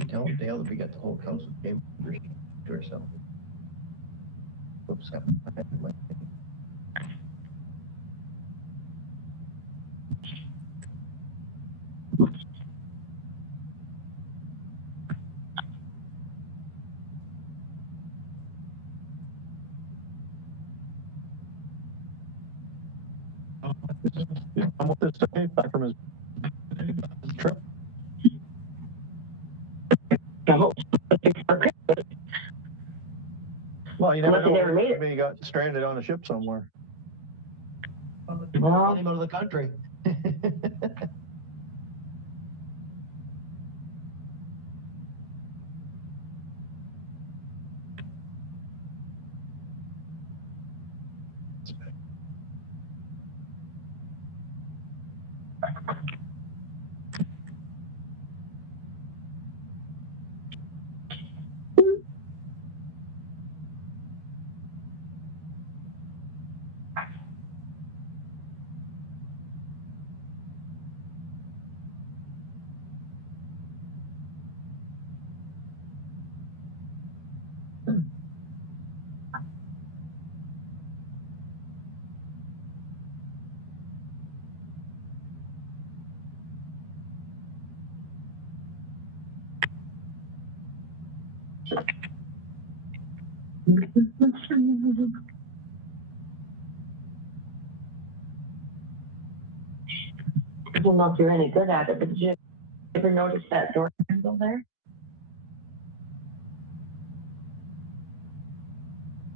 you tell Dale that we got the whole council chambers to ourselves? Oops, I'm with this day back from his trip. Well, you never know. Maybe he got stranded on a ship somewhere. Well, him out of the country. I don't know if you're any good at it, but did you ever notice that door handle there?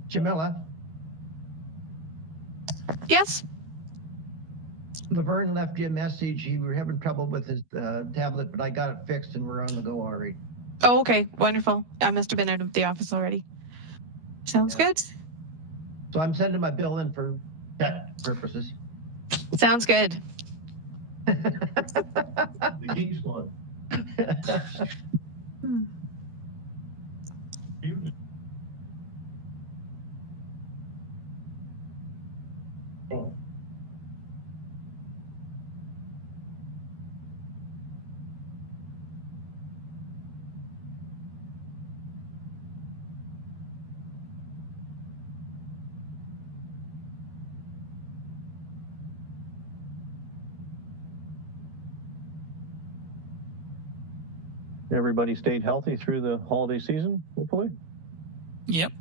Jamila? Yes? Laverne left you a message. You were having trouble with his tablet, but I got it fixed and we're on the go already. Oh, okay. Wonderful. I must have been out of the office already. Sounds good. So I'm sending my bill in for that purposes. Sounds good. The Geek Squad. Everybody stayed healthy through the holiday season, hopefully. Yep.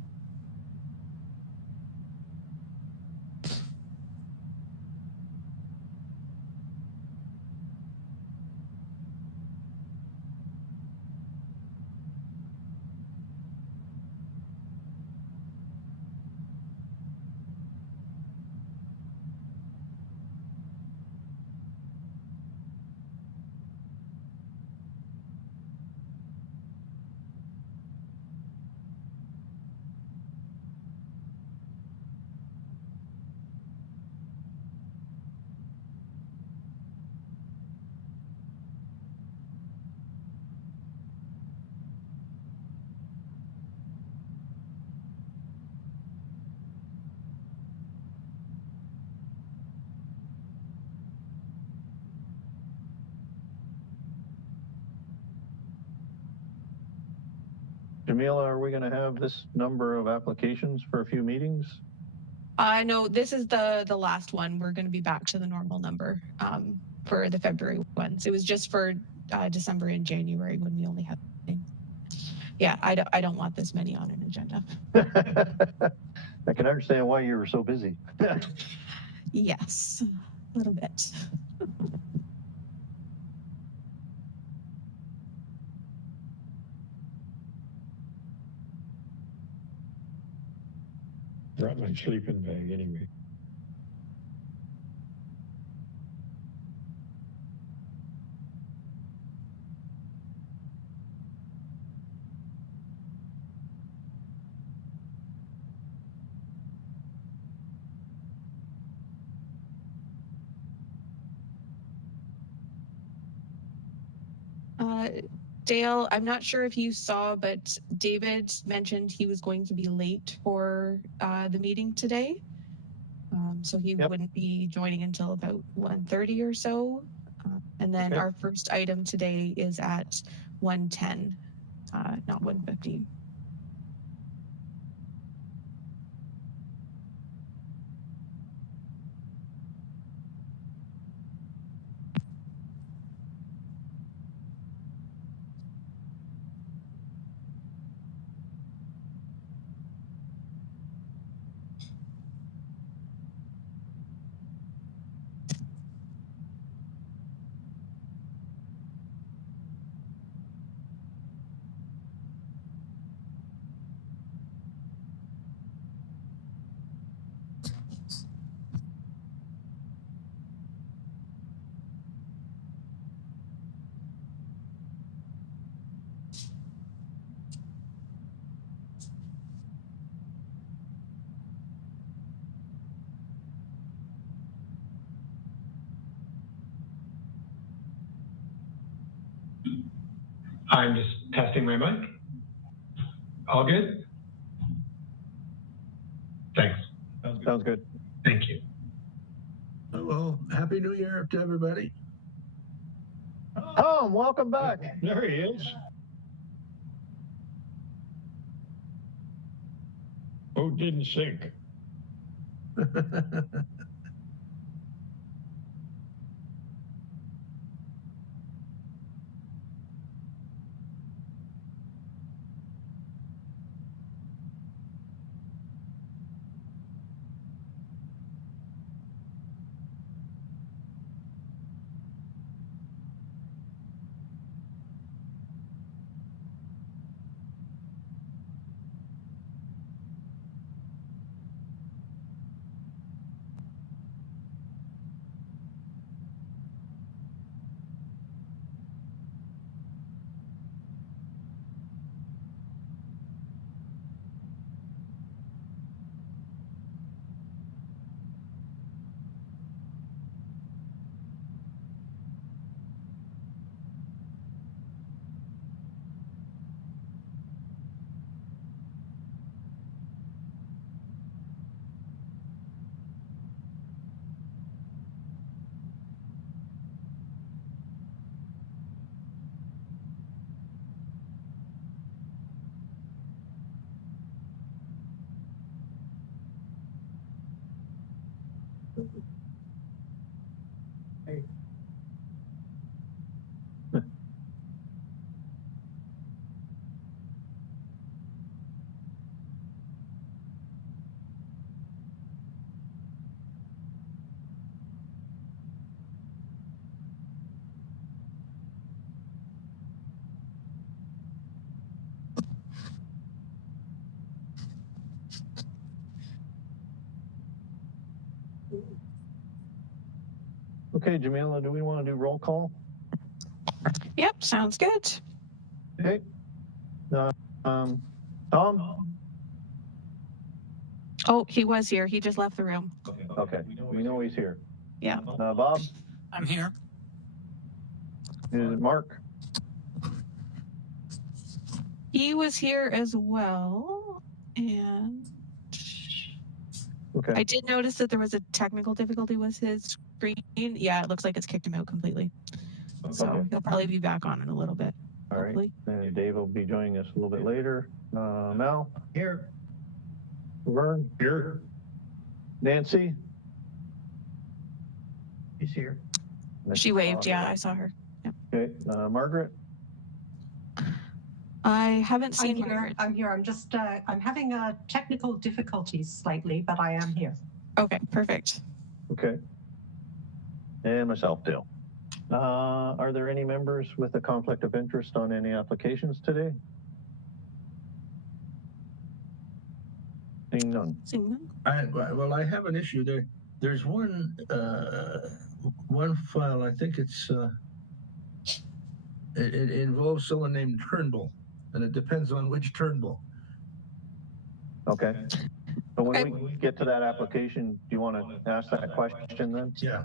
Jamila, are we going to have this number of applications for a few meetings? No, this is the last one. We're going to be back to the normal number for the February ones. It was just for December and January when we only had. Yeah, I don't want this many on an agenda. I can understand why you were so busy. Yes, a little bit. Brought my sleeping bag anyway. Dale, I'm not sure if you saw, but David mentioned he was going to be late for the meeting today. So he wouldn't be joining until about 1:30 or so. And then our first item today is at 1:10. not 150. I'm just testing my mic. All good? Thanks. Sounds good. Thank you. Oh, well, Happy New Year to everybody. Tom, welcome back. There he is. Boat didn't sink. Okay, Jamila, do we want to do roll call? Yep, sounds good. Okay. Tom? Oh, he was here. He just left the room. Okay, we know he's here. Yeah. Bob? I'm here. Is it Mark? He was here as well. And Okay. I did notice that there was a technical difficulty with his screen. Yeah, it looks like it's kicked him out completely. So Okay. he'll probably be back on in a little bit. All right. Hopefully. And Dave will be joining us a little bit later. Mel? Here. Vern? Here. Nancy? He's here. She waved. Yeah, I saw her. Yeah. Okay. Margaret? I haven't seen I'm here. Margaret. I'm here. I'm just, I'm having technical difficulties slightly, but I am here. Okay, perfect. Okay. And myself, Dale. Are there any members with a conflict of interest on any applications today? Seeing none. Seeing none. I have an issue there. There's one file. I think it involves someone named Turnbull, and it depends on which Turnbull. Okay. So when we get to that application, do you want to ask that question then? Yeah.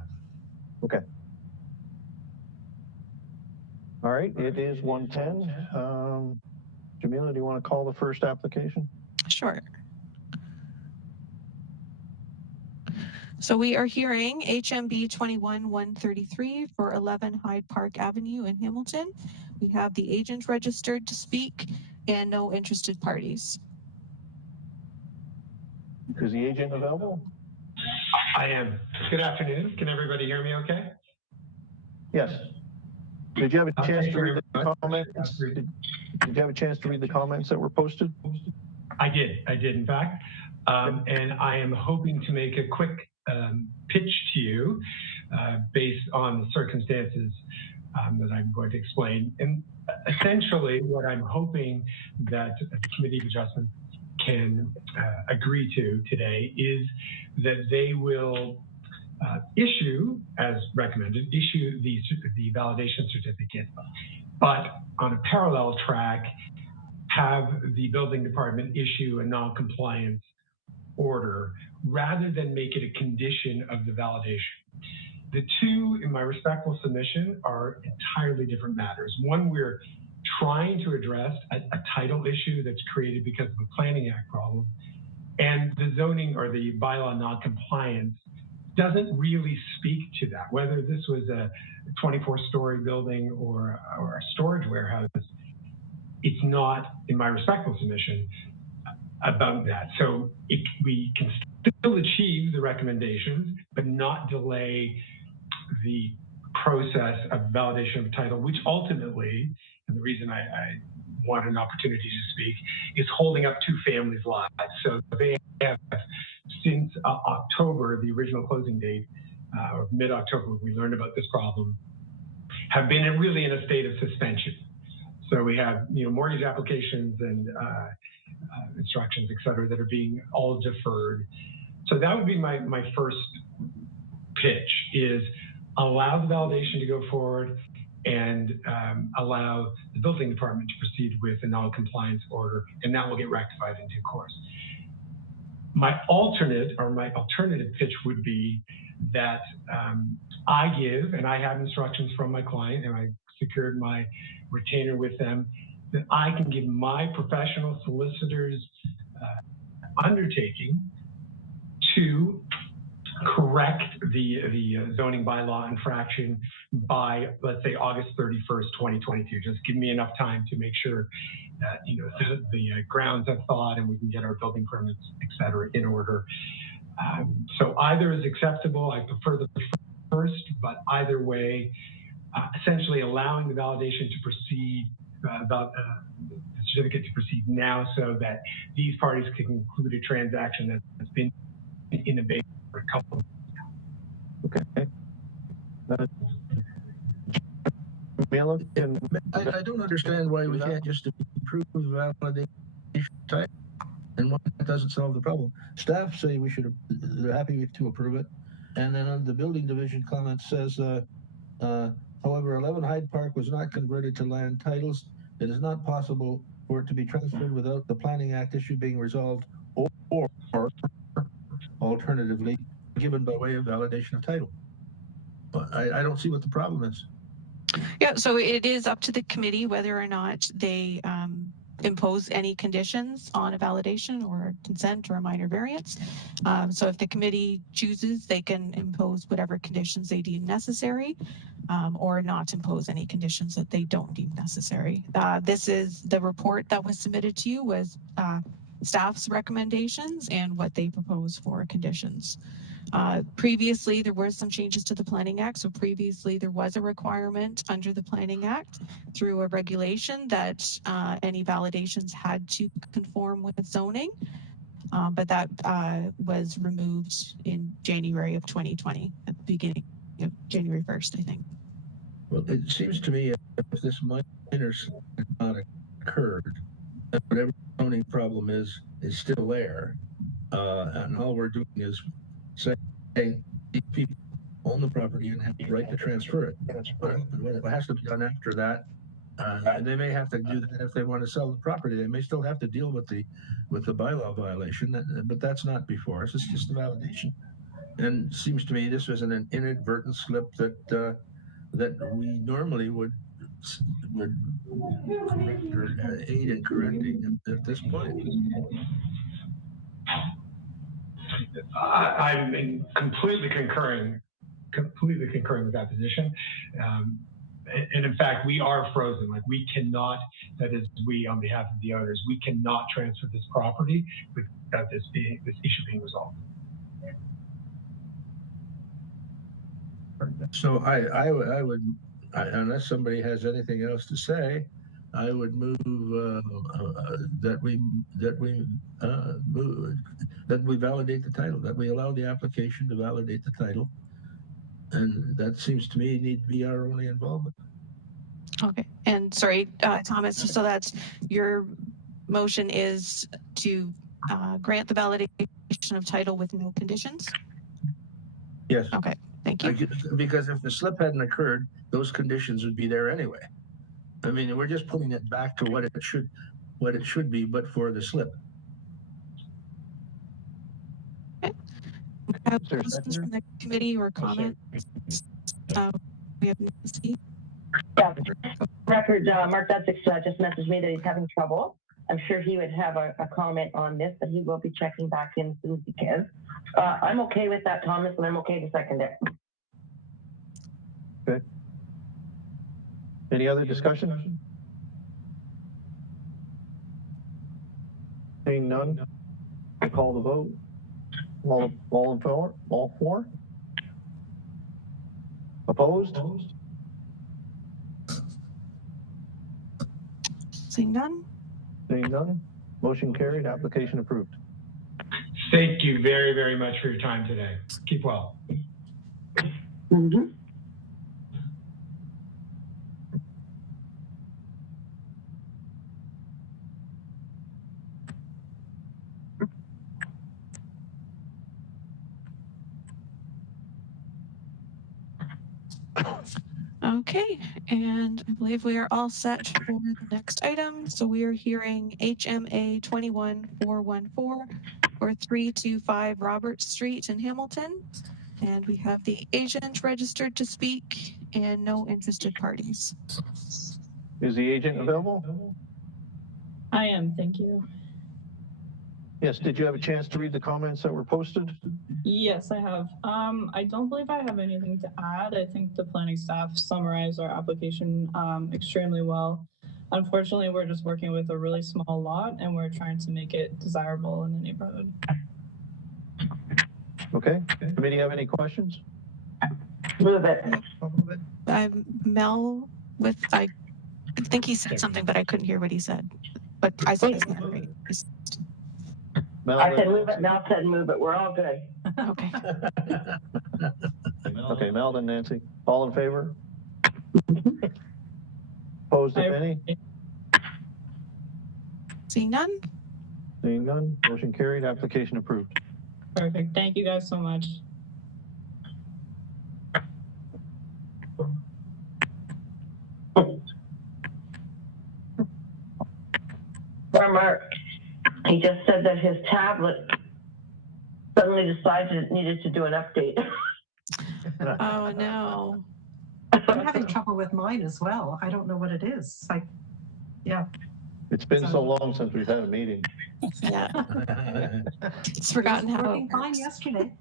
Okay. All right, it is 1:10. Jamila, do you want to call the first application? Sure. So we are hearing HMB 21-133 for 11 Hyde Park Avenue in Hamilton. We have the agent registered to speak and no interested parties. Is the agent available? I am. Good afternoon. Can everybody hear me okay? Yes. Did you have a chance Thank to you read very the much. comments? Did you have a chance to read the comments that were posted? I did in fact. And I am hoping to make a quick pitch to you based on the circumstances that I'm going to explain. And essentially what I'm hoping that the Committee of Adjustment can agree to today is that they will issue, as recommended, issue the validation certificate, but on a parallel track, have the building department issue a non-compliance order rather than make it a condition of the validation. The two, in my respectful submission, are entirely different matters. One, we're trying to address a title issue that's created because of a Planning Act problem, and the zoning or the bylaw non-compliance doesn't really speak to that. Whether this was a 24-story building or a storage warehouse, it's not, in my respectful submission, about that. So we can still achieve the recommendations, but not delay the process of validation of title, which ultimately, and the reason I want an opportunity to speak, is holding up two families' lives. So they have, since October, the original closing date, or mid-October, we learned about this problem, have been really in a state of suspension. So we have, mortgage applications and instructions, et cetera, that are being all deferred. So that would be my first pitch, is allow the validation to go forward and allow the building department to proceed with a non-compliance order, and that will get rectified in due course. My alternative pitch would be that I give, and I have instructions from my client, and I secured my retainer with them, that I can give my professional solicitor's undertaking to correct the zoning bylaw infraction by, let's say, August 31st, 2022. Just give me enough time to make sure that the grounds have thawed and we can get our building permits, et cetera, in order. So either is acceptable. I prefer the first, but either way, essentially allowing the validation to proceed, the certificate to proceed now, so that these parties can conclude a transaction that's been in the base for a couple of Okay. I don't understand why we can't just approve the validation type, and why that doesn't solve the problem. Staff say they're happy to approve it, and then on the building division comment says, however, 11 Hyde Park was not converted to land titles. It is not possible for it to be transferred without the Planning Act issue being resolved, or alternatively given by way of validation of title. But I don't see what the problem is. Yeah, so it is up to the committee whether or not they impose any conditions on a validation or consent or a minor variance. So if the committee chooses, they can impose whatever conditions they deem necessary, or not impose any conditions that they don't deem necessary. This is the report that was submitted to you, was staff's recommendations and what they propose for conditions. Previously, there were some changes to the Planning Act. So previously, there was a requirement under the Planning Act through a regulation that any validations had to conform with zoning, but that was removed in January of 2020, at the beginning of January 1st, I think. Well, it seems to me if this minor has not occurred, that whatever zoning problem is still there, and all we're doing is saying these people own the property and have the right to transfer it. But it has to be done after that. They may have to do that if they want to sell the property. They may still have to deal with the bylaw violation, but that's not before us. It's just a validation. And it seems to me this was an inadvertent slip that we normally would correct or aid in correcting at this point. completely concurring with that position. And in fact, we are frozen. Like we cannot, that is we on behalf of the owners, we cannot transfer this property without this issue being resolved. So I would, unless somebody has anything else to say, I would move that we validate the title, that we allow the application to validate the title, and that seems to me need to be our only involvement. Okay, and sorry, Thomas, so that's your motion is to grant the validation of title with no conditions? Yes. Okay, thank you. Because if the slip hadn't occurred, those conditions would be there anyway. I mean, we're just putting it back to what it should be, but for the slip. Questions from the committee or comments? We have Nancy. Yeah. Record, Mark Dudzik just messaged me that he's having trouble. I'm sure he would have a comment on this, but he will be checking back in as soon as he can. I'm okay with that, Thomas, and I'm okay to second it. Okay. Any other discussion? Seeing none, I call the vote. All in favor? All for? Opposed? Seeing none? Seeing none, motion carried, application approved. Thank you very, very much for your time today. Keep well. Mm-hmm. Okay, and I believe we are all set for the next item. So we are hearing HMA 21414 for 325 Roberts Street in Hamilton. And we have the agent registered to speak and no interested parties. Is the agent available? I am, thank you. Yes, did you have a chance to read the comments that were posted? Yes, I have. I don't believe I have anything to add. I think the planning staff summarized our application extremely well. Unfortunately, we're just working with a really small lot and we're trying to make it desirable in the neighborhood. Okay, committee have any questions? Move it. Mel with, I think he said something, but I couldn't hear what he said. But I said his name right. I said move it, Mel said move it. We're all good. Okay. Okay, Mel and Nancy, all in favor? Opposed, if any? Seeing none? Seeing none, motion carried, application approved. Perfect. Thank you guys so much. Mark, he just said that his tablet suddenly decided it needed to do an update. Oh no. I'm having trouble with mine as well. I don't know what it is. Like, yeah. It's been so long since we've had a meeting. Yeah. It's forgotten how it Working fine works. yesterday.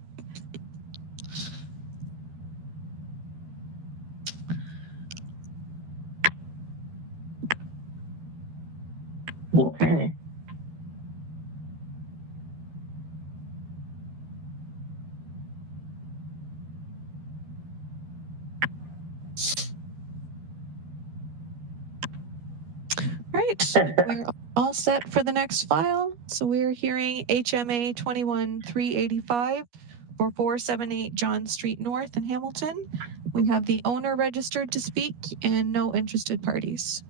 Okay. Right, we're all set for the next file. So we're hearing HMA 21385 for 478 John Street North in Hamilton. We have the owner registered to speak and no interested parties.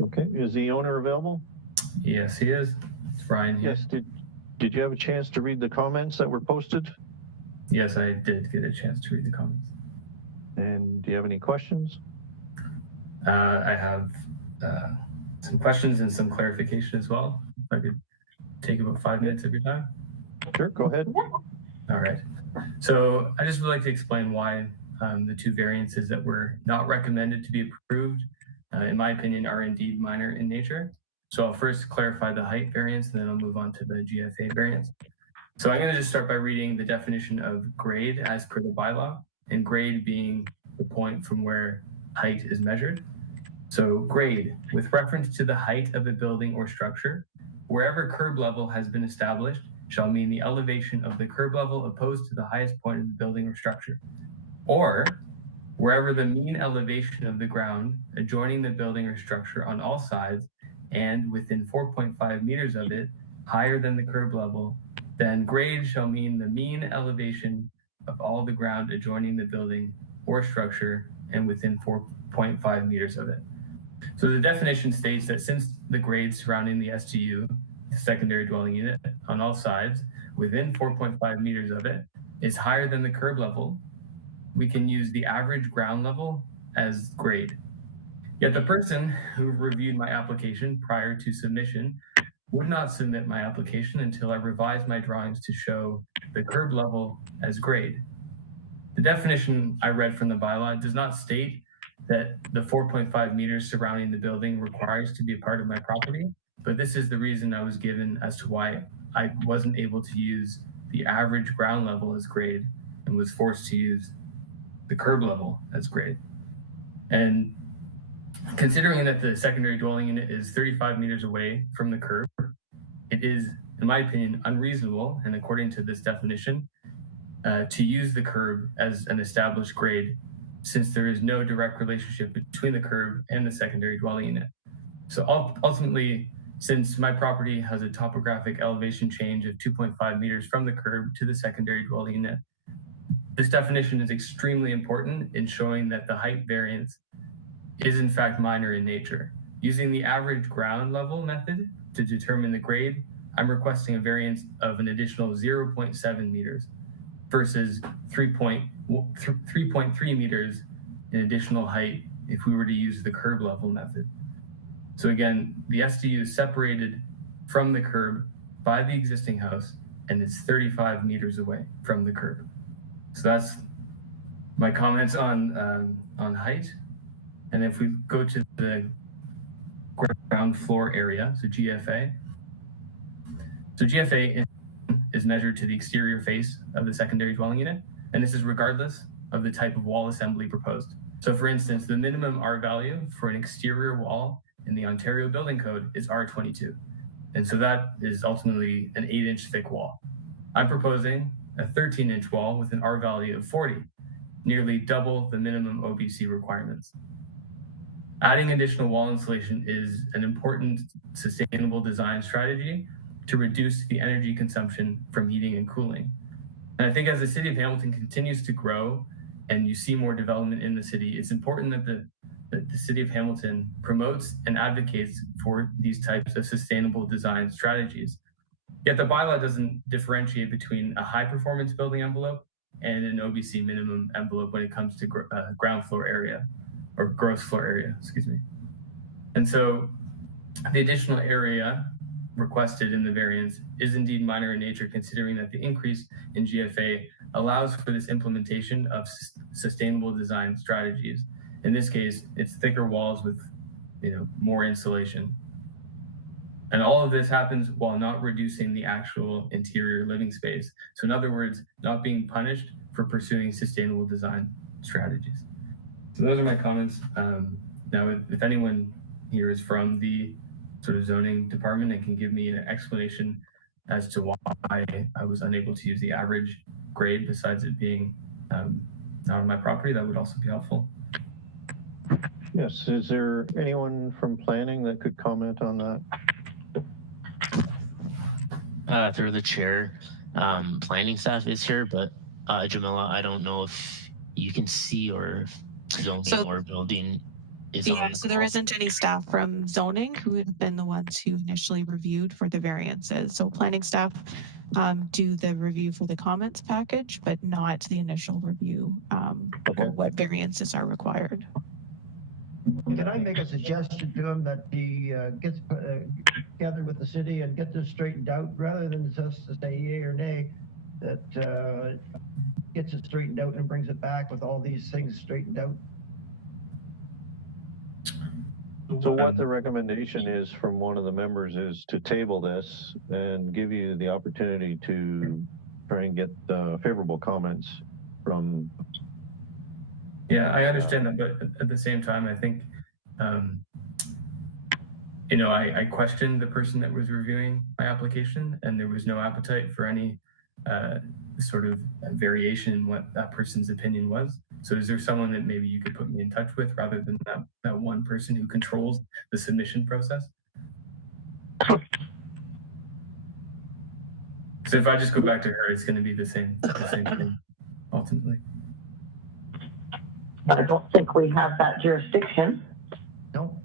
Okay, is the owner available? Yes, he is. It's Brian here. Yes, did you have a chance to read the comments that were posted? Yes, I did get a chance to read the comments. And do you have any questions? I have some questions and some clarification as well. If I could take about 5 minutes of your time. Sure, go ahead. All right. So I just would like to explain why the two variances that were not recommended to be approved, in my opinion, are indeed minor in nature. So I'll first clarify the height variance, and then I'll move on to the GFA variance. So I'm going to just start by reading the definition of grade as per the bylaw, and grade being the point from where height is measured. So grade, with reference to the height of a building or structure, wherever curb level has been established, shall mean the elevation of the curb level opposed to the highest point of the building or structure. Or wherever the mean elevation of the ground adjoining the building or structure on all sides and within 4.5 meters of it, higher than the curb level, then grade shall mean the mean elevation of all the ground adjoining the building or structure and within 4.5 meters of it. So the definition states that since the grade surrounding the SDU, the secondary dwelling unit, on all sides, within 4.5 meters of it, is higher than the curb level, we can use the average ground level as grade. Yet the person who reviewed my application prior to submission would not submit my application until I revised my drawings to show the curb level as grade. The definition I read from the bylaw does not state that the 4.5 meters surrounding the building requires to be a part of my property, but this is the reason I was given as to why I wasn't able to use the average ground level as grade and was forced to use the curb level as grade. And considering that the secondary dwelling unit is 35 meters away from the curb, it is, in my opinion, unreasonable, and according to this definition, to use the curb as an established grade, since there is no direct relationship between the curb and the secondary dwelling unit. So ultimately, since my property has a topographic elevation change of 2.5 meters from the curb to the secondary dwelling unit, this definition is extremely important in showing that the height variance is in fact minor in nature. Using the average ground level method to determine the grade, I'm requesting a variance of an additional 0.7 meters versus 3.3 meters in additional height if we were to use the curb level method. So again, the SDU is separated from the curb by the existing house, and it's 35 meters away from the curb. So that's my comments on height. And if we go to the ground floor area, so GFA. So GFA is measured to the exterior face of the secondary dwelling unit, and this is regardless of the type of wall assembly proposed. So for instance, the minimum R value for an exterior wall in the Ontario Building Code is R22. And so that is ultimately an 8-inch thick wall. I'm proposing a 13-inch wall with an R value of 40, nearly double the minimum OBC requirements. Adding additional wall insulation is an important sustainable design strategy to reduce the energy consumption from heating and cooling. And I think as the city of Hamilton continues to grow and you see more development in the city, it's important that the city of Hamilton promotes and advocates for these types of sustainable design strategies. Yet the bylaw doesn't differentiate between a high performance building envelope and an OBC minimum envelope when it comes to ground floor area or gross floor area, excuse me. And so the additional area requested in the variance is indeed minor in nature, considering that the increase in GFA allows for this implementation of sustainable design strategies. In this case, it's thicker walls with more insulation. And all of this happens while not reducing the actual interior living space. So in other words, not being punished for pursuing sustainable design strategies. So those are my comments. Now, if anyone here is from the sort of zoning department and can give me an explanation as to why I was unable to use the average grade besides it being not on my property, that would also be helpful. Yes, is there anyone from planning that could comment on that? Through the chair, planning staff is here, but Jamila, I don't know if you can see or if zoning or building is on the so there isn't any staff from zoning who have been the ones who initially reviewed for the variances. So planning staff do the review for the comments package, but not the initial review for what variances are required. Can I make a suggestion to him that he gets together with the city and get this straightened out rather than just to say yay or nay, that gets it straightened out and brings it back with all these things straightened out? So what the recommendation is from one of the members is to table this and give you the opportunity to try and get favorable comments from. Yeah, I understand that, but at the same time, I think, you know, I questioned the person that was reviewing my application, and there was no appetite for any sort of variation in what that person's opinion was. So is there someone that maybe you could put me in touch with rather than that one person who controls the submission process? So if I just go back to her, it's going to be the same thing ultimately. I don't think we have that jurisdiction. No.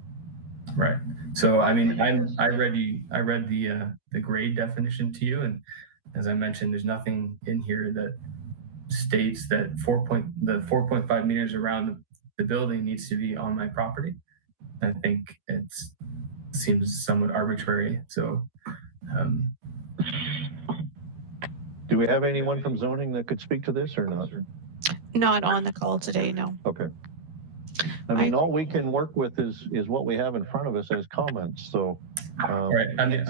Right. So I mean, I read the grade definition to you, and as I mentioned, there's nothing in here that states that the 4.5 meters around the building needs to be on my property. I think it seems somewhat arbitrary. So. Do we have anyone from zoning that could speak to this or not? Not on the call today, no. Okay. I mean, all we can work with is what we have in front of us as comments. So. Right. I mean,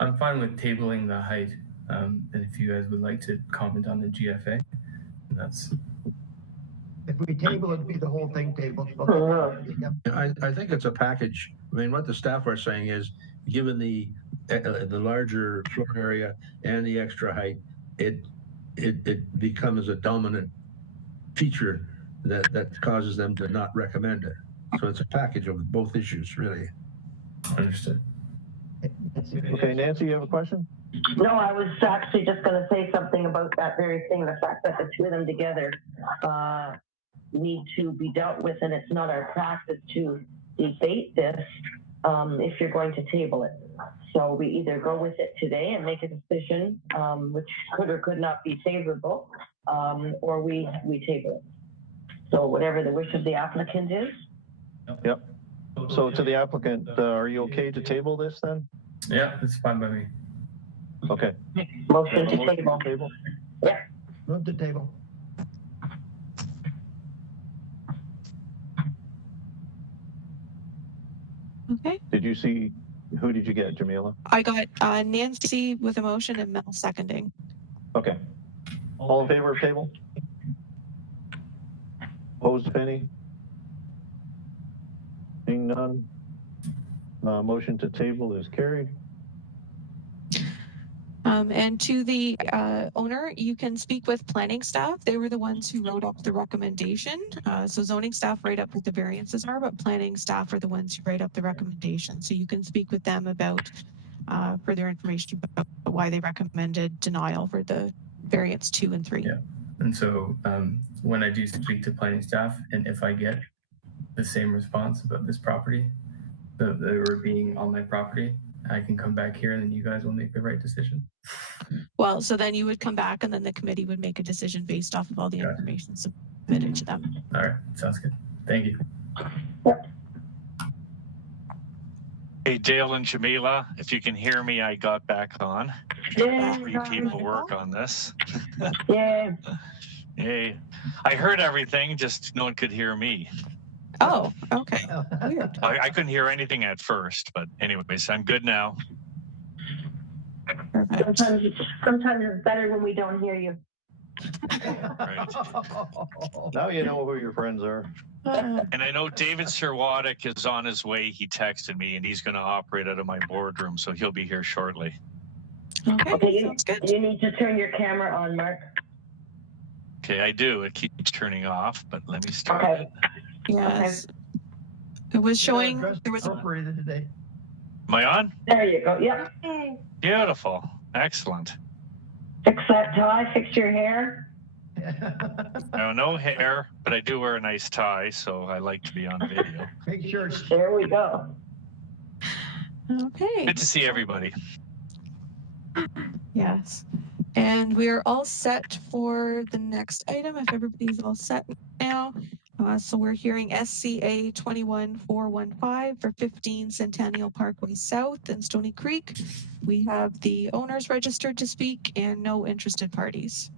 I'm fine with tabling the height, and if you guys would like to comment on the GFA, that's. If we table it, it'd be the whole thing tabled. I think it's a package. I mean, what the staff are saying is, given the larger floor area and the extra height, it becomes a dominant feature that causes them to not recommend it. So it's a package of both issues, really. Understood. Okay, Nancy, you have a question? No, I was actually just going to say something about that very thing, the fact that the two of them together need to be dealt with, and it's not our practice to debate this if you're going to table it. So we either go with it today and make a decision, which could or could not be favorable, or we table it. So whatever the wish of the applicant is. Yep. So to the applicant, are you okay to table this then? Yeah, it's fine by me. Okay. Motion to table. Yeah. Move to table. Okay. Who did you get, Jamila? I got Nancy with a motion and Mel seconding. Okay. All in favor of table? Opposed, if any? Seeing none, motion to table is carried. And to the owner, you can speak with planning staff. They were the ones who wrote up the recommendation. So zoning staff write up what the variances are, but planning staff are the ones who write up the recommendation. So you can speak with them about further information about why they recommended denial for the variance 2 and 3. Yeah. And so when I do speak to planning staff, and if I get the same response about this property, that they were being on my property, I can come back here and then you guys will make the right decision. Well, so then you would come back and then the committee would make a decision based off of all the information submitted to them. All right, sounds good. Thank you. Hey, Dale and Jamila, if you can hear me, I got back on. Yeah, 3 people work on this. Yeah. Hey, I heard everything, just no one could hear me. Oh, okay. Weird. I couldn't hear anything at first, but anyways, I'm good now. Perfect. Sometimes it's better when we don't hear you. Right. Now you know who your friends are. And I know David Serwatic is on his way. He texted me and he's going to operate out of my boardroom, so he'll be here shortly. Okay, sounds good. You need to turn your camera on, Mark. Okay, I do. It keeps turning off, but let me start it. Yes. It was showing there was appropriated today. Am I on? There you go. Yep. Beautiful. Excellent. Fix that tie, fix your hair. No hair, but I do wear a nice tie, so I like to be on video. Make sure it's there. We go. Okay. Good to see everybody. Yes. And we are all set for the next item if everybody's all set now. So we're hearing SCA 21415 for 15 Centennial Parkway South in Stony Creek. We have the owners registered to speak and no interested parties.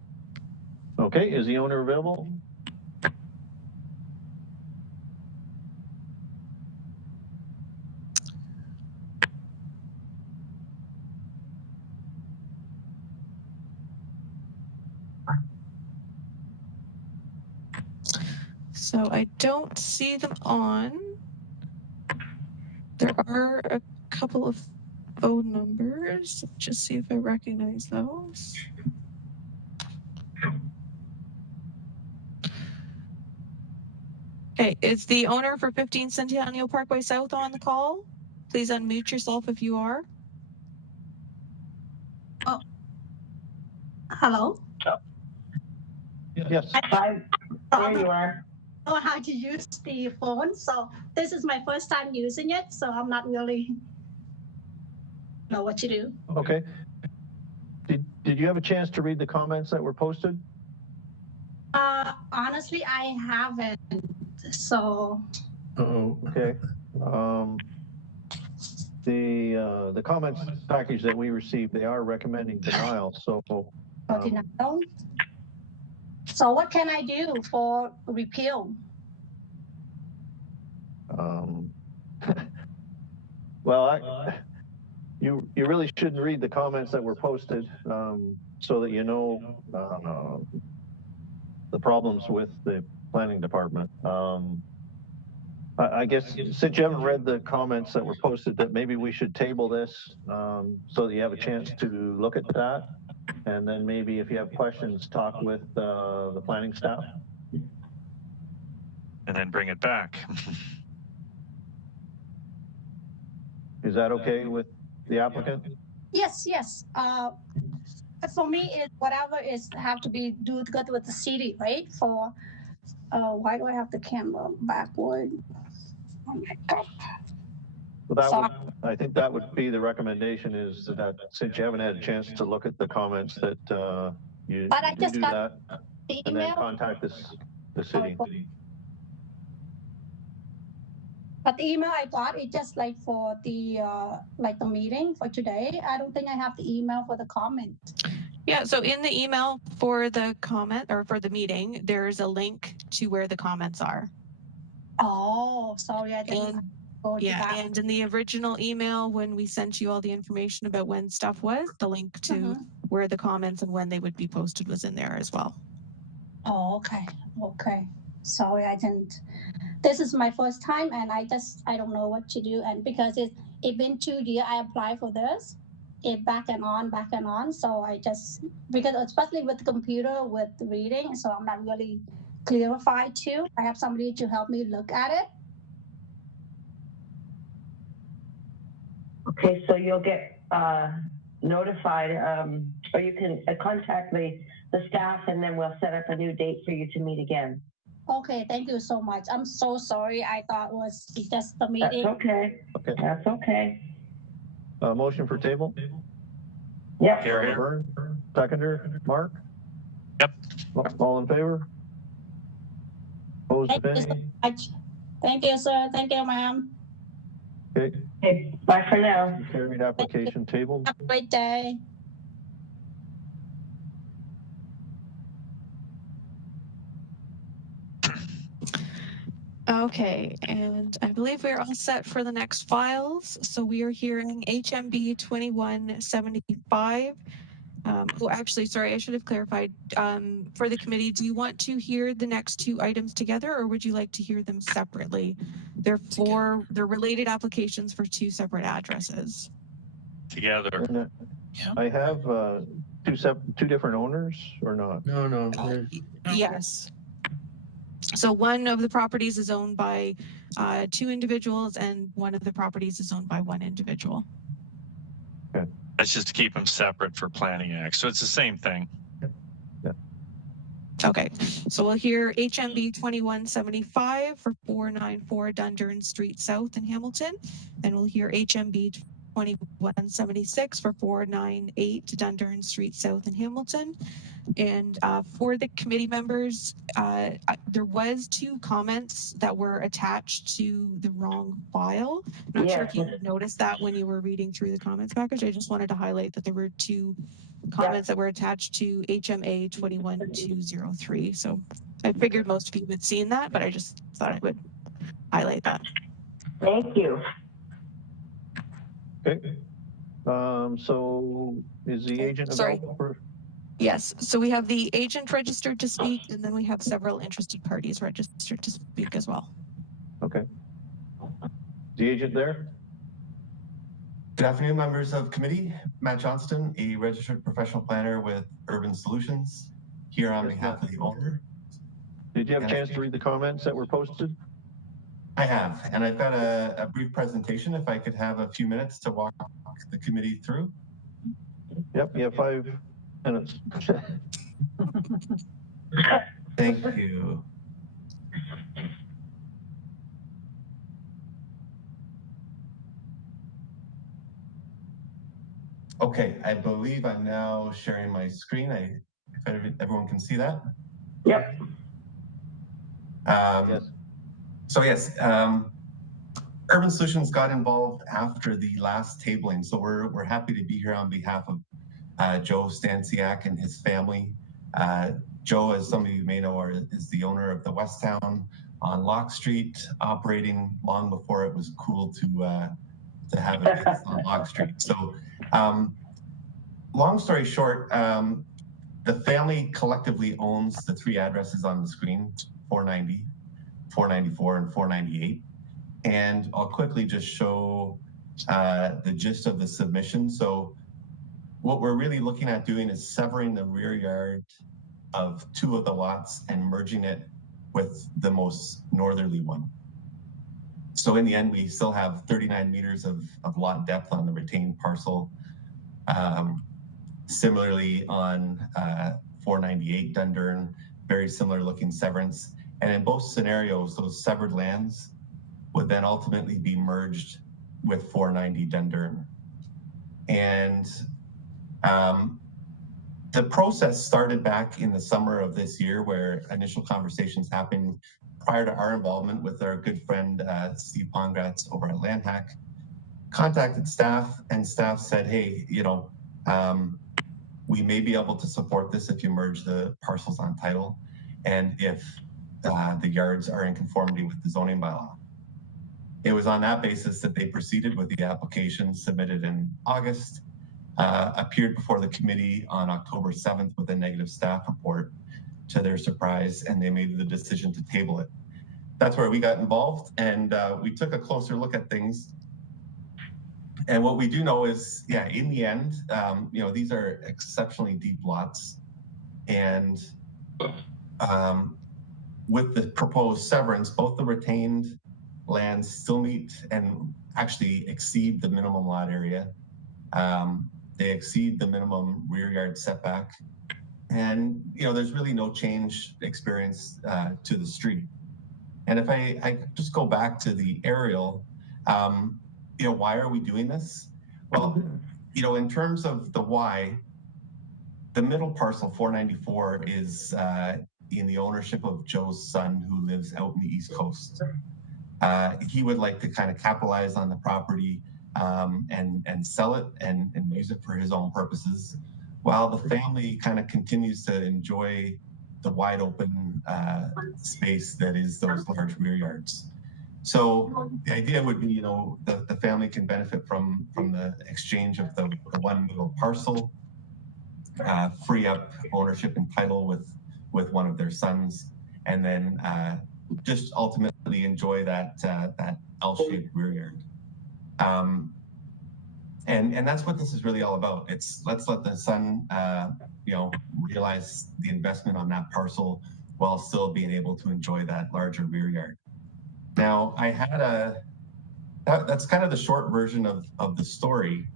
Okay, is the owner available? So I don't see them on. There are a couple of phone numbers. Just see if I recognize those. Okay, is the owner for 15 Centennial Parkway South on the call? Please unmute yourself if you are. Oh, hello. Yes. Hi, there you are. I don't know how to use the phone, so this is my first time using it, so I'm not really know what to do. Okay. Did you have a chance to read the comments that were posted? Honestly, I haven't. So. Uh-oh. Okay. The comments package that we received, they are recommending denial. So. Denial. So what can I do for repeal? Well, you really shouldn't read the comments that were posted, so that you know the problems with the planning department. I guess since you haven't read the comments that were posted, that maybe we should table this so that you have a chance to look at that. And then maybe if you have questions, talk with the planning staff. And then bring it back. Is that okay with the applicant? Yes, yes. For me, it whatever is have to be do good with the city, right? For why do I have the camera backward? Oh my God. Well, I think that would be the recommendation, is that since you haven't had a chance to look at the comments, that you But I just do got that the and then email. contact the city. But the email I got is just like for the meeting for today. I don't think I have the email for the comment. Yeah, so in the email for the comment or for the meeting, there's a link to where the comments are. Oh, sorry, I didn't go to that. And in the original email, when we sent you all the information about when stuff was, the link to where the comments and when they would be posted was in there as well. Oh, okay. Okay. Sorry, I didn't. This is my first time and I don't know what to do. And because it's been 2 years, I applied for this. It back and on. So I just, because especially with the computer, with reading, so I'm not really clarified too. I have somebody to help me look at it. Okay, so you'll get notified, or you can contact the staff, and then we'll set up a new date for you to meet again. Okay, thank you so much. I'm so sorry. I thought it was just the meeting. That's okay. Okay. That's okay. Motion for table? Yep. Here. Seconder, Mark? Yep. All in favor? Opposed, Thank you so much. Thank you, sir. Thank you, ma'am. Okay. Okay, bye for now. Carried, application tabled. Have a great day. Okay, and I believe we're all set for the next files. So we are hearing HMB 2175. Oh, actually, sorry, I should have clarified. For the committee, do you want to hear the next 2 items together, or would you like to hear them separately? They're related applications for 2 separate addresses. Together. I have 2 different owners, or not? No. Yes. So one of the properties is owned by 2 individuals, and one of the properties is owned by 1 individual. Okay. Let's just keep them separate for Planning Act. So it's the same thing. Yeah. Okay, so we'll hear HMB 2175 for 494 Dundurn Street South in Hamilton. And we'll hear HMB 2176 for 498 Dundurn Street South in Hamilton. And for the committee members, there was 2 comments that were attached to the wrong file. I'm not sure if you noticed that when you were reading through the comments package. I just wanted to highlight that there were 2 comments that were attached to HMA 21203. So I figured most of you had seen that, but I just thought I would highlight that. Thank you. Okay. So is the agent available for? Yes, so we have the agent registered to speak, and then we have several interested parties registered to speak as well. Okay. The agent there? Good afternoon, members of committee. Matt Johnston, a registered professional planner with Urban Solutions, here on behalf of the owner. Did you have a chance to read the comments that were posted? I have, and I've got a brief presentation if I could have a few minutes to walk the committee through. Yep, you have 5 minutes. Thank you. Okay, I believe I'm now sharing my screen. If everyone can see that. Yep. Yes. So yes, Urban Solutions got involved after the last tabling, so we're happy to be here on behalf of Joe Stansiak and his family. Joe, as some of you may know, is the owner of the West Town on Locke Street, operating long before it was cool to have it on Locke Street. So, long story short, the family collectively owns the 3 addresses on the screen: 490, 494, and 498. And I'll quickly just show the gist of the submission. So what we're really looking at doing is severing the rear yard of 2 of the lots and merging it with the most northerly one. So in the end, we still have 39 meters of lot depth on the retained parcel. Similarly on 498 Dundurn, very similar looking Severance. And in both scenarios, those severed lands would then ultimately be merged with 490 Dundurn. And the process started back in the summer of this year, where initial conversations happened prior to our involvement with our good friend Steve Pongratz over at Landhack. Contacted staff, and staff said, hey, you know, we may be able to support this if you merge the parcels on title and if the yards are in conformity with the zoning bylaw. It was on that basis that they proceeded with the application submitted in August, appeared before the committee on October 7th with a negative staff report to their surprise, and they made the decision to table it. That's where we got involved, and we took a closer look at things. And what we do know is, yeah, in the end, you know, these are exceptionally deep lots, and with the proposed severance, both the retained lands still meet and actually exceed the minimum lot area. They exceed the minimum rear yard setback, and you know, there's really no change experienced to the street. And if I just go back to the aerial, you know, why are we doing this? Well, you know, in terms of the why, the middle parcel 494 is in the ownership of Joe's son, who lives out in the East Coast. He would like to kind of capitalize on the property and sell it and use it for his own purposes, while the family kind of continues to enjoy the wide open space that is those large rear yards. So the idea would be, you know, the family can benefit from the exchange of the one middle parcel, free up ownership and title with one of their sons, and then just ultimately enjoy that L-shaped rear yard. And that's what this is really all about. It's let's let the son, you know, realize the investment on that parcel while still being able to enjoy that larger rear yard. Now, I had that's kind of the short version of the story.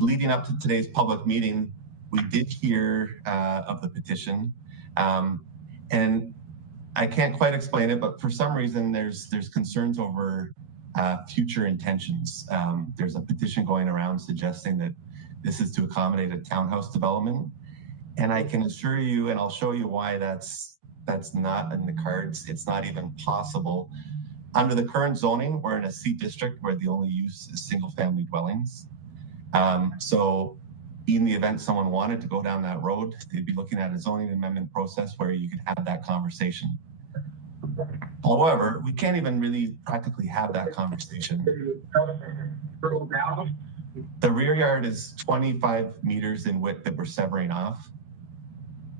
Leading up to today's public meeting, we did hear of the petition, and I can't quite explain it, but for some reason there's concerns over future intentions. There's a petition going around suggesting that this is to accommodate a townhouse development, and I can assure you, and I'll show you why that's not in the cards. It's not even possible. Under the current zoning, we're in a C district where the only use is single-family dwellings. So in the event someone wanted to go down that road, they'd be looking at a zoning amendment process where you could have that conversation. However, we can't even really practically have that conversation the rear yard is 25 meters in width that we're severing off.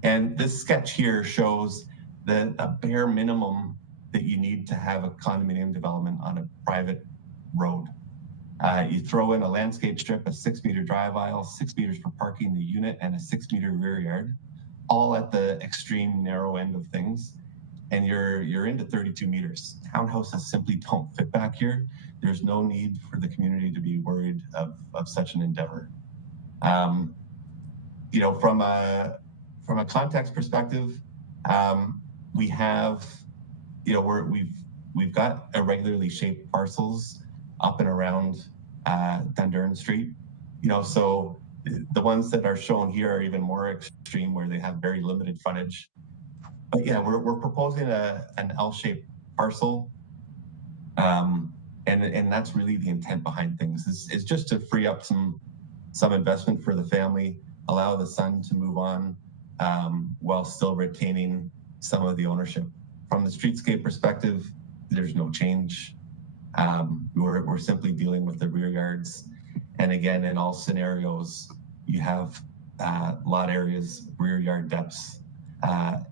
And this sketch here shows a bare minimum that you need to have a condominium development on a private road. You throw in a landscape strip, a 6-meter drive aisle, 6 meters for parking the unit, and a 6-meter rear yard, all at the extreme narrow end of things. And you're into 32 meters. Townhouses simply don't fit back here. There's no need for the community to be worried of such an endeavor. You know, from a context perspective, we have, you know, we've got irregularly shaped parcels up and around Dundurn Street. You know, so the ones that are shown here are even more extreme, where they have very limited frontage. But yeah, we're proposing an L-shaped parcel, and that's really the intent behind things. Is just to free up some investment for the family, allow the son to move on, while still retaining some of the ownership. From the streetscape perspective, there's no change. We're simply dealing with the rear yards, and again, in all scenarios, you have lot areas, rear yard depths,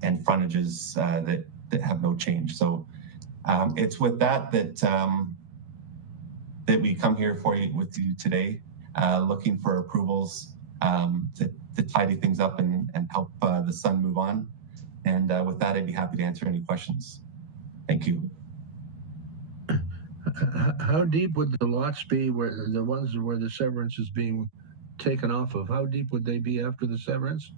and frontages that have no change. So it's with that we come here with you today, looking for approvals to tidy things up and help the son move on. And with that, I'd be happy to answer any questions. Thank you. How deep would the lots be where the ones where the severance is being taken off of? How deep would they be after the severance?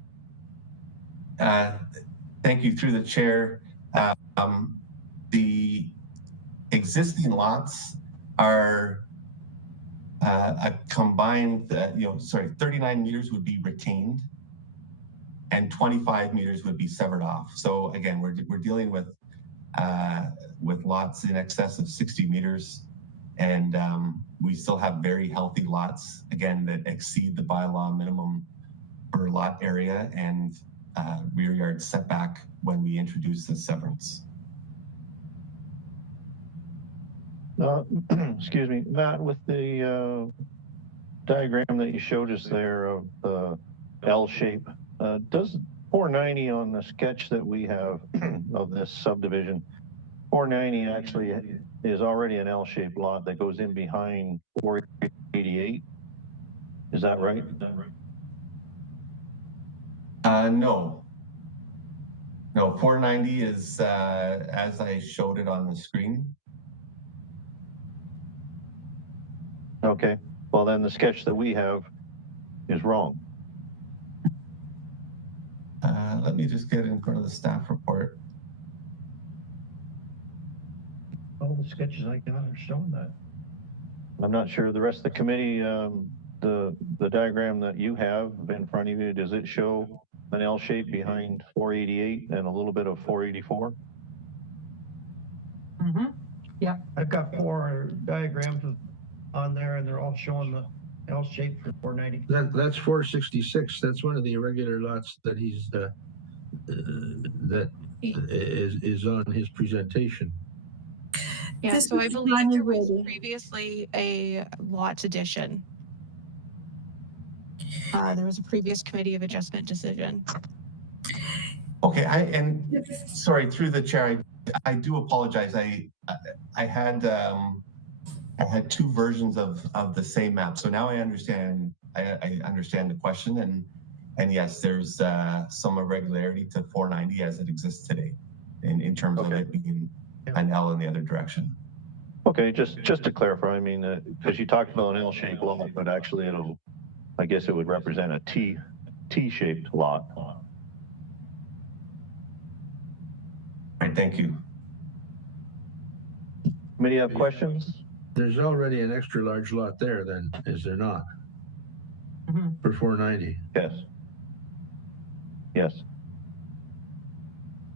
Thank you. Through the chair, the existing lots are a combined, 39 meters would be retained, and 25 meters would be severed off. So again, we're dealing with lots in excess of 60 meters, and we still have very healthy lots, again, that exceed the bylaw minimum per lot area and rear yard setback when we introduce the severance. Excuse me, Matt, with the diagram that you showed us there of the L shape, does 490 on the sketch that we have of this subdivision, 490 actually is already an L-shaped lot that goes in behind 488? Is that right? No. No, 490 is as I showed it on the screen. Okay, well then the sketch that we have is wrong. Let me just get in front of the staff report. All the sketches I got are showing that. I'm not sure the rest of the committee, the diagram that you have in front of you, does it show an L shape behind 488 and a little bit of 484? Mm-hmm. Yeah. I've got 4 diagrams on there, and they're all showing the L shape for 490. That's 466. That's one of the irregular lots that he's that is on his presentation. Yeah, so I believe there was previously a lot addition. There was a previous committee of adjustment decision. Okay, sorry, through the chair, I do apologize. I had 2 versions of the same map, so now I understand. I understand the question, and yes, there's some irregularity to 490 as it exists today, in terms of it being an L in the other direction. Okay, just to clarify, I mean, because you talked about an L-shaped lot, but actually I guess it would represent a T-shaped lot. All right, thank you. Committee have questions? There's already an extra large lot there then, is there not? Mm-hmm. For 490? Yes. Yes.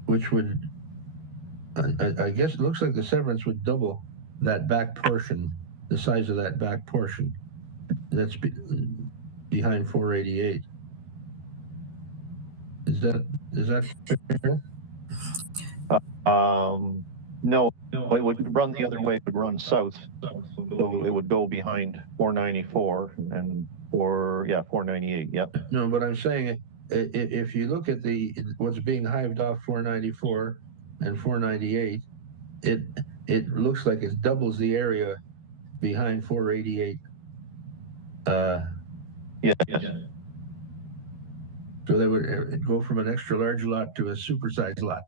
Which would, I guess it looks like the severance would double that back portion, the size of that back portion. That's behind 488. Is that fair? No, it would run the other way, it would run south. So it would go behind 494 and 498. Yep. No, but I'm saying if you look at what's being hived off 494 and 498, it looks like it doubles the area behind 488. Yes. So they would go from an extra large lot to a supersized lot.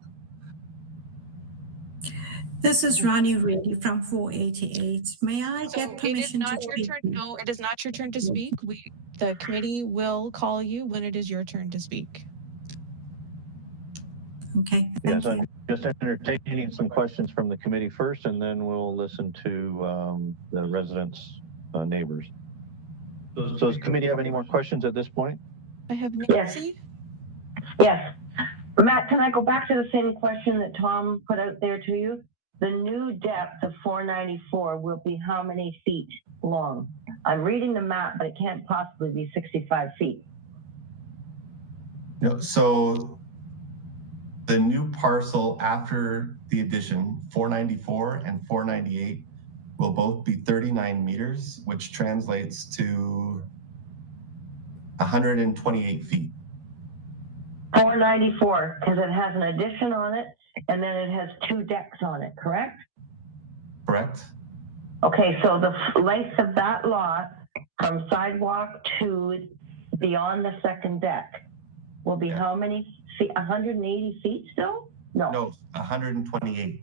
This is Ronnie Reedy from 488. May I So get permission to speak? No, it is not your turn to speak. The committee will call you when it is your turn to speak. Okay. Yes, I'm just entertaining some questions from the committee first, and then we'll listen to the residents' neighbors. So does the committee have any more questions at this point? I have Nancy. Yes. Matt, can I go back to the same question that Tom put out there to you? The new depth of 494 will be how many feet long? I'm reading the map, but it can't possibly be 65 feet. No, so the new parcel after the addition, 494 and 498, will both be 39 meters, which translates to 128 feet. 494, because it has an addition on it, and then it has 2 decks on it, correct? Correct. Okay, so the length of that lot from sidewalk to beyond the second deck will be how many feet? 180 feet still? No. No, 128.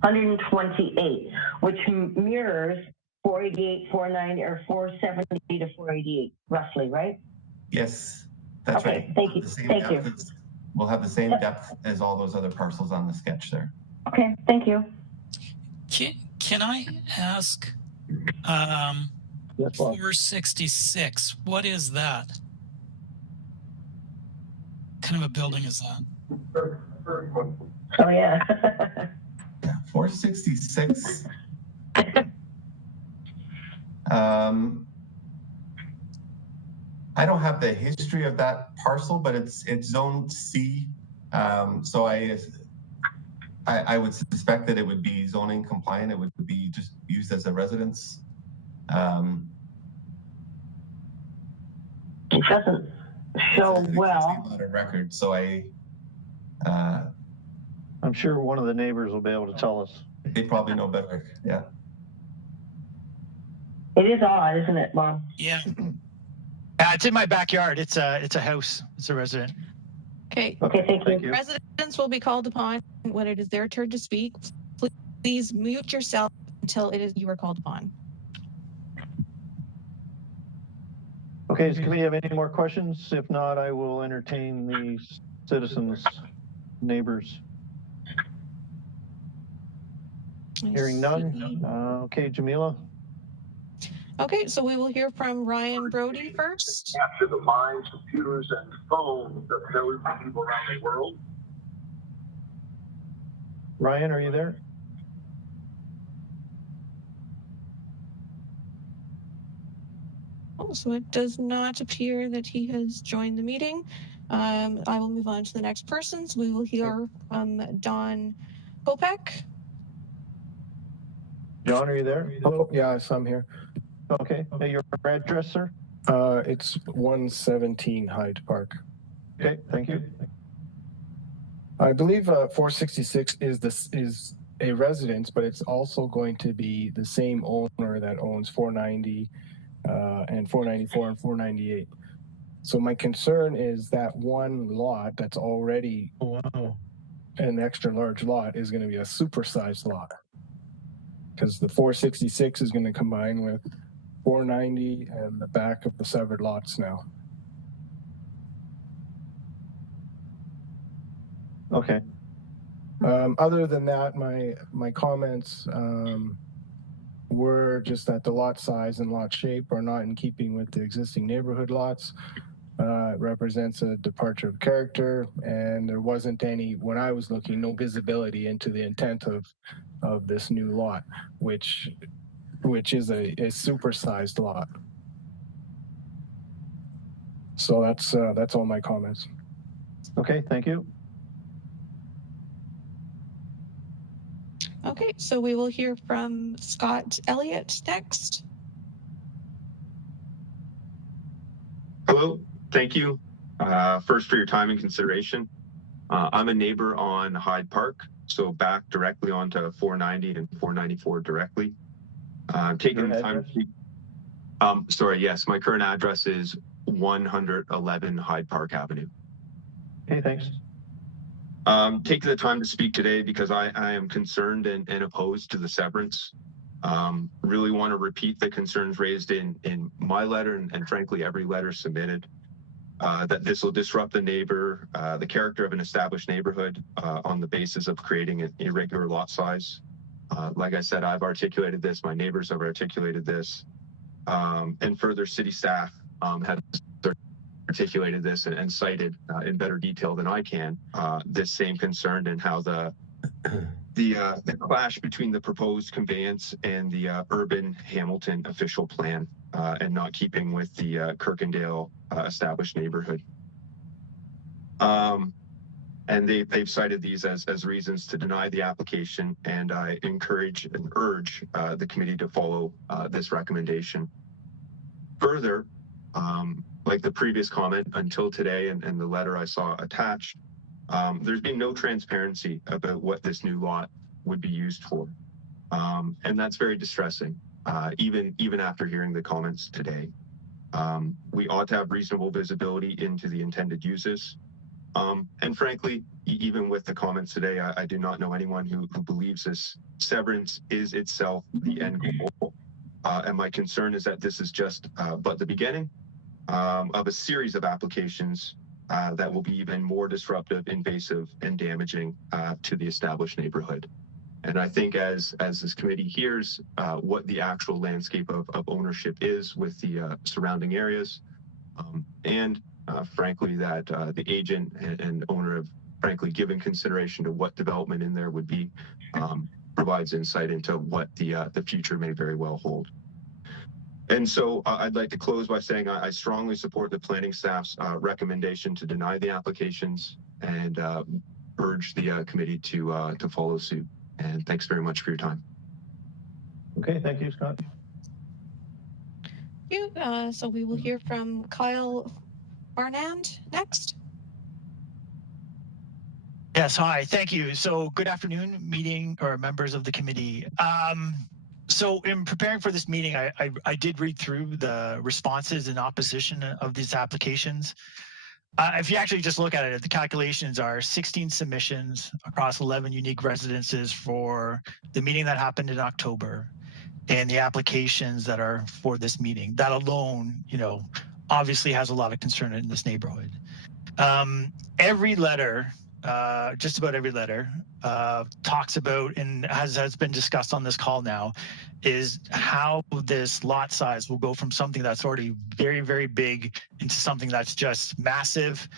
128, which mirrors 488, 490, or 470 to 488, roughly, right? Yes, that's okay, right. Thank you. Thank you. We'll have the same depth as all those other parcels on the sketch there. Okay, thank you. Can I ask, 466, what is that? What kind of a building is that? Oh, yeah. 466. I don't have the history of that parcel, but it's zone C. So I would suspect that it would be zoning compliant. It would be just used as a residence. It doesn't show well. Not a record, so I'm sure one of the neighbors will be able to tell us. They probably know better. Yeah. It is odd, isn't it, Bob? Yeah. It's in my backyard. It's a house. It's a resident. Okay. Okay, thank you. Residents will be called upon when it is their turn to speak. Please mute yourself until you are called upon. Okay, does the committee have any more questions? If not, I will entertain the citizens, neighbors. Hearing none. Okay, Jamila. Okay, so we will hear from Ryan Brody first. Capture the minds, computers, and phones of millions of people around the world. Ryan, are you there? Oh, so it does not appear that he has joined the meeting. I will move on to the next persons. We will hear from Don Kopek. John, are you there? Oh, yes, I'm here. Okay. Hey, your address, sir? It's 117 Hyde Park. Okay, thank you. I believe 466 is a residence, but it's also going to be the same owner that owns 490 and 494 and 498. So my concern is that one lot that's already an extra large lot is going to be a supersized lot, because the 466 is going to combine with 490 and the back of the severed lots now. Okay. Other than that, my comments were just that the lot size and lot shape are not in keeping with the existing neighborhood lots. It represents a departure of character, and there wasn't any, when I was looking, no visibility into the intent of this new lot, which is a supersized lot. So that's all my comments. Okay, thank you. Okay, so we will hear from Scott Elliott next. Hello, thank you. First for your time and consideration. I'm a neighbor on Hyde Park, so back directly onto 490 and 494 directly. Taking the time to speak. Sorry, yes, my current address is 111 Hyde Park Avenue. Okay, thanks. Taking the time to speak today because I am concerned and opposed to the severance. Really want to repeat the concerns raised in my letter and frankly every letter submitted. That this will disrupt the character of an established neighborhood on the basis of creating an irregular lot size. Like I said, I've articulated this, my neighbors have articulated this, and further city staff have articulated this and cited in better detail than I can this same concern and how the clash between the proposed conveyance and the urban Hamilton official plan and not keeping with the Kirkendale established neighborhood. And they've cited these as reasons to deny the application, and I encourage and urge the committee to follow this recommendation. Further, like the previous comment until today and the letter I saw attached, there's been no transparency about what this new lot would be used for. And that's very distressing, even after hearing the comments today. We ought to have reasonable visibility into the intended uses. And frankly, even with the comments today, I do not know anyone who believes this severance is itself the end goal. And my concern is that this is just but the beginning of a series of applications that will be even more disruptive, invasive, and damaging to the established neighborhood. And I think as this committee hears what the actual landscape of ownership is with the surrounding areas, and frankly that the agent and owner have frankly given consideration to what development in there would be, provides insight into what the future may very well hold. And so I'd like to close by saying I strongly support the planning staff's recommendation to deny the applications and urge the committee to follow suit. And thanks very much for your time. Okay, thank you, Scott. Thank you. So we will hear from Kyle Barnand next. Yes, hi, thank you. So good afternoon, meeting or members of the committee. So in preparing for this meeting, I did read through the responses in opposition of these applications. If you actually just look at it, the calculations are 16 submissions across 11 unique residences for the meeting that happened in October and the applications that are for this meeting. That alone, obviously has a lot of concern in this neighborhood. Every letter, just about every letter, talks about, and has been discussed on this call now, is how this lot size will go from something that's already very, very big into something that's just massive,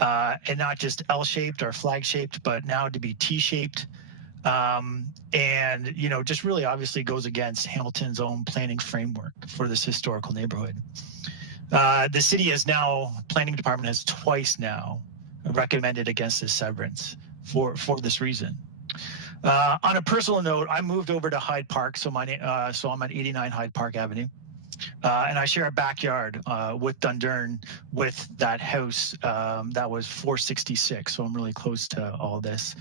and not just L-shaped or flag-shaped, but now to be T-shaped. And, just really obviously goes against Hamilton's own planning framework for this historical neighborhood. The city has now, planning department has twice now recommended against this severance for this reason. On a personal note, I moved over to Hyde Park, so I'm at 89 Hyde Park Avenue, and I share a backyard with Dundurn with that house that was 466, so I'm really close to all this.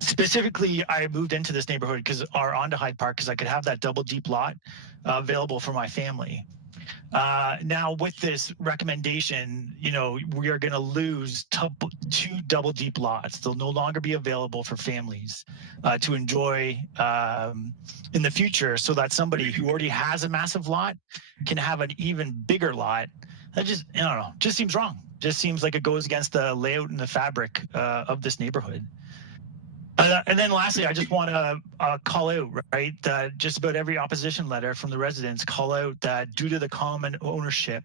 Specifically, I moved into this neighborhood onto Hyde Park because I could have that double deep lot available for my family. Now with this recommendation, we are going to lose two double deep lots. They'll no longer be available for families to enjoy in the future, so that somebody who already has a massive lot can have an even bigger lot. That just, I don't know, just seems wrong. Just seems like it goes against the layout and the fabric of this neighborhood. And then lastly, I just want to call out, right, that just about every opposition letter from the residents call out that due to the common ownership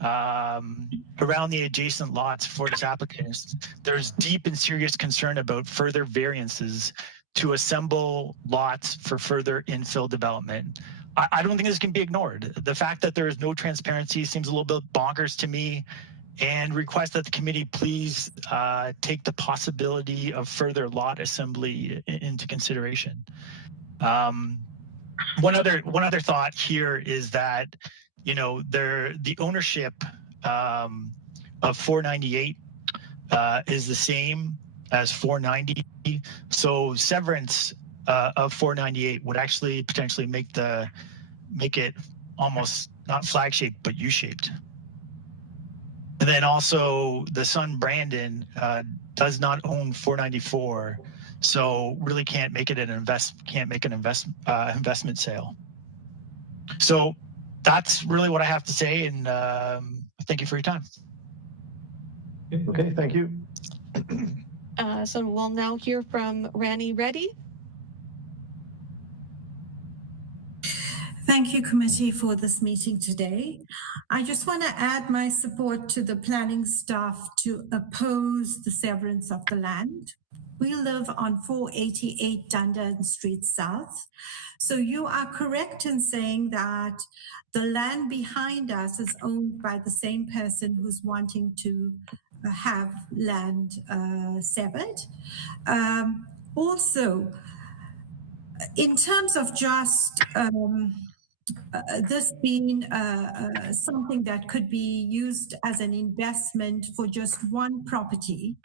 around the adjacent lots for this applicant, there's deep and serious concern about further variances to assemble lots for further infill development. I don't think this can be ignored. The fact that there is no transparency seems a little bit bonkers to me. and request that the committee please take the possibility of further lot assembly into consideration. One other thought here is that, you know, the ownership of 498 is the same as 490. So Severance of 498 would actually potentially make it almost not flag shaped but U-shaped. And then also the son Brandon does not own 494, so really can't make an investment sale. So that's really what I have to say, and thank you for your time. Okay, thank you. So we'll now hear from Rani Reddy. Thank you, committee, for this meeting today. I just want to add my support to the planning staff to oppose the severance of the land. We live on 488 Dundas Street South. So you are correct in saying that the land behind us is owned by the same person who's wanting to have land severed. Also, in terms of just this being something that could be used as an investment for just one property,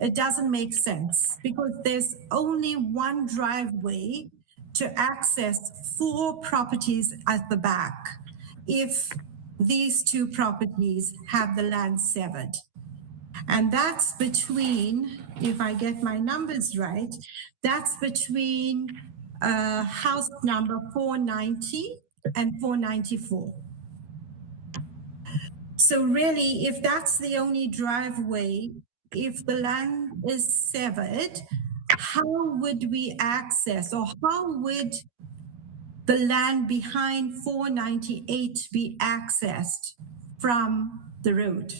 it doesn't make sense because there's only one driveway to access 4 properties at the back if these 2 properties have the land severed. And that's between, if I get my numbers right, that's between house number 490 and 494. So really, if that's the only driveway, if the land is severed, how would we access, or how would the land behind 498 be accessed from the road?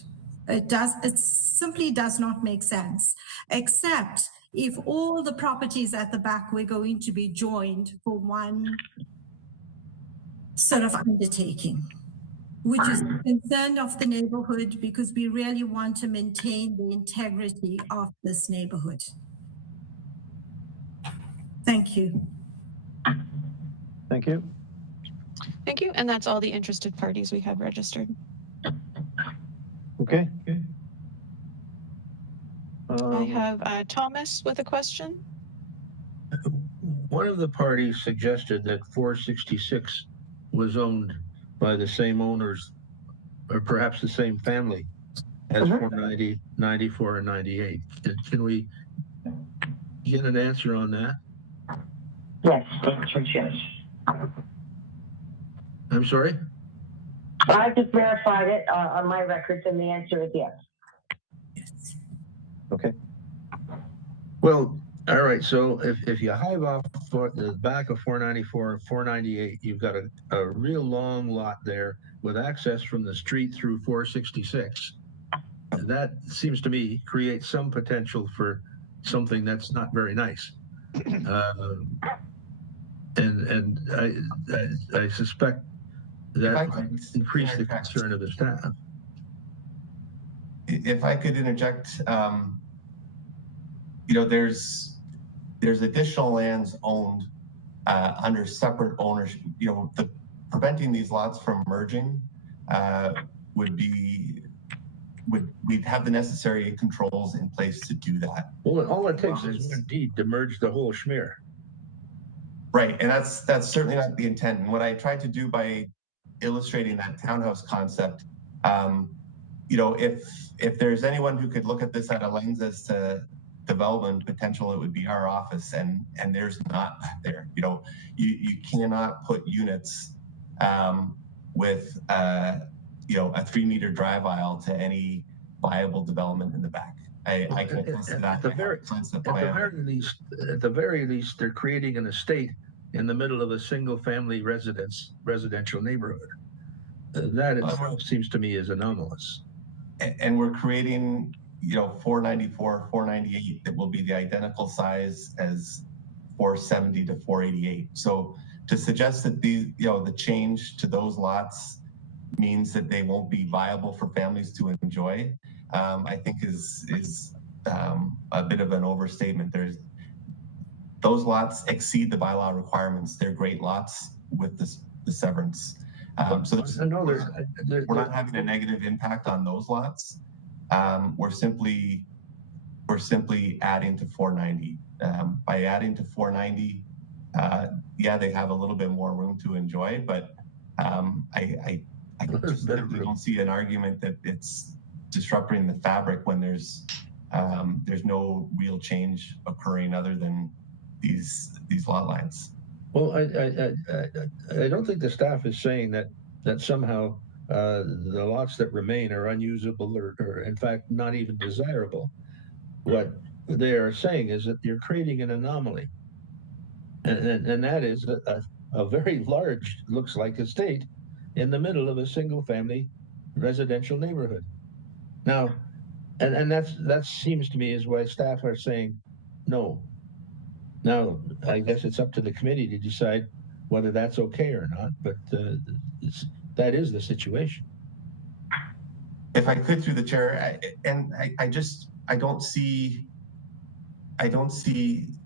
It simply does not make sense, except if all the properties at the back were going to be joined for one sort of undertaking, which is a concern of the neighborhood because we really want to maintain the integrity of this neighborhood. Thank you. Thank you. Thank you. And that's all the interested parties we have registered. Okay. I have Thomas with a question. One of the parties suggested that 466 was owned by the same owners, or perhaps the same family, as 490, 94, and 98. Can we get an answer on that? Yes, the answer is yes. I'm sorry? I just verified it on my records, and the answer is yes. Okay. Well, all right. So if you hive off the back of 494 and 498, you've got a real long lot there with access from the street through 466. That seems to me creates some potential for something that's not very nice. And I suspect that might increase the concern of the staff. If I could interject, you know, there's additional lands owned under separate ownership. You know, preventing these lots from merging we'd have the necessary controls in place to do that. Well, all it takes is one deed to merge the whole schmear. Right, and that's certainly not the intent. And what I tried to do by illustrating that townhouse concept, you know, if there's anyone who could look at this at a lens as to development potential, it would be our office, and there's not there. You know, you cannot put units with you know, a 3-meter drive aisle to any viable development in the back. I can attest to that. At the very least, they're creating an estate in the middle of a single-family residential neighborhood. That itself seems to me is anomalous. And we're creating, you know, 494, 498 that will be the identical size as 470 to 488. So to suggest that these, you know, the change to those lots means that they won't be viable for families to enjoy, I think is a bit of an overstatement. Those lots exceed the bylaw requirements. They're great lots with the severance. So we're not having a negative impact on those lots. We're simply adding to 490. By adding to 490, yeah, they have a little bit more room to enjoy, but I just simply don't see an argument that it's disrupting the fabric when there's no real change occurring other than these lot lines. Well, I don't think the staff is saying that somehow the lots that remain are unusable or in fact not even desirable. What they are saying is that you're creating an anomaly, and that is a very large, looks like, estate in the middle of a single-family residential neighborhood. Now, and that seems to me is why staff are saying no. Now, I guess it's up to the committee to decide whether that's okay or not, but that is the situation. If I could, through the chair, I don't see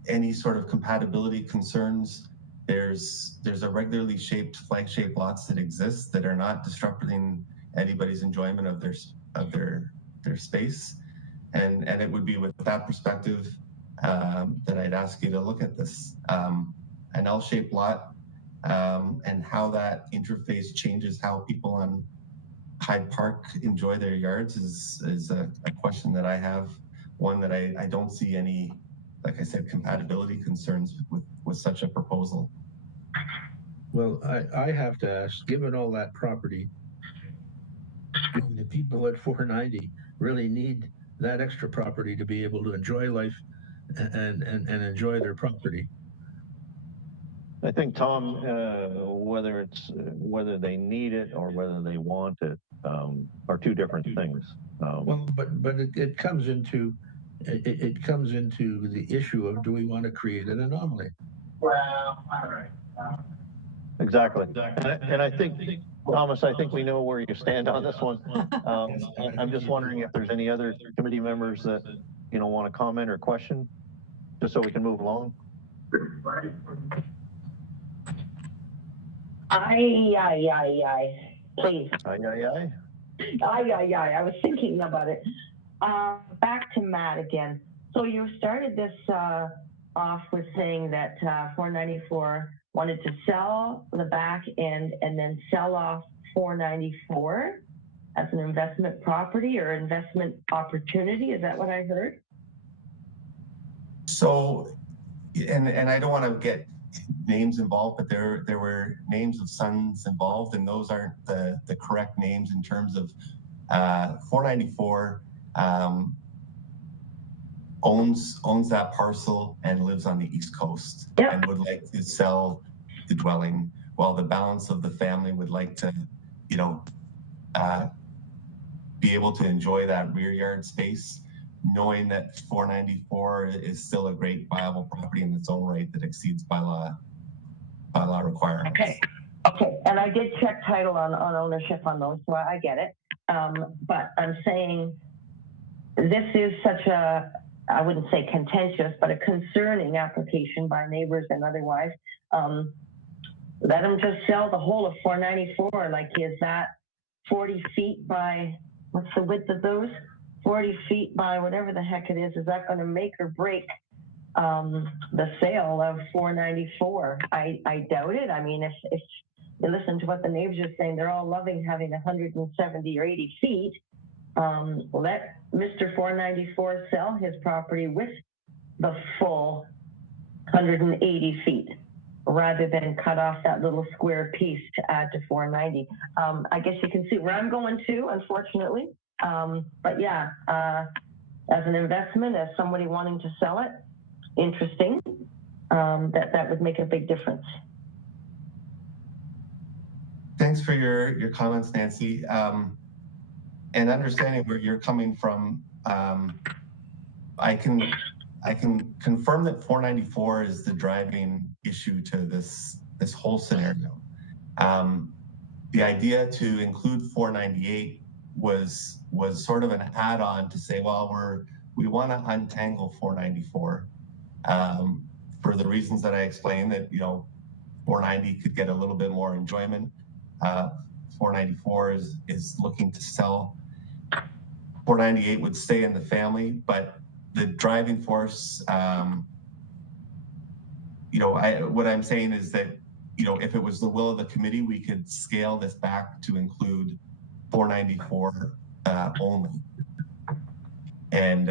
any sort of compatibility concerns. There's a regularly shaped flag-shaped lots that exist that are not disrupting anybody's enjoyment of their space, and it would be with that perspective that I'd ask you to look at this. An L-shaped lot and how that interface changes how people on Hyde Park enjoy their yards is a question that I have, one that I don't see any, like I said, compatibility concerns with such a proposal. Well, I have to ask, given all that property, the people at 490 really need that extra property to be able to enjoy life and enjoy their property. I think, Tom, whether they need it or whether they want it are two different things. Well, but it comes into the issue of, do we want to create an anomaly? Well, all right. Exactly. And I think, Thomas, I think we know where you stand on this one. I'm just wondering if there's any other committee members that want to comment or question, just so we can move along. Please. I was thinking about it. Back to Matt again. So you started this off with saying that 494 wanted to sell the back end and then sell off 494 as an investment property or investment opportunity. Is that what I heard? So, and I don't want to get names involved, but there were names of sons involved, and those aren't the correct names in terms of 494 owns that parcel and lives on the East Coast and would like to sell the dwelling, while the balance of the family would like to, be able to enjoy that rear yard space, knowing that 494 is still a great viable property in its own right that exceeds bylaw requirements. Okay, and I did check title on ownership on those, so I get it. But I'm saying this is such a, I wouldn't say contentious, but a concerning application by neighbors and otherwise. Let them just sell the whole of 494. Like, is that 40 feet by, what's the width of those? 40 feet by whatever the heck it is that going to make or break the sale of 494? I doubt it. I mean, if you listen to what the neighbors are saying, they're all loving having 170 or 80 feet. Let Mr. 494 sell his property with the full 180 feet rather than cut off that little square piece to add to 490. I guess you can see where I'm going to, unfortunately. But yeah, as an investment, as somebody wanting to sell it, interesting. That would make a big difference. Thanks for your comments, Nancy. And understanding where you're coming from, I can confirm that 494 is the driving issue to this whole scenario. the idea to include 498 was sort of an add-on to say, well, we want to untangle 494 for the reasons that I explained, that 490 could get a little bit more enjoyment. 494 is looking to sell. 498 would stay in the family, but the driving force, what I'm saying is that, if it was the will of the committee, we could scale this back to include 494 only. And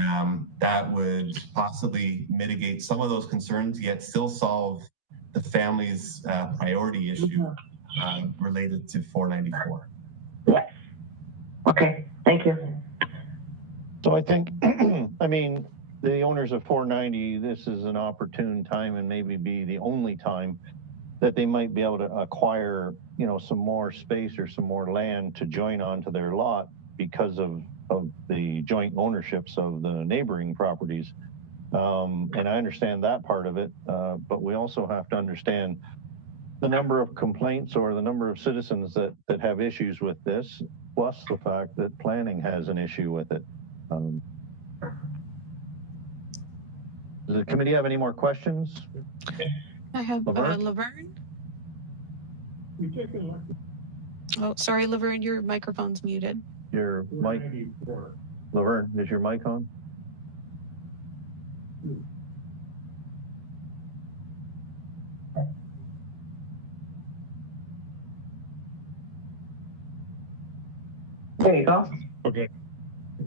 that would possibly mitigate some of those concerns, yet still solve the family's priority issue related to 494. Yeah. Okay, thank you. So I think, I mean, the owners of 490, this is an opportune time and maybe be the only time that they might be able to acquire, some more space or some more land to join onto their lot because of the joint ownerships of the neighboring properties. And I understand that part of it, but we also have to understand the number of complaints or the number of citizens that have issues with this, plus the fact that planning has an issue with it. Does the committee have any more questions? I have Laverne. Oh, sorry, Laverne, your microphone's muted. Your mic, Laverne, is your mic on? There you go. Okay.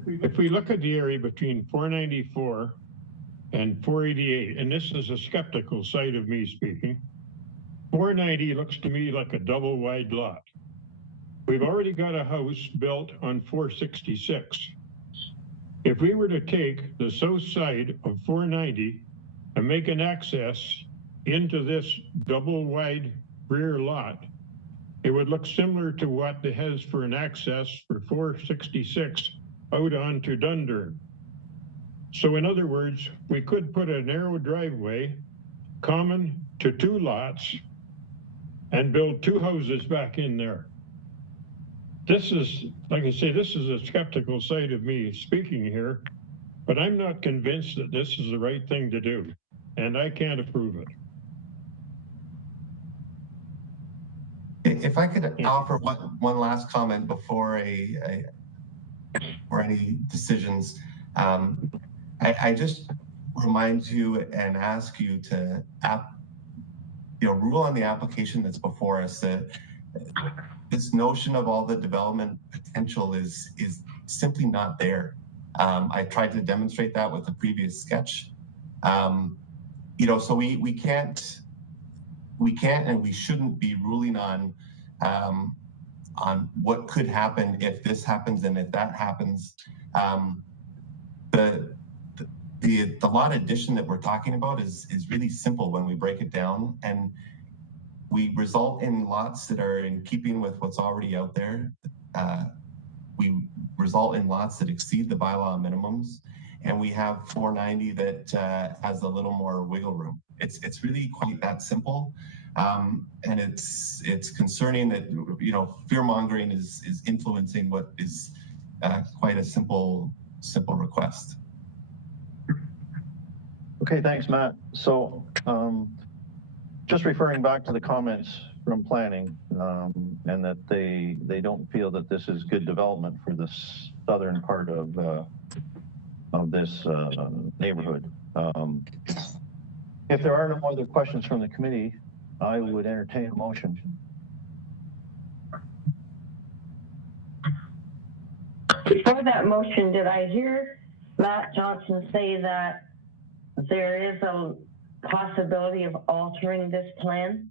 If we look at the area between 494 and 488, and this is a skeptical side of me speaking, 490 looks to me like a double wide lot. We've already got a house built on 466. If we were to take the south side of 490 and make an access into this double wide rear lot, it would look similar to what it has for an access for 466 out onto Dundurn. So in other words, we could put a narrow driveway common to two lots and build two houses back in there. This is, like I say, this is a skeptical side of me speaking here, but I'm not convinced that this is the right thing to do, and I can't approve it. If I could offer one last comment before or any decisions, I just remind you and ask you to rule on the application that's before us. That this notion of all the development potential is simply not there. I tried to demonstrate that with the previous sketch. So we can't and we shouldn't be ruling on what could happen if this happens and if that happens. The lot addition that we're talking about is really simple when we break it down, and we result in lots that are in keeping with what's already out there. We result in lots that exceed the bylaw minimums, and we have 490 that has a little more wiggle room. It's really quite that simple, and it's concerning that fear mongering is influencing what is quite a simple request. Okay, thanks, Matt. So just referring back to the comments from planning, and that they don't feel that this is good development for the southern part of this neighborhood. If there are no other questions from the committee, I would entertain a motion. Before that motion, did I hear Matt Johnson say that there is a possibility of altering this plan?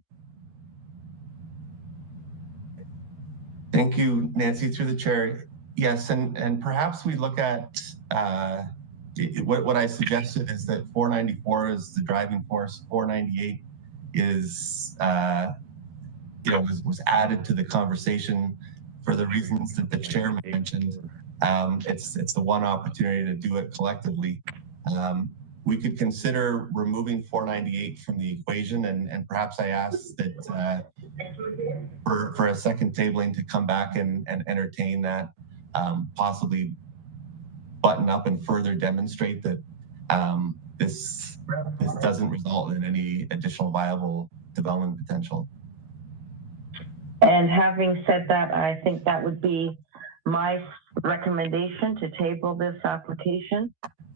Thank you, Nancy, through the chair. Yes, and perhaps we look at what I suggested is that 494 is the driving force. 498 is was added to the conversation for the reasons that the chair mentioned. It's the one opportunity to do it collectively. we could consider removing 498 from the equation, and perhaps I ask that for a second tabling to come back and entertain that, possibly button up and further demonstrate that this doesn't result in any additional viable development potential. And having said that, I think that would be my recommendation, to table this application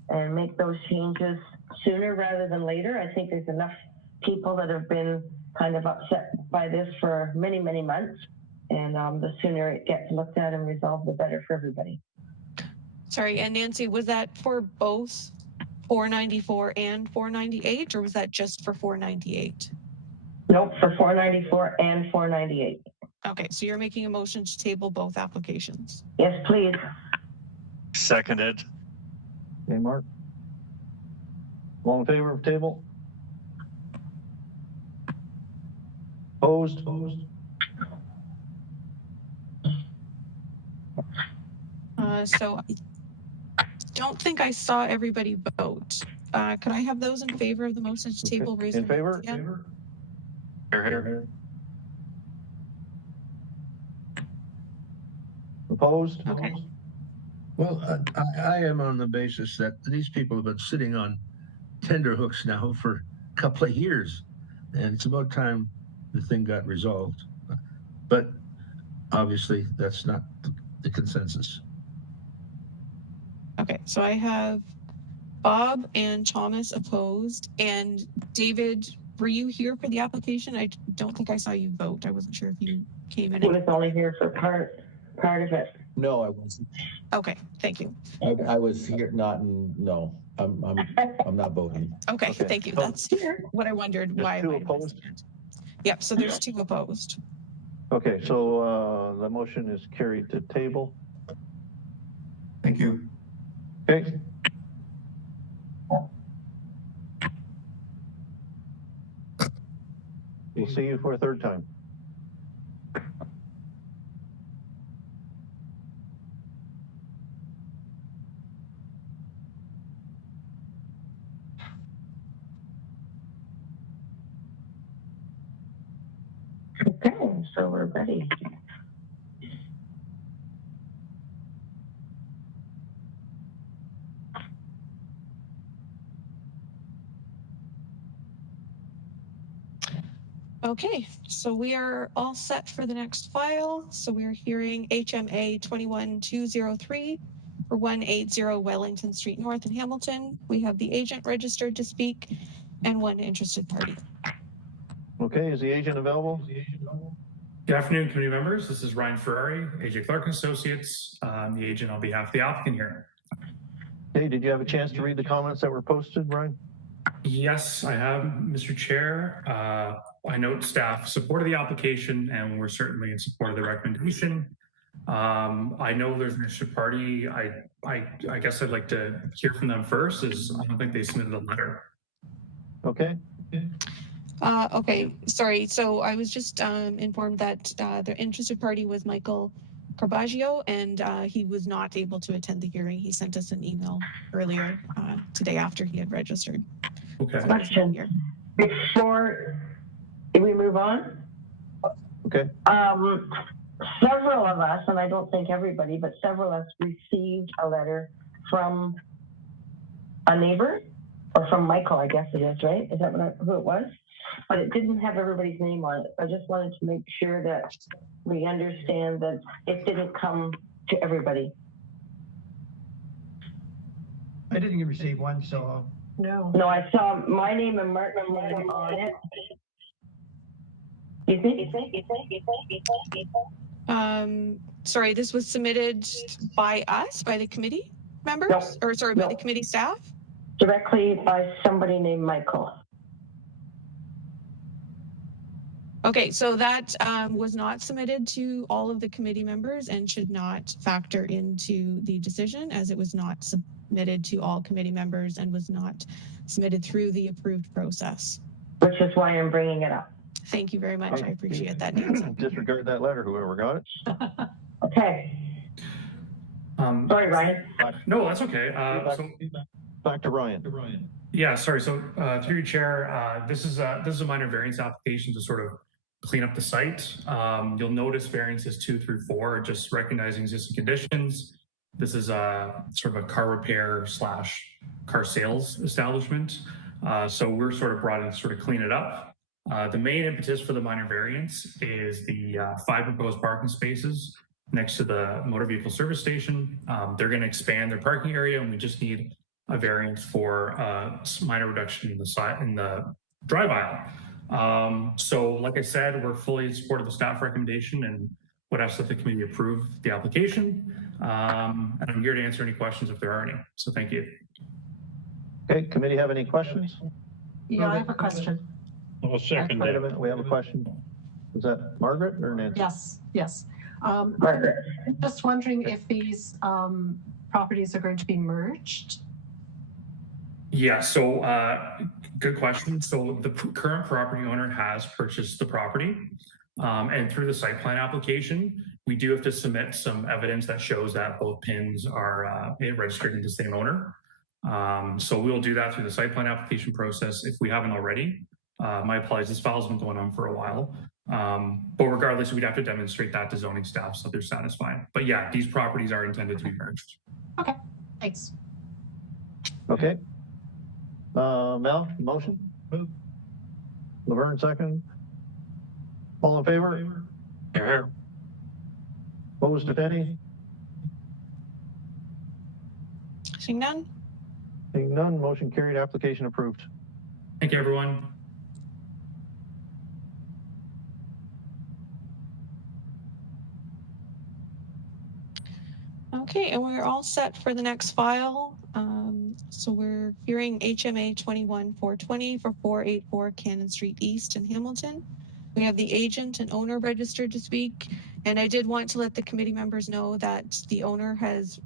and make those changes sooner rather than later. I think there's enough people that have been kind of upset by this for many, many months. And the sooner it gets looked at and resolved, the better for everybody. Sorry, and Nancy, was that for both 494 and 498, or was that just for 498? Nope, for 494 and 498. Okay, so you're making a motion to table both applications. Yes, please. Seconded. Okay, Mark. All in favor of table? Opposed? So I don't think I saw everybody vote. Could I have those in favor of the motion to table? Raise In their favor? hand? Here. Opposed? Okay. Well, I am on the basis that these people have been sitting on tenterhooks now for a couple of years, and it's about time the thing got resolved. But obviously, that's not the consensus. Okay, so I have Bob and Thomas opposed, and David, were you here for the application? I don't think I saw you vote. I wasn't sure if you came in. He was only here for part of it. No, I wasn't. Okay, thank you. I was here, no, I'm not voting. Okay, thank you. That's what I wondered. Just why two I opposed? Yep, so there's 2 opposed. Okay, so the motion is carried to table. Thank you. Okay. We'll see you for a third time. Okay, so we're ready. Okay, so we are all set for the next file. So we're hearing HMA 21203 for 180 Wellington Street North in Hamilton. We have the agent registered to speak and 1 interested party. Okay, is the agent available? Good afternoon, committee members. This is Ryan Ferrari, AJ Clark Associates, the agent on behalf of the applicant here. Hey, did you have a chance to read the comments that were posted, Ryan? Yes, I have, Mr. Chair. I note staff supported the application and we're certainly in support of the recommendation. I know there's an interested party. I guess I'd like to hear from them first, as I don't think they submitted a letter. Okay. Okay, sorry. So I was just informed that the interested party was Michael Carbaggio, and he was not able to attend the hearing. He sent us an email earlier today after he had registered. Okay. Question. Before we move on. Okay. Several of us, and I don't think everybody, but several of us received a letter from a neighbor, or from Michael, I guess it is, right? Is that who it was? But it didn't have everybody's name on it. I just wanted to make sure that we understand that it didn't come to everybody. I didn't receive one, so. No, I saw my name and Martin's name on it. You think? Sorry, this was submitted by us, by the committee members? No. Or sorry, by the committee staff? Directly by somebody named Michael. Okay, so that was not submitted to all of the committee members and should not factor into the decision, as it was not submitted to all committee members and was not submitted through the approved process. Which is why I'm bringing it up. Thank you very much. I appreciate that, Nancy. Disregard that letter, whoever got it. Okay. Sorry, Ryan. No, that's okay. Back to Ryan. Yeah, sorry. So through your chair, this is a minor variance application to sort of clean up the site. You'll notice variances 2 through 4 are just recognizing existing conditions. This is a sort of a car repair / car sales establishment. So we're sort of brought in to sort of clean it up. The main impetus for the minor variance is the 5 proposed parking spaces next to the motor vehicle service station. They're going to expand their parking area, and we just need a variance for a minor reduction in the drive aisle. So like I said, we're fully in support of the staff recommendation and would ask that the committee approve the application. And I'm here to answer any questions if there are any. So thank you. Okay, committee have any questions? Yeah, I have a question. I'll second Wait a that. minute, we have a question. Is that Margaret or Nancy? Yes, yes. Margaret. Just wondering if these properties are going to be merged. Yeah, so good question. So the current property owner has purchased the property, and through the site plan application, we do have to submit some evidence that shows that both PINs are registered to the same owner. So we'll do that through the site plan application process if we haven't already. My apologies, this file's been going on for a while. But regardless, we'd have to demonstrate that to zoning staff so they're satisfied. But yeah, these properties are intended to be merged. Okay, thanks. Okay. Mel, motion? Move. Laverne, second. All in favor? Here. Opposed, if any? Seeing none? Seeing none, motion carried, application approved. Thank you, everyone. Okay, and we're all set for the next file. So we're hearing HMA 21-420 for 484 Cannon Street East in Hamilton. We have the agent and owner registered to speak, and I did want to let the committee members know that the owner has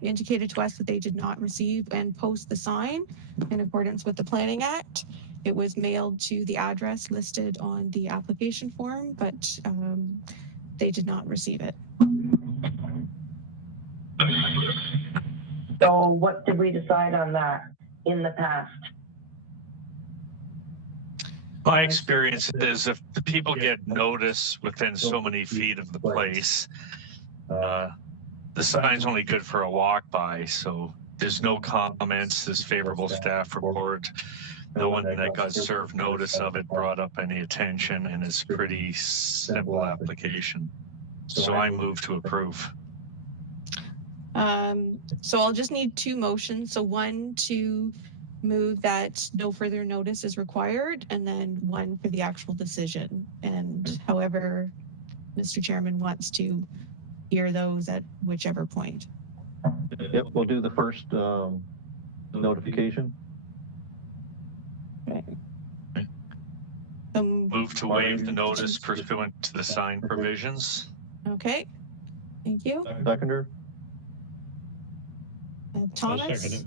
indicated to us that they did not receive and post the sign in accordance with the Planning Act. It was mailed to the address listed on the application form, but they did not receive it. So what did we decide on that in the past? My experience is if the people get notice within so many feet of the place, the sign's only good for a walk by. So there's no comments, this favorable staff report. No one that got served notice of it brought up any attention, and it's pretty simple application. So I move to approve. So I'll just need 2 motions. So one to move that no further notice is required, and then one for the actual decision. And however Mr. Chairman wants to hear those at whichever point. Yep, we'll do the first notification. Okay. Move to waive the notice pursuant to the sign provisions. Okay, thank you. Seconder? Thomas?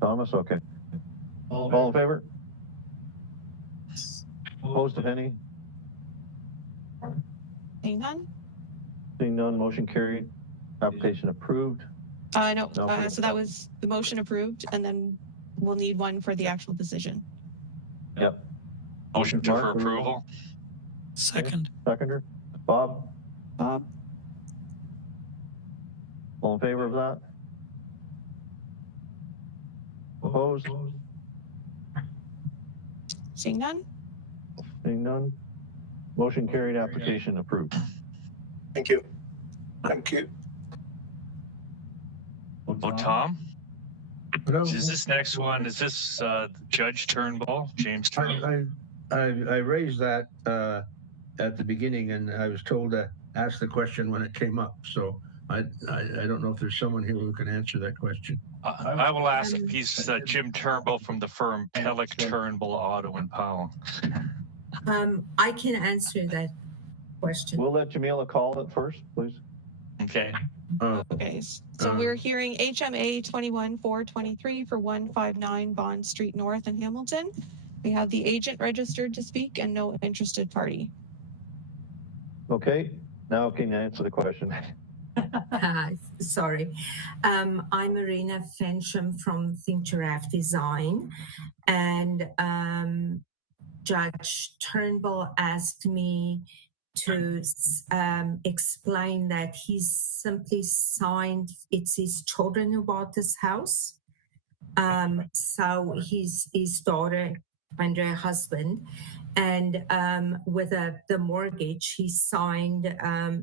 Thomas, okay. All in favor? Opposed, if any? Seeing none? Seeing none, motion carried. Application approved. No, so that was the motion approved, and then we'll need one for the actual decision. Yep. Motion for approval. Second. Seconder. Bob? Bob? All in favor of that? Opposed? Seeing none? Seeing none? Motion carried, application approved. Thank you. Thank you. Oh, Tom? Hello? Is this next one, is this Judge Turnbull, James Turnbull? I raised that at the beginning, and I was told to ask the question when it came up. So I don't know if there's someone here who can answer that question. I will ask if he's Jim Turnbull from the firm Pellick Turnbull Auto in Powell. I can answer that question. We'll let Jamila call it first, please. Okay. Okay, so we're hearing HMA 21-423 for 159 Bond Street North in Hamilton. We have the agent registered to speak and no interested party. Okay, now can you answer the question? Sorry. I'm Marina Fensham from Think Giraffe Design, and Judge Turnbull asked me to explain that he's simply signed, it's his children who bought this house. So his daughter and her husband, and with the mortgage, he signed,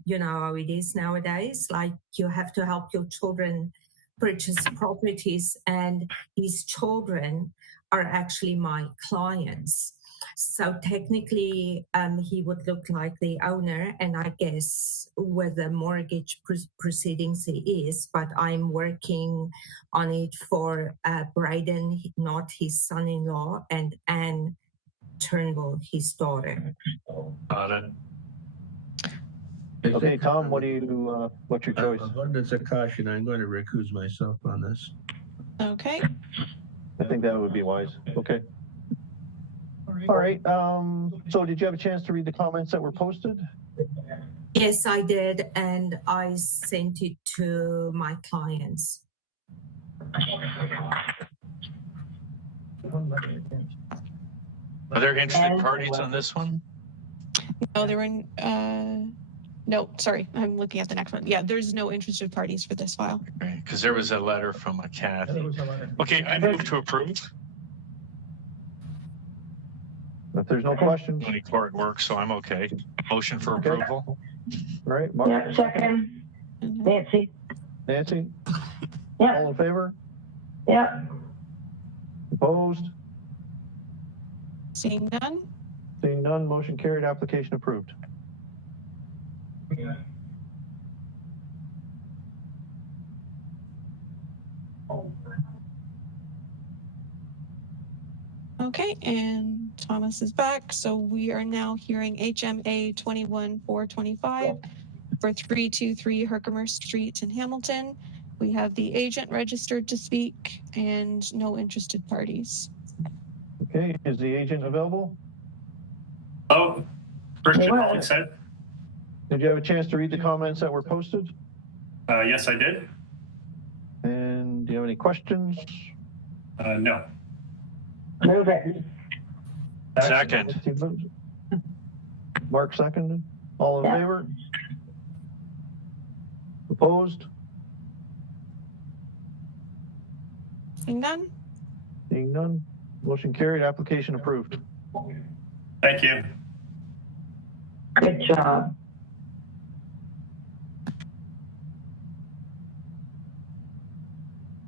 you know how it is nowadays, like you have to help your children purchase properties, and his children are actually my clients. So technically, he would look like the owner, and I guess with the mortgage proceedings he is, but I'm working on it for Braden, not his son-in-law, and Anne Turnbull, his daughter. Got it. Okay, Tom, what's your choice? Abundance of caution, I'm going to recuse myself on this. Okay. I think that would be wise. Okay. All right. So did you have a chance to read the comments that were posted? Yes, I did, and I sent it to my clients. Are there interested parties on this one? No, there were. No, sorry, I'm looking at the next one. Yeah, there's no interested parties for this file. Because there was a letter from a Kathy. Okay, I move to approve. If there's no questions. Only court work, so I'm okay. Motion for approval. All right, Mark. Yeah, second. Nancy. Nancy? Yeah. All in favor? Yeah. Opposed? Seeing none? Seeing none, motion carried, application approved. Okay, and Thomas is back. So we are now hearing HMA 21425 for 323 Herkimer Street in Hamilton. We have the agent registered to speak and no interested parties. Okay, is the agent available? Oh, Christian Alex said. Did you have a chance to read the comments that were posted? Yes, I did. And do you have any questions? No. Move it. Second. Mark seconded. All in favor? Opposed? Seeing none? Seeing none. Motion carried, application approved. Thank you. Good job.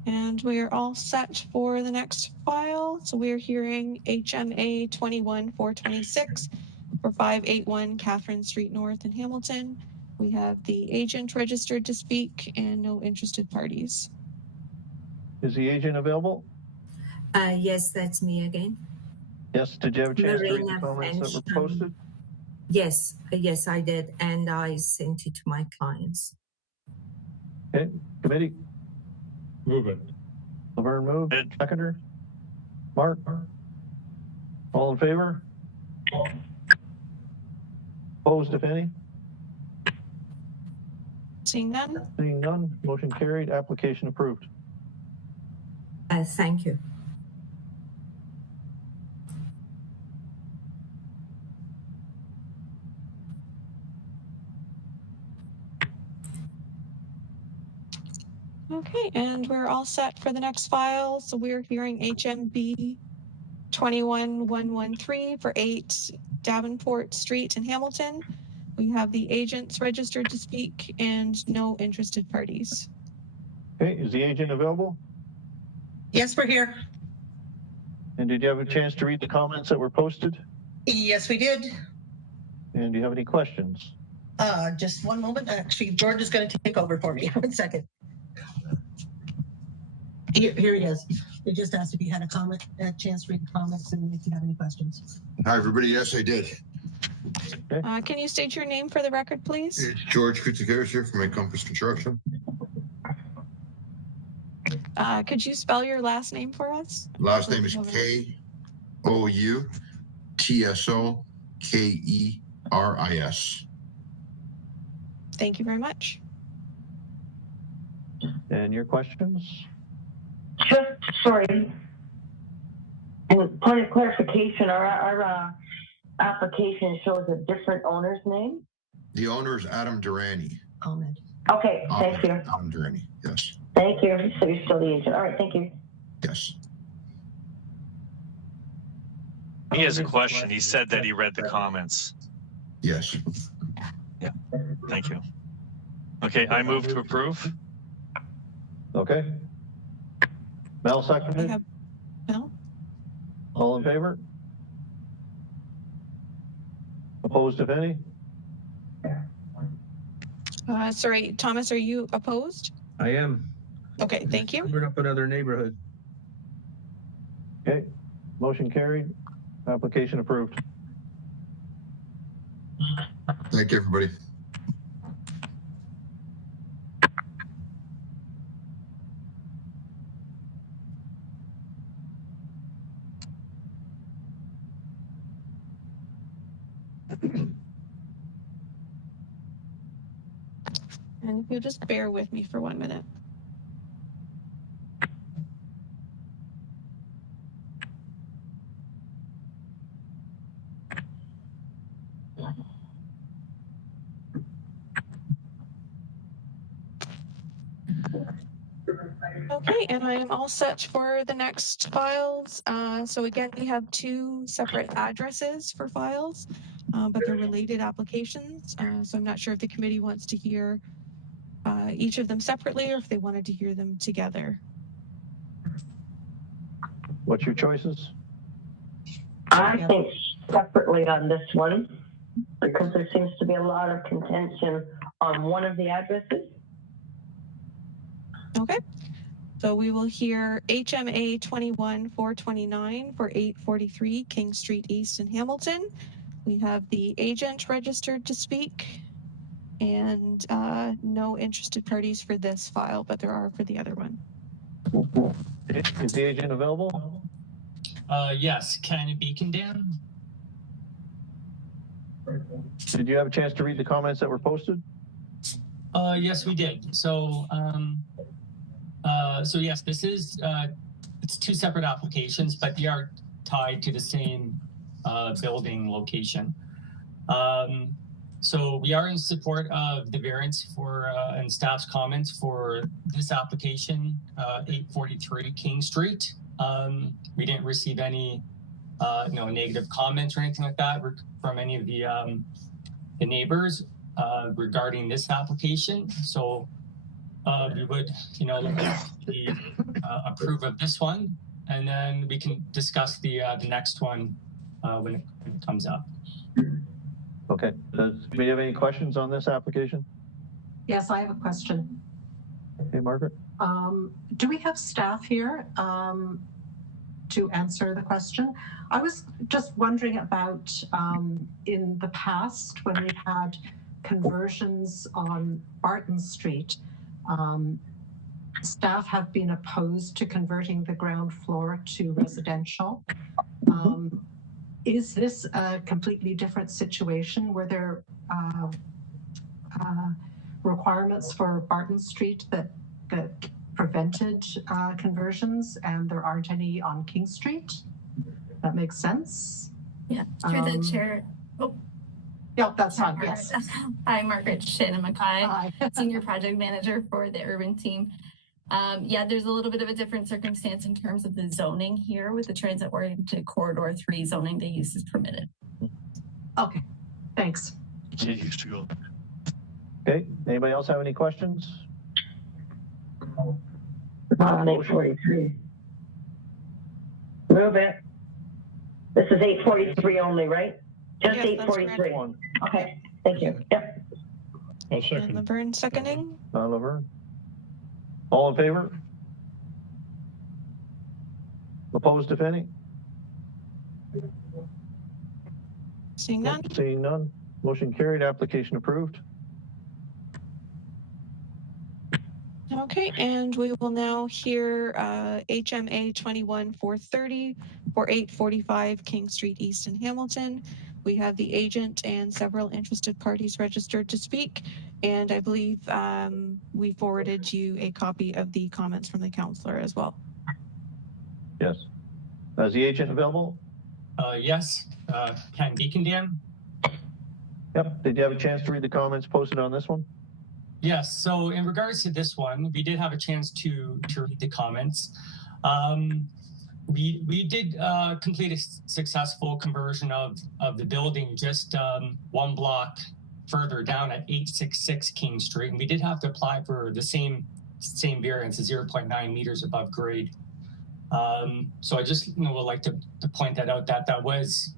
And we are all set for the next file. So we're hearing HMA 21426 for 581 Catherine Street North in Hamilton. We have the agent registered to speak and no interested parties. Is the agent available? Yes, that's me again. Yes, did you have a chance to read the Marina comments that were posted? Yes, yes, I did, and I sent it to my clients. Okay, committee? Move it. Laverne moved. Seconder? Mark? All in favor? Opposed, if any? Seeing none? Seeing none, motion carried, application approved. Thank you. Okay, and we're all set for the next file. So we're hearing HMB 21113 for 8 Davenport Street in Hamilton. We have the agents registered to speak and no interested parties. Okay, is the agent available? Yes, we're here. And did you have a chance to read the comments that were posted? Yes, we did. And do you have any questions? Just one moment. Actually, George is going to take over for me. 1 second. Here he is. They just asked if you had a chance to read the comments and if you have any questions. Hi, everybody. Yes, I did. Can you state your name for the record, please? It's George Kutsikaris here from Encompass Construction. Could you spell your last name for us? Last name is K-O-U-T-S-O-K-E-R-I-S. Thank you very much. And your questions? Just, sorry, and point of clarification, our application shows a different owner's name? The owner is Adam Durrani. Ahmed. Okay, thank you. Adam Durrani, yes. Thank you. So you're still the agent. All right, thank you. Yes. He has a question. He said that he read the comments. Yes. Yeah, thank you. Okay, I move to approve. Okay. Mel seconded. Mel? All in favor? Opposed, if any? Sorry, Thomas, are you opposed? I am. Okay, thank you. Clearing up another neighborhood. Okay, motion carried. Application approved. Thank you, everybody. And if you'll just bear with me for 1 minute. Okay, and I am all set for the next files. So again, we have 2 separate addresses for files, but they're related applications. So I'm not sure if the committee wants to hear each of them separately or if they wanted to hear them together. What's your choices? I think separately on this one, because there seems to be a lot of contention on one of the addresses. Okay. So we will hear HMA 21429 for 843 King Street East in Hamilton. We have the agent registered to speak and no interested parties for this file, but there are for the other one. Is the agent available? Yes, can it be condemned? Did you have a chance to read the comments that were posted? Yes, we did. So yes, this is it's 2 separate applications, but they are tied to the same building location. So we are in support of the variance for and staff's comments for this application, 843 King Street. We didn't receive any negative comments or anything like that from any of the neighbors regarding this application. So we would, approve of this one, and then we can discuss the next one when it comes up. Okay. Does anybody have any questions on this application? Yes, I have a question. Okay, Margaret. Do we have staff here to answer the question? I was just wondering about in the past when we've had conversions on Barton Street, staff have been opposed to converting the ground floor to residential. Is this a completely different situation? Were there requirements for Barton Street that prevented conversions, and there aren't any on King Street? That makes sense. Yeah, through the chair. Oh. Yeah, that's fine. Yes. Hi, Margaret Shannon-Mackay, Senior Project Manager for the Urban Team. Yeah, there's a little bit of a different circumstance in terms of the zoning here with the transit-oriented Corridor 3 zoning. The use is permitted. Okay, thanks. It used to go. Okay, anybody else have any questions? On 843. Move it. This is 843 only, right? Just Yes, 843. Okay, thank you. Yep. I'll second. And Laverne seconding. Laverne. All in favor? Opposed, if any? Seeing none. Seeing none. Motion carried. Application approved. Okay, and we will now hear HMA 21430 for 845 King Street East in Hamilton. We have the agent and several interested parties registered to speak. And I believe we forwarded you a copy of the comments from the counselor as well. Yes. Is the agent available? Yes. Ken Beacon Dam. Yep. Did you have a chance to read the comments posted on this one? Yes. So in regards to this one, we did have a chance to read the comments. We did complete a successful conversion of the building just one block further down at 866 King Street, and we did have to apply for the same variance, 0.9 meters above grade. So I just would like to point that out, that was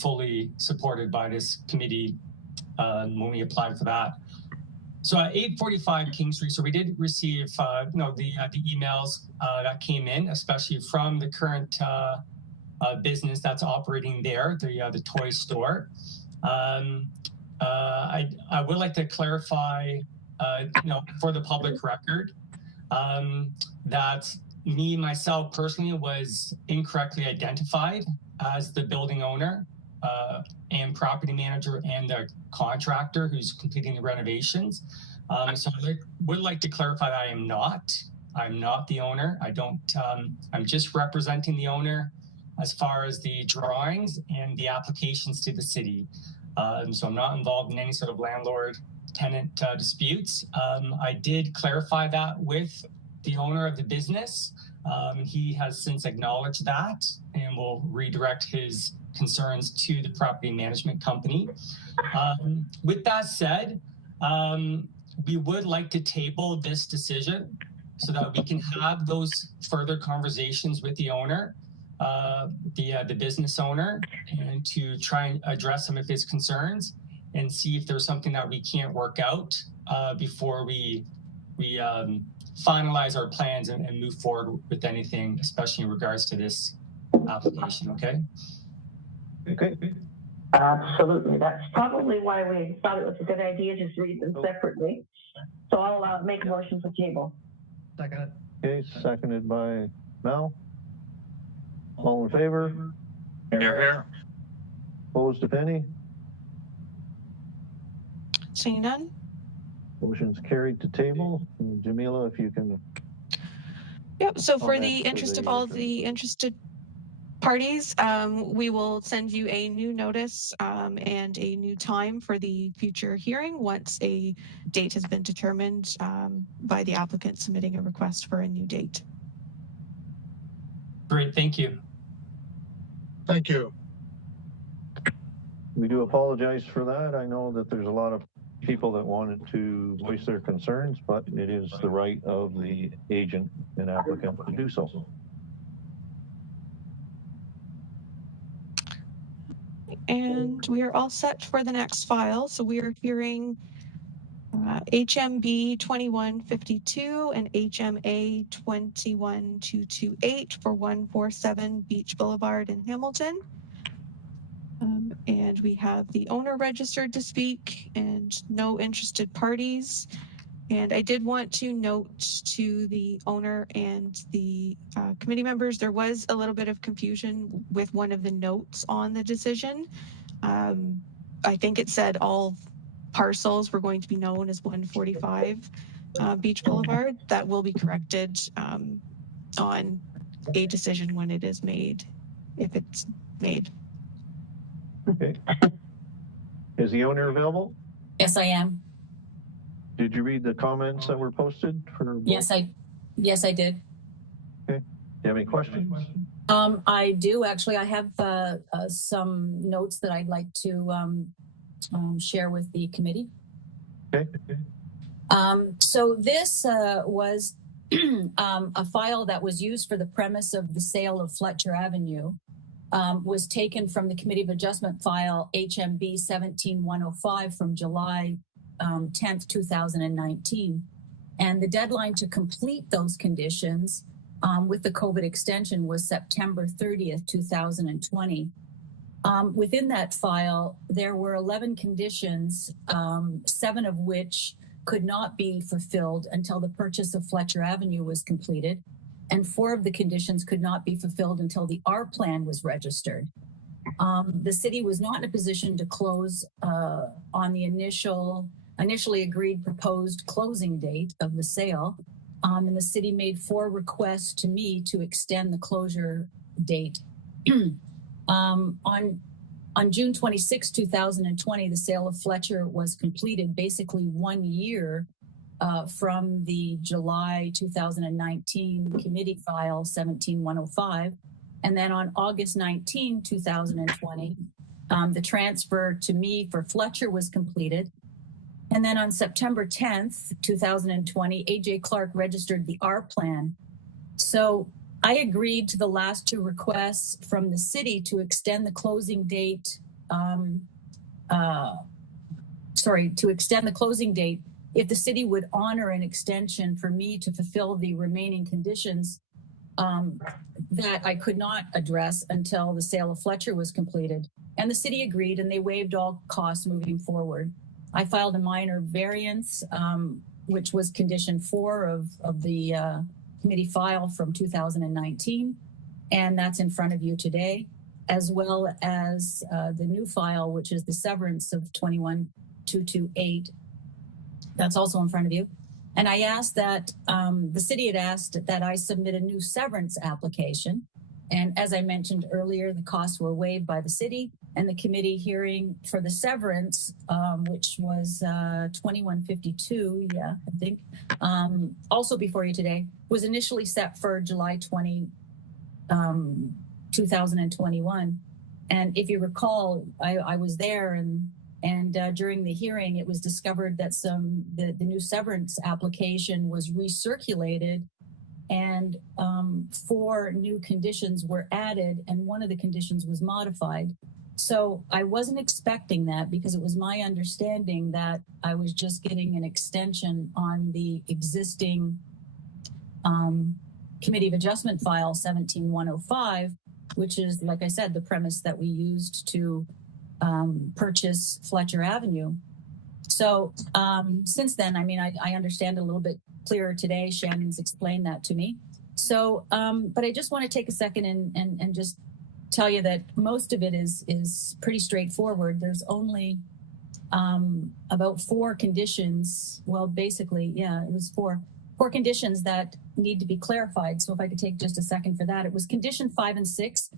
fully supported by this committee when we applied for that. So at 845 King Street, so we did receive the emails that came in, especially from the current business that's operating there, the toy store. I would like to clarify, for the public record, that myself personally was incorrectly identified as the building owner and property manager and the contractor who's completing the renovations. So I would like to clarify that I'm not the owner. I'm just representing the owner as far as the drawings and the applications to the city. So I'm not involved in any sort of landlord-tenant disputes. I did clarify that with the owner of the business. He has since acknowledged that and will redirect his concerns to the property management company. With that said, we would like to table this decision so that we can have those further conversations with the owner, the business owner, and to try and address some of his concerns and see if there's something that we can't work out before we finalize our plans and move forward with anything, especially in regards to this application. Okay. Okay. Absolutely. That's probably why we thought it was a good idea to read them separately. So I'll make a motion for table. Second. Okay, seconded by Mel. All in favor? Here. Opposed, if any? Seeing none? Motion's carried to table. And Jamila, if you can. Yep. So for the comment to interest of the all the interested parties, we will send you a new notice and a new time for the future hearing once a date has been determined by the applicant submitting a request for a new date. Great, thank you. Thank you. We do apologize for that. I know that there's a lot of people that wanted to voice their concerns, but it is the right of the agent and applicant to do so. And we are all set for the next file. So we are hearing HMB 2152 and HMA 21228 for 147 Beach Boulevard in Hamilton. And we have the owner registered to speak and no interested parties. And I did want to note to the owner and the committee members, there was a little bit of confusion with one of the notes on the decision. I think it said all parcels were going to be known as 145 Beach Boulevard. That will be corrected on a decision when it is made, if it's made. Okay. Is the owner available? Yes, I am. Did you read the comments that were posted for both? Yes, I did. Okay. Do you have any questions? I do actually. I have some notes that I'd like to share with the committee. Okay. So this was a file that was used for the premise of the sale of Fletcher Avenue. Was taken from the Committee of Adjustment file HMB 17105 from July 10th, 2019. And the deadline to complete those conditions with the COVID extension was September 30th, 2020. Within that file, there were 11 conditions, 7 of which could not be fulfilled until the purchase of Fletcher Avenue was completed. And 4 of the conditions could not be fulfilled until the R plan was registered. The city was not in a position to close on the initially agreed proposed closing date of the sale. And the city made 4 requests to me to extend the closure date. On June 26, 2020, the sale of Fletcher was completed basically 1 year from the July 2019 committee file 17105. And then on August 19, 2020, the transfer to me for Fletcher was completed. And then on September 10th, 2020, AJ Clark registered the R plan. So I agreed to the last 2 requests from the city to extend the closing date, if the city would honor an extension for me to fulfill the remaining conditions that I could not address until the sale of Fletcher was completed. And the city agreed, and they waived all costs moving forward. I filed a minor variance, which was condition 4 of the committee file from 2019, and that's in front of you today, as well as the new file, which is the severance of 21228. That's also in front of you. And I asked that, the city had asked that I submit a new severance application. And as I mentioned earlier, the costs were waived by the city, and the committee hearing for the severance, which was 2152, I think, also before you today, was initially set for July 20, 2021. And if you recall, I was there, and during the hearing, it was discovered that the new severance application was recirculated, and 4 new conditions were added, and one of the conditions was modified. So I wasn't expecting that, because it was my understanding that I was just getting an extension on the existing Committee of Adjustment file 17105, which is, like I said, the premise that we used to purchase Fletcher Avenue. So since then, I mean, I understand a little bit clearer today. Shannon's explained that to me. So, but I just want to take a second and just tell you that most of it is pretty straightforward. There's only about 4 conditions. Well, basically, yeah, it was four conditions that need to be clarified. So if I could take just a second for that. It was condition 5 and 6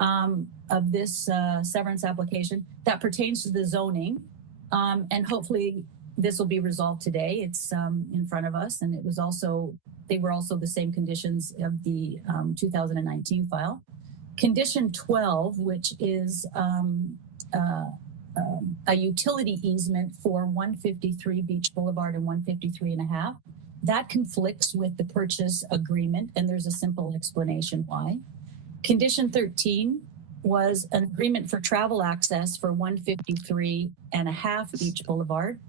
of this severance application that pertains to the zoning. And hopefully this will be resolved today. It's in front of us, and they were also the same conditions of the 2019 file. Condition 12, which is a utility easement for 153 Beach Boulevard and 153.5. That conflicts with the purchase agreement, and there's a simple explanation why. Condition 13 was an agreement for travel access for 153.5 Beach Boulevard.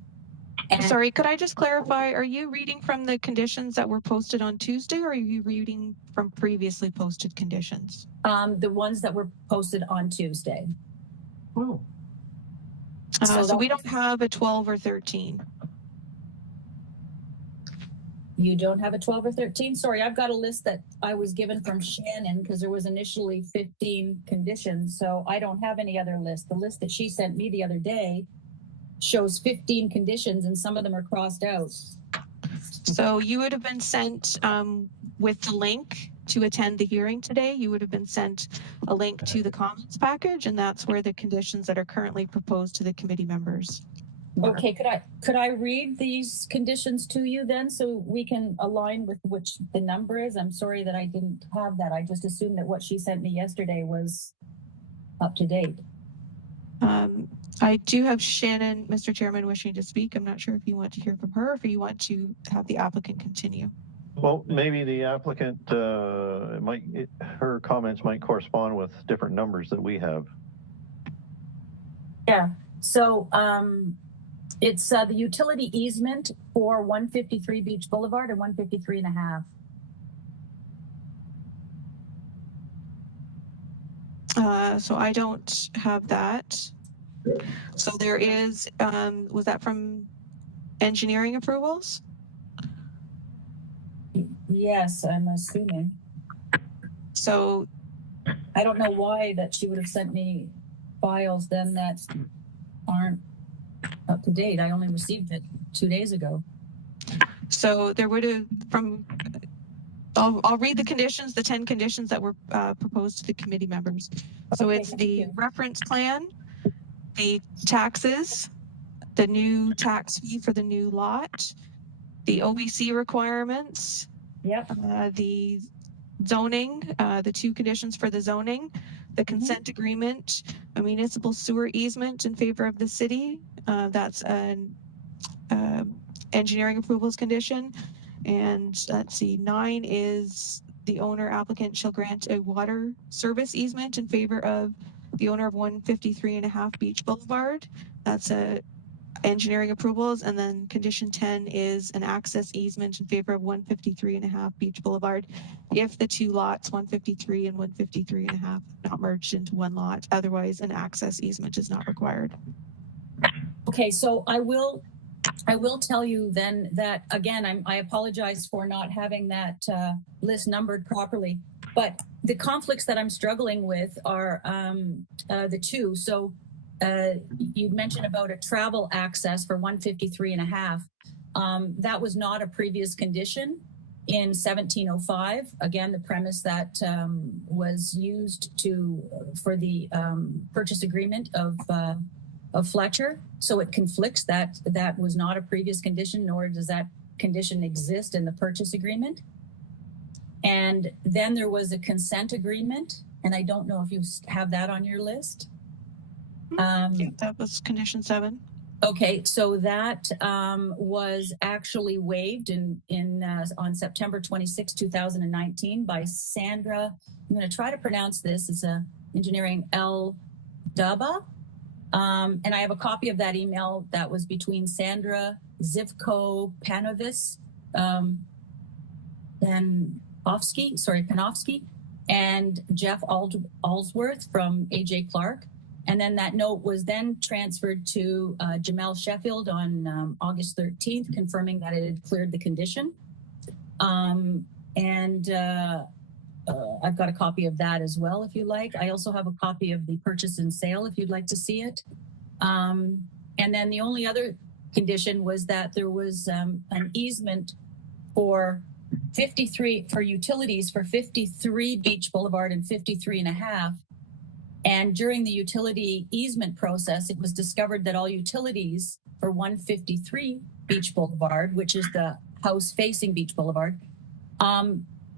And sorry, could I just clarify, are you reading from the conditions that were posted on Tuesday, or are you reading from previously posted conditions? The ones that were posted on Tuesday. Oh. So we don't have a 12 or 13. You don't have a 12 or 13? Sorry, I've got a list that I was given from Shannon, because there was initially 15 conditions, so I don't have any other list. The list that she sent me the other day shows 15 conditions, and some of them are crossed out. So you would have been sent with the link to attend the hearing today. You would have been sent a link to the comments package, and that's where the conditions that are currently proposed to the committee members. Okay, could I read these conditions to you then, so we can align with which the number is? I'm sorry that I didn't have that. I just assumed that what she sent me yesterday was up to date. I do have Shannon, Mr. Chairman, wishing to speak. I'm not sure if you want to hear from her or if you want to have the applicant continue. Well, maybe the applicant, her comments might correspond with different numbers that we have. Yeah, so it's the utility easement for 153 Beach Boulevard and 153.5. So I don't have that. So there is, was that from engineering approvals? Yes, I'm assuming. So I don't know why that she would have sent me files then that aren't up to date. I only received it 2 days ago. So there would have I'll read the conditions, the 10 conditions that were proposed to the committee members. So Okay, it's thank the you. reference plan, the taxes, the new tax fee for the new lot, the OBC requirements, Yep. The zoning, the 2 conditions for the zoning, the consent agreement, a municipal sewer easement in favor of the city. That's an engineering approvals condition. And let's see, 9 is the owner applicant shall grant a water service easement in favor of the owner of 153.5 Beach Boulevard. That's a engineering approvals. And then condition 10 is an access easement in favor of 153.5 Beach Boulevard if the 2 lots, 153 and 153.5, not merged into one lot. Otherwise, an access easement is not required. Okay, so I will tell you then that, again, I apologize for not having that list numbered properly, but the conflicts that I'm struggling with are the 2. So you mentioned about a travel access for 153.5. That was not a previous condition in 1705. Again, the premise that was used for the purchase agreement of Fletcher. So it conflicts. That was not a previous condition, nor does that condition exist in the purchase agreement. And then there was a consent agreement, and I don't know if you have that on your list. Yeah, that was condition 7. Okay, so that was actually waived on September 26, 2019 by Sandra. I'm going to try to pronounce this. It's a engineering L. Daba. And I have a copy of that email that was between Sandra Zivko Panovich, Panofsky, and Jeff Allsworth from AJ Clark. And then that note was then transferred to Jamel Sheffield on August 13th, confirming that it had cleared the condition. I've got a copy of that as well, if you like. I also have a copy of the purchase and sale, if you'd like to see it. And then the only other condition was that there was an easement for utilities for 53 Beach Boulevard and 53.5. And during the utility easement process, it was discovered that all utilities for 153 Beach Boulevard, which is the house facing Beach Boulevard,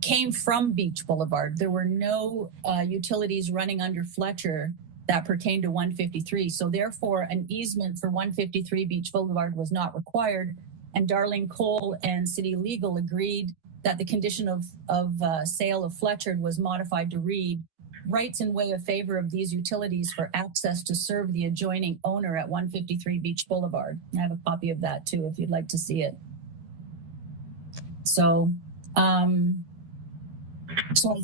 came from Beach Boulevard. There were no utilities running under Fletcher that pertained to 153. So therefore, an easement for 153 Beach Boulevard was not required. And Darlene Cole and City Legal agreed that the condition of sale of Fletcher was modified to read, rights in way of favor of these utilities for access to serve the adjoining owner at 153 Beach Boulevard. I have a copy of that too, if you'd like to see it. So I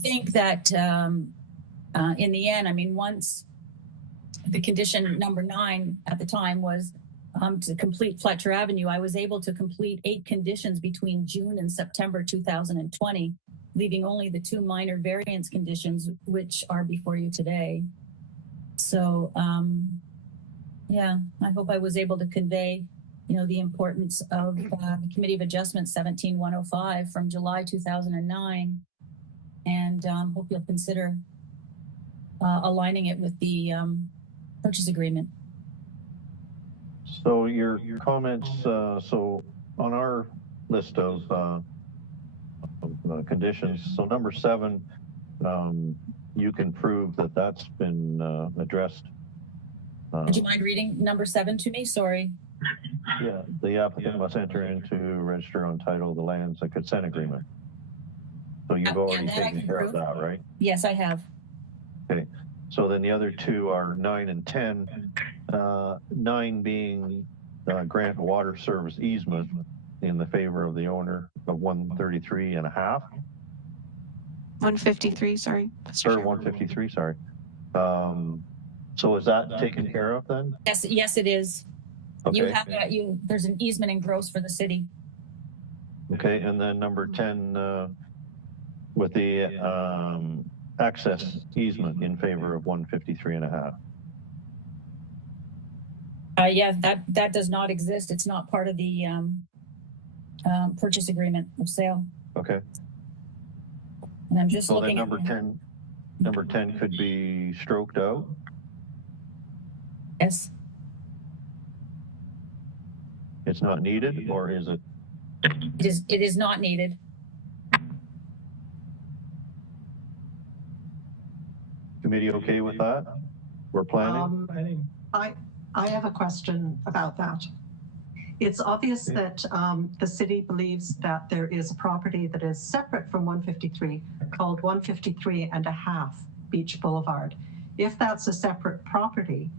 think that in the end, I mean, once the condition number 9 at the time was to complete Fletcher Avenue, I was able to complete 8 conditions between June and September 2020, leaving only the 2 minor variance conditions, which are before you today. So, yeah, I hope I was able to convey, the importance of the Committee of Adjustment 17105 from July 2009, and hope you'll consider aligning it with the purchase agreement. So your comments, so on our list of conditions, so number 7, you can prove that that's been addressed. Would you mind reading number 7 to me? Sorry. Yeah, the applicant must enter into register on title of the lands a consent agreement. So you've already taken care of that, right? Yes, I have. Okay, so then the other 2 are 9 and 10. 9 being grant water service easement in the favor of the owner of 133.5. 153, sorry. Or 153, sorry. So is that taken care of then? Yes, it is. Okay. You have that. There's an easement in gross for the city. Okay, and then number 10 with the access easement in favor of 153.5. Yeah, that does not exist. It's not part of the purchase agreement of sale. Okay. And I'm just So looking then at number 10 could be stroked out. Yes. It's not needed, or is it? It is not needed. Committee okay with that? We're planning? I have a question about that. It's obvious that the city believes that there is a property that is separate from 153 called 153.5 Beach Boulevard. If that's a separate property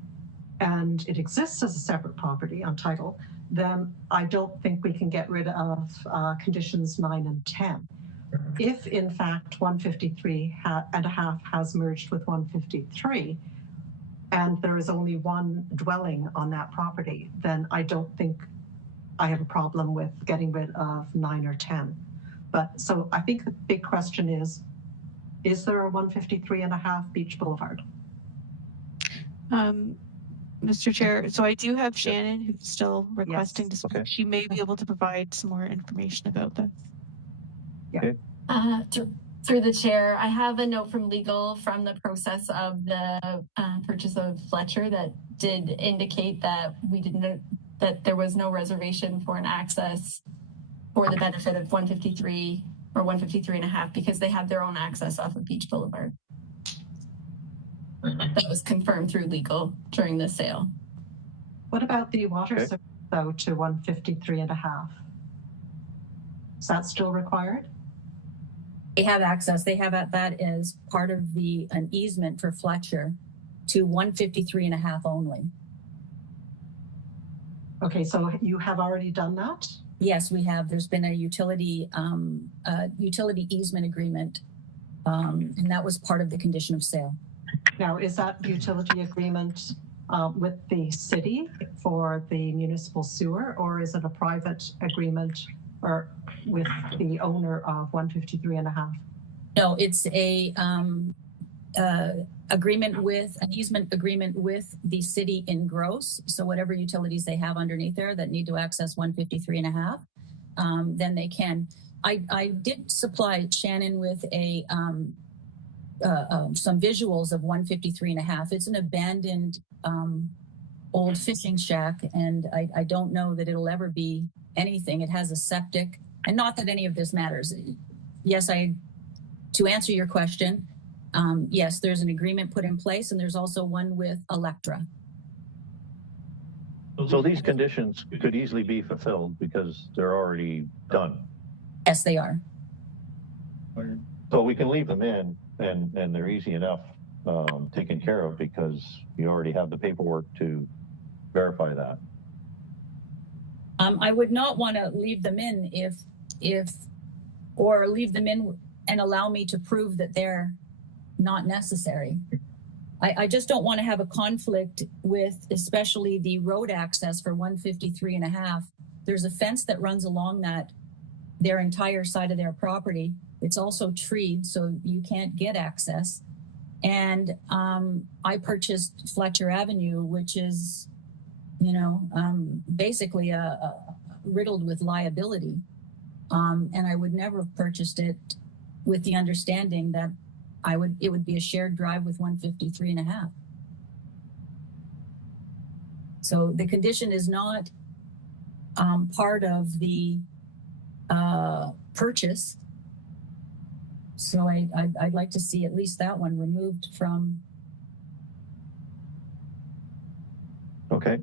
and it exists as a separate property on title, then I don't think we can get rid of conditions 9 and 10. If in fact 153.5 has merged with 153, and there is only one dwelling on that property, then I don't think I have a problem with getting rid of 9 or 10. But so I think the big question is there a 153.5 Beach Boulevard? Mr. Chair, so I do have Shannon who's still requesting to speak. Okay. She may be able to provide some more information about this. Okay. Through the chair, I have a note from legal from the process of the purchase of Fletcher that did indicate that that there was no reservation for an access for the benefit of 153 or 153.5 because they have their own access off of Beach Boulevard. That was confirmed through legal during the sale. What about the water service though to 153.5? Is that still required? They have access. They have that as part of an easement for Fletcher to 153.5 only. Okay, so you have already done that? Yes, we have. There's been a utility easement agreement, and that was part of the condition of sale. Now, is that utility agreement with the city for the municipal sewer, or is it a private agreement or with the owner of 153.5? No, it's a an easement agreement with the city in gross. So whatever utilities they have underneath there that need to access 153.5, then they can. I did supply Shannon with some visuals of 153.5. It's an abandoned old fishing shack, and I don't know that it'll ever be anything. It has a septic, and not that any of this matters. Yes, to answer your question, yes, there's an agreement put in place, and there's also one with Electra. So these conditions could easily be fulfilled because they're already done. Yes, they are. So we can leave them in, and they're easy enough taken care of because you already have the paperwork to verify that. I would not want to leave them in or leave them in and allow me to prove that they're not necessary. I just don't want to have a conflict with especially the road access for 153.5. There's a fence that runs along their entire side of their property. It's also treed, so you can't get access. And I purchased Fletcher Avenue, which is, basically riddled with liability. And I would never have purchased it with the understanding that it would be a shared drive with 153.5. So the condition is not part of the purchase. So I'd like to see at least that one removed from. Okay,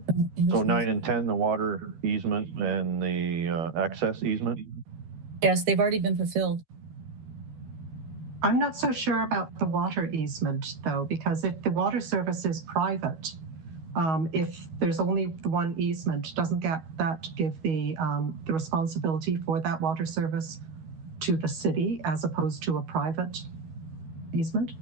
so 9 and 10, the water easement and the access easement? Yes, they've already been fulfilled. I'm not so sure about the water easement though, because if the water service is private, if there's only the one easement, doesn't that give the responsibility for that water service to the city as opposed to a private easement?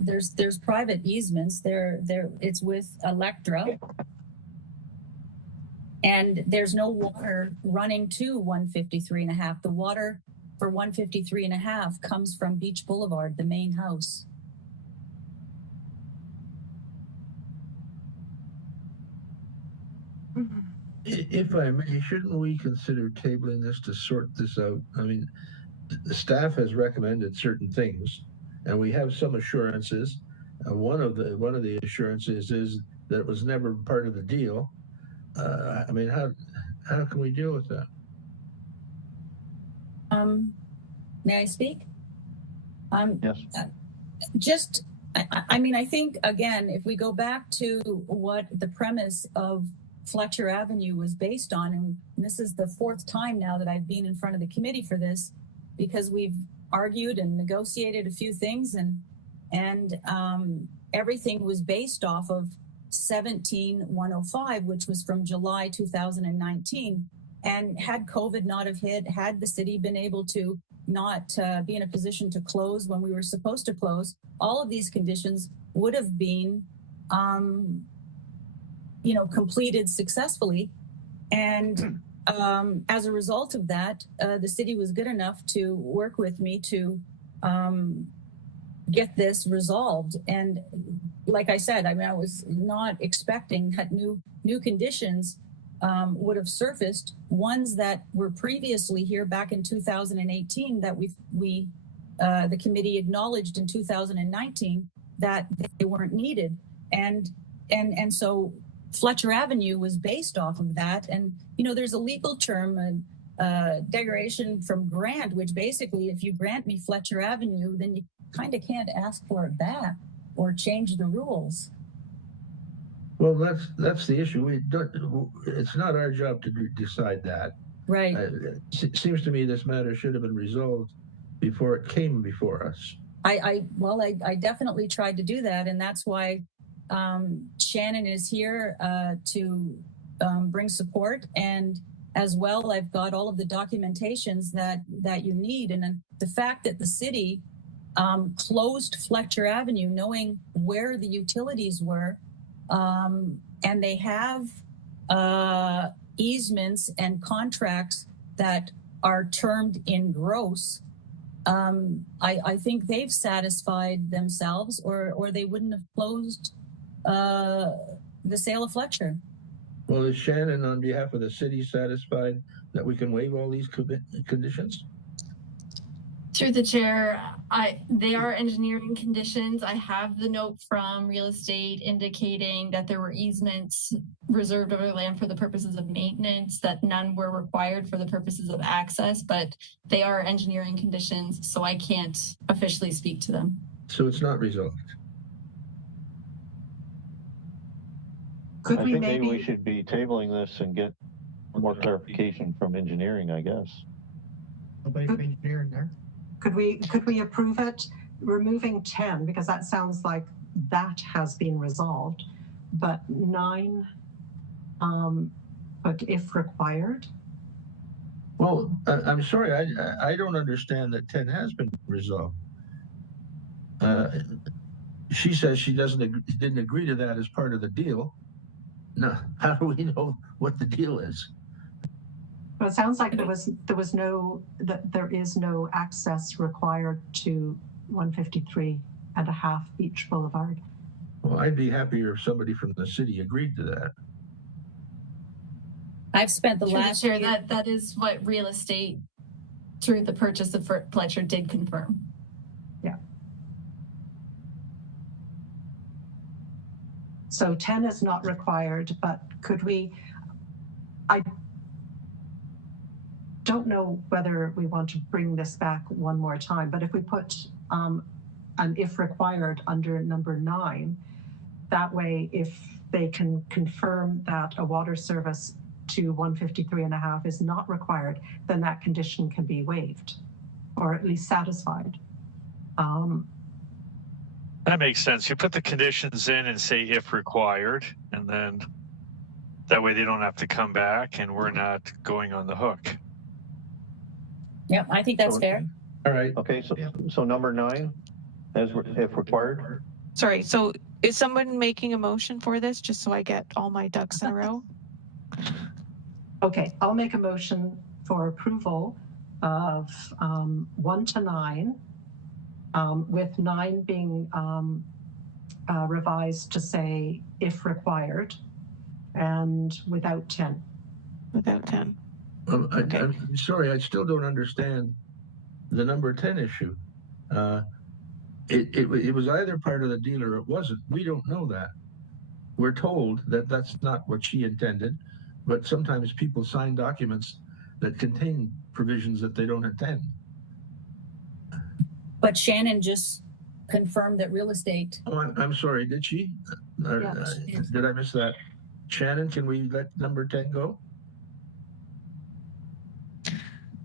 There's private easements. It's with Electra, and there's no water running to 153.5. The water for 153.5 comes from Beach Boulevard, the main house. If I may, shouldn't we consider tabling this to sort this out? I mean, the staff has recommended certain things, and we have some assurances. One of the assurances is that it was never part of the deal. I mean, how can we deal with that? May I speak? Yes. Just, I mean, I think, again, if we go back to what the premise of Fletcher Avenue was based on, and this is the fourth time now that I've been in front of the committee for this, because we've argued and negotiated a few things, and everything was based off of 17-105, which was from July 2019. And had COVID not have hit, had the city been able to not be in a position to close when we were supposed to close, all of these conditions would have been, completed successfully. And as a result of that, the city was good enough to work with me to get this resolved. And like I said, I mean, I was not expecting that new conditions would have surfaced, ones that were previously here back in 2018 that the committee acknowledged in 2019 that they weren't needed. And so Fletcher Avenue was based off of that. And, there's a legal term, degradation from grant, which basically, if you grant me Fletcher Avenue, then you kind of can't ask for it back or change the rules. Well, that's the issue. It's not our job to decide that. Right. It seems to me this matter should have been resolved before it came before us. I definitely tried to do that, and that's why Shannon is here to bring support, and as well, I've got all of the documentations that you need, and the fact that the city closed Fletcher Avenue, knowing where the utilities were. And they have easements and contracts that are termed in gross. I think they've satisfied themselves, or they wouldn't have closed the sale of Fletcher. Well, is Shannon, on behalf of the city, satisfied that we can waive all these conditions? Through the chair, they are engineering conditions. I have the note from real estate indicating that there were easements reserved over land for the purposes of maintenance, that none were required for the purposes of access, but they are engineering conditions, so I can't officially speak to them. So it's not resolved. I think maybe we should be tabling this and get more clarification from engineering, I guess. Nobody from engineering there. Could we approve it, removing 10, because that sounds like that has been resolved, but 9, but if required? Well, I'm sorry, I don't understand that 10 has been resolved. She says she didn't agree to that as part of the deal. No, how do we know what the deal is? Well, it sounds like there is no access required to 153.5 Beach Boulevard. Well, I'd be happier if somebody from the city agreed to that. I've spent the last year. That is what real estate, through the purchase of Fletcher, did confirm. Yeah. So 10 is not required, but could we? I don't know whether we want to bring this back one more time, but if we put an if required under number 9, that way, if they can confirm that a water service to 153.5 is not required, then that condition can be waived or at least satisfied. That makes sense. You put the conditions in and say if required, and then that way they don't have to come back and we're not going on the hook. Yeah, I think that's fair. All right. Okay, so number 9, if required. Sorry, so is someone making a motion for this, just so I get all my ducks in a row? Okay, I'll make a motion for approval of 1 to 9, with 9 being revised to say if required, and without 10. Without 10. I'm sorry, I still don't understand the number 10 issue. It was either part of the deal or it wasn't. We don't know that. We're told that that's not what she intended, but sometimes people sign documents that contain provisions that they don't intend. But Shannon just confirmed that real estate. Oh, I'm sorry, did she? Did I miss that? Shannon, can we let number 10 go?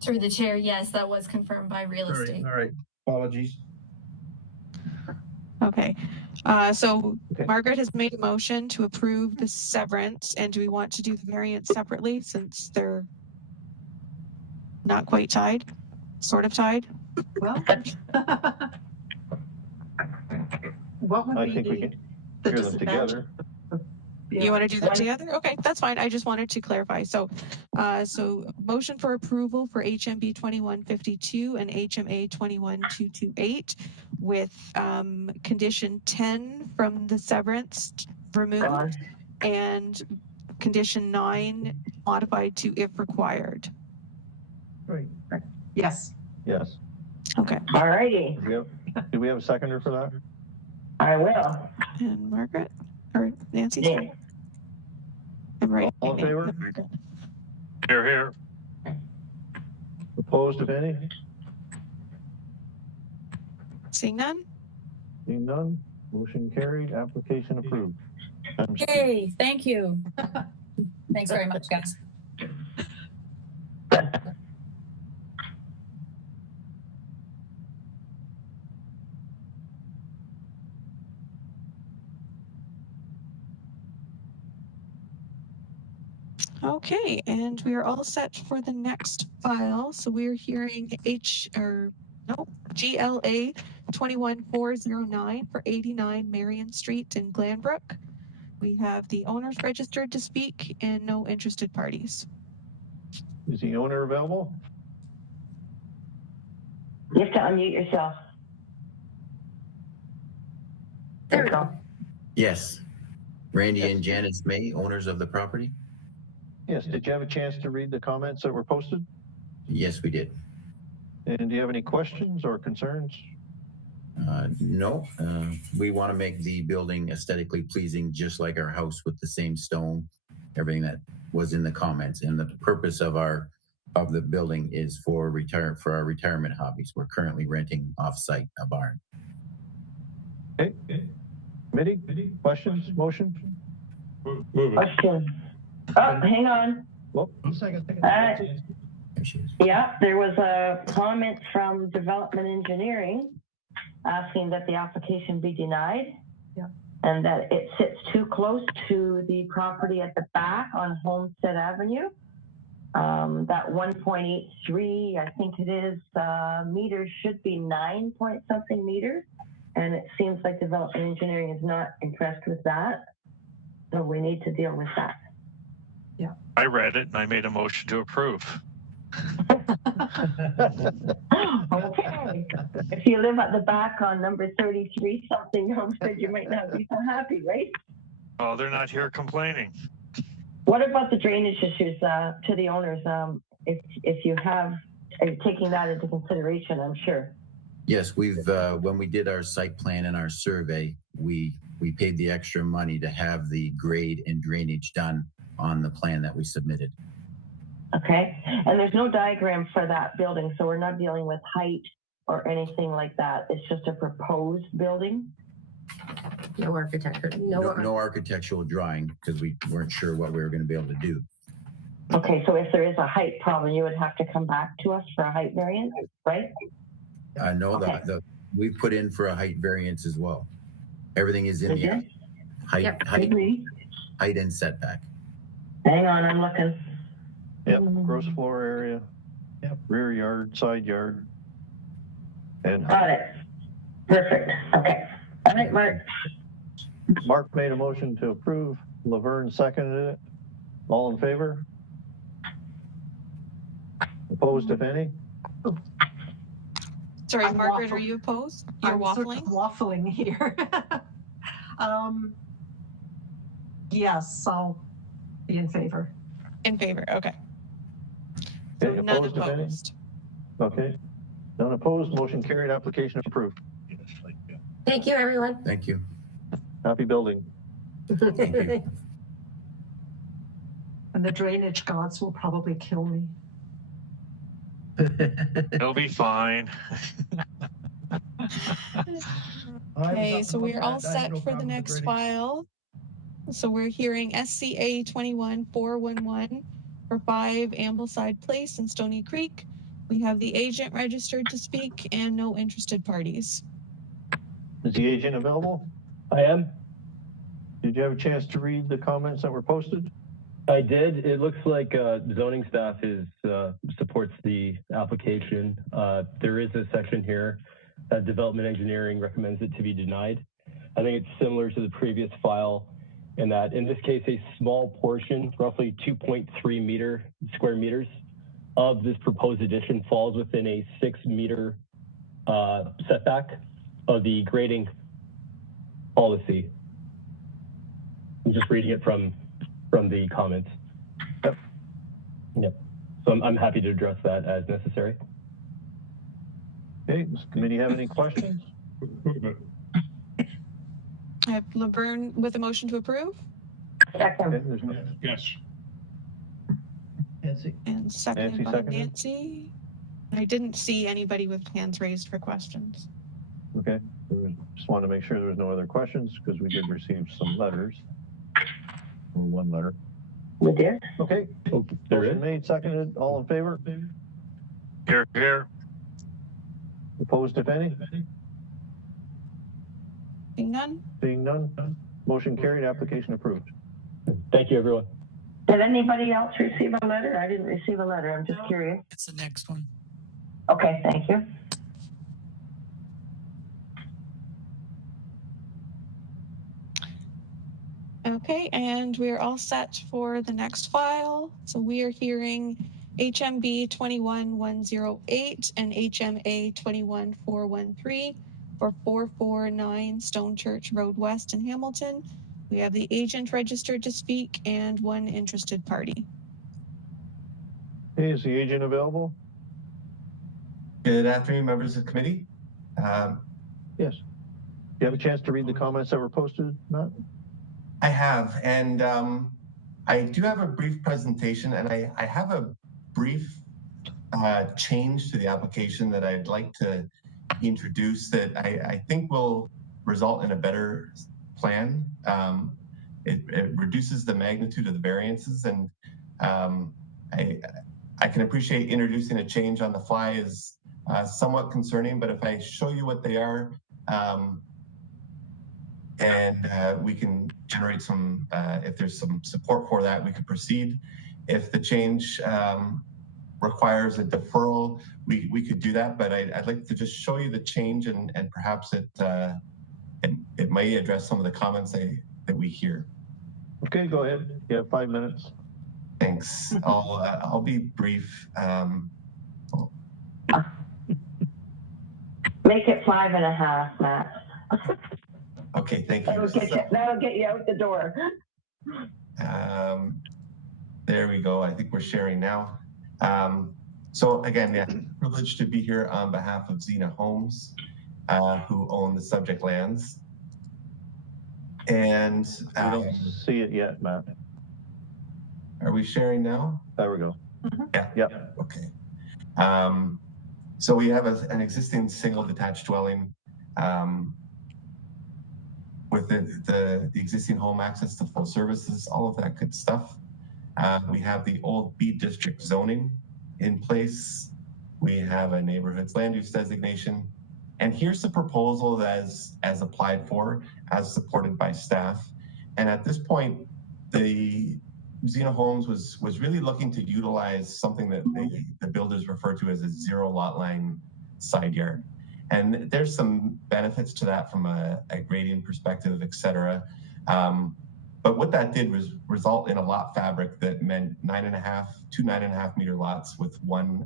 Through the chair, yes, that was confirmed by real estate. All right, apologies. Okay. So Margaret has made a motion to approve the severance, and do we want to do the variance separately since they're not quite tied, sort of tied? Well, what would be the hear them together. Yeah. You want to do that together? Okay, that's fine. I just wanted to clarify. So, motion for approval for HMB 2152 and HMA 21228 with condition 10 from the severance removed and condition 9 modified to if required. Right. Yes. Yes. Okay. All righty. Do we have a seconder for that? I will. And Margaret or Nancy? Yeah. Right. All in favor? Here, here. Opposed, if any? Seeing none? Seeing none. Motion carried. Application approved. Hey, thank you. Thanks very much, guys. Okay, and we are all set for the next file. So we're hearing GLA 21409 for 89 Marion Street in Glanbrook. We have the owners registered to speak and no interested parties. Is the owner available? You have to unmute yourself. There we go. Yes. Randy and Janice May, owners of the property. Yes. Did you have a chance to read the comments that were posted? Yes, we did. And do you have any questions or concerns? No. We want to make the building aesthetically pleasing, just like our house, with the same stone, everything that was in the comments. And the purpose of the building is for our retirement hobbies. We're currently renting off-site a barn. Okay. Committee, questions, motion? Question. Oh, hang on. Well, a second. Yeah, there was a comment from Development Engineering asking that the application be denied. Yeah. And that it sits too close to the property at the back on Homestead Avenue. That 1.83, I think it is, meters should be 9 point something meters. And it seems like Development Engineering is not impressed with that. So we need to deal with that. Yeah. I read it and I made a motion to approve. Okay. If you live at the back on number 33 something Homestead, you might not be so happy, right? Oh, they're not here complaining. What about the drainage issues to the owners? If you have taking that into consideration, I'm sure. Yes, we've when we did our site plan and our survey, we paid the extra money to have the grade and drainage done on the plan that we submitted. Okay, and there's no diagram for that building, so we're not dealing with height or anything like that. It's just a proposed building. No architecture. No architectural drawing because we weren't sure what we were going to be able to do. Okay, so if there is a height problem, you would have to come back to us for a height variance, right? No, Okay. we put in for a height variance as well. Everything is in the height and setback. Hang on, I'm looking. Yep, gross floor area. Yep, rear yard, side yard. And got it. Perfect. Okay. All right, Mark. Mark made a motion to approve. Laverne seconded it. All in favor? Opposed, if any? Sorry, I'm Margaret, are you opposed? You're waffling? Sort of waffling here. Yes, be in favor. In favor, okay. So Okay, none opposed, if any? opposed. Okay. None opposed, motion carried, application approved. Thank you, everyone. Thank you. Happy building. Thank you. And the drainage gods will probably kill me. It'll be fine. Okay, so we're all set for the next file. So we're hearing SCA 21411 for 5 Ambleside Place in Stony Creek. We have the agent registered to speak and no interested parties. Is the agent available? I am. Did you have a chance to read the comments that were posted? I did. It looks like zoning staff supports the application. There is a section here that development engineering recommends it to be denied. I think it's similar to the previous file in that, in this case, a small portion, roughly 2.3 square meters of this proposed addition falls within a 6-meter setback of the grading policy. I'm just reading it from the comments. Yep. So I'm happy to address that as necessary. Okay, does the committee have any questions? I have Laverne with a motion to approve. Okay, there's no, Yes. Nancy. And seconded by seconded. Nancy. I didn't see anybody with hands raised for questions. Okay, we just wanted to make sure there was no other questions because we did receive some letters. Or one letter. We did? Okay, motion made, seconded, all in favor? Here, here. Opposed, if any? Seeing none? Seeing none? Motion carried, application approved. Thank you, everyone. Did anybody else receive a letter? I didn't receive a letter. I'm just curious. It's the next one. Okay, thank you. Okay, and we're all set for the next file. So we are hearing HMB 21108 and HMA 21413 for 449 Stone Church Road West in Hamilton. We have the agent registered to speak and one interested party. Hey, is the agent available? Good afternoon, members of the committee. Yes. Do you have a chance to read the comments that were posted, Matt? I have, and I do have a brief presentation, and I have a brief change to the application that I'd like to introduce that I think will result in a better plan. It reduces the magnitude of the variances, and I can appreciate introducing a change on the fly is somewhat concerning, but if I show you what they are, and we can generate some, if there's some support for that, we could proceed. If the change requires a deferral, we could do that, but I'd like to just show you the change and perhaps it may address some of the comments that we hear. Okay, go ahead. You have 5 minutes. Thanks. I'll be brief. Make it 5.5, Matt. Okay, thank you. That'll get you out the door. There we go. I think we're sharing now. So again, yeah, privileged to be here on behalf of Xena Homes, who own the subject lands. And I don't see it yet, Matt. Are we sharing now? There we go. Yeah. Yep. Okay. So we have an existing single detached dwelling with the existing home access to full services, all of that good stuff. We have the old B district zoning in place. We have a neighborhoods land use designation. And here's the proposal that is as applied for, as supported by staff. And at this point, the Xena Homes was really looking to utilize something that the builders refer to as a zero lot line side yard. And there's some benefits to that from a grading perspective, et cetera. But what that did was result in a lot fabric that meant 2 9.5 meter lots with one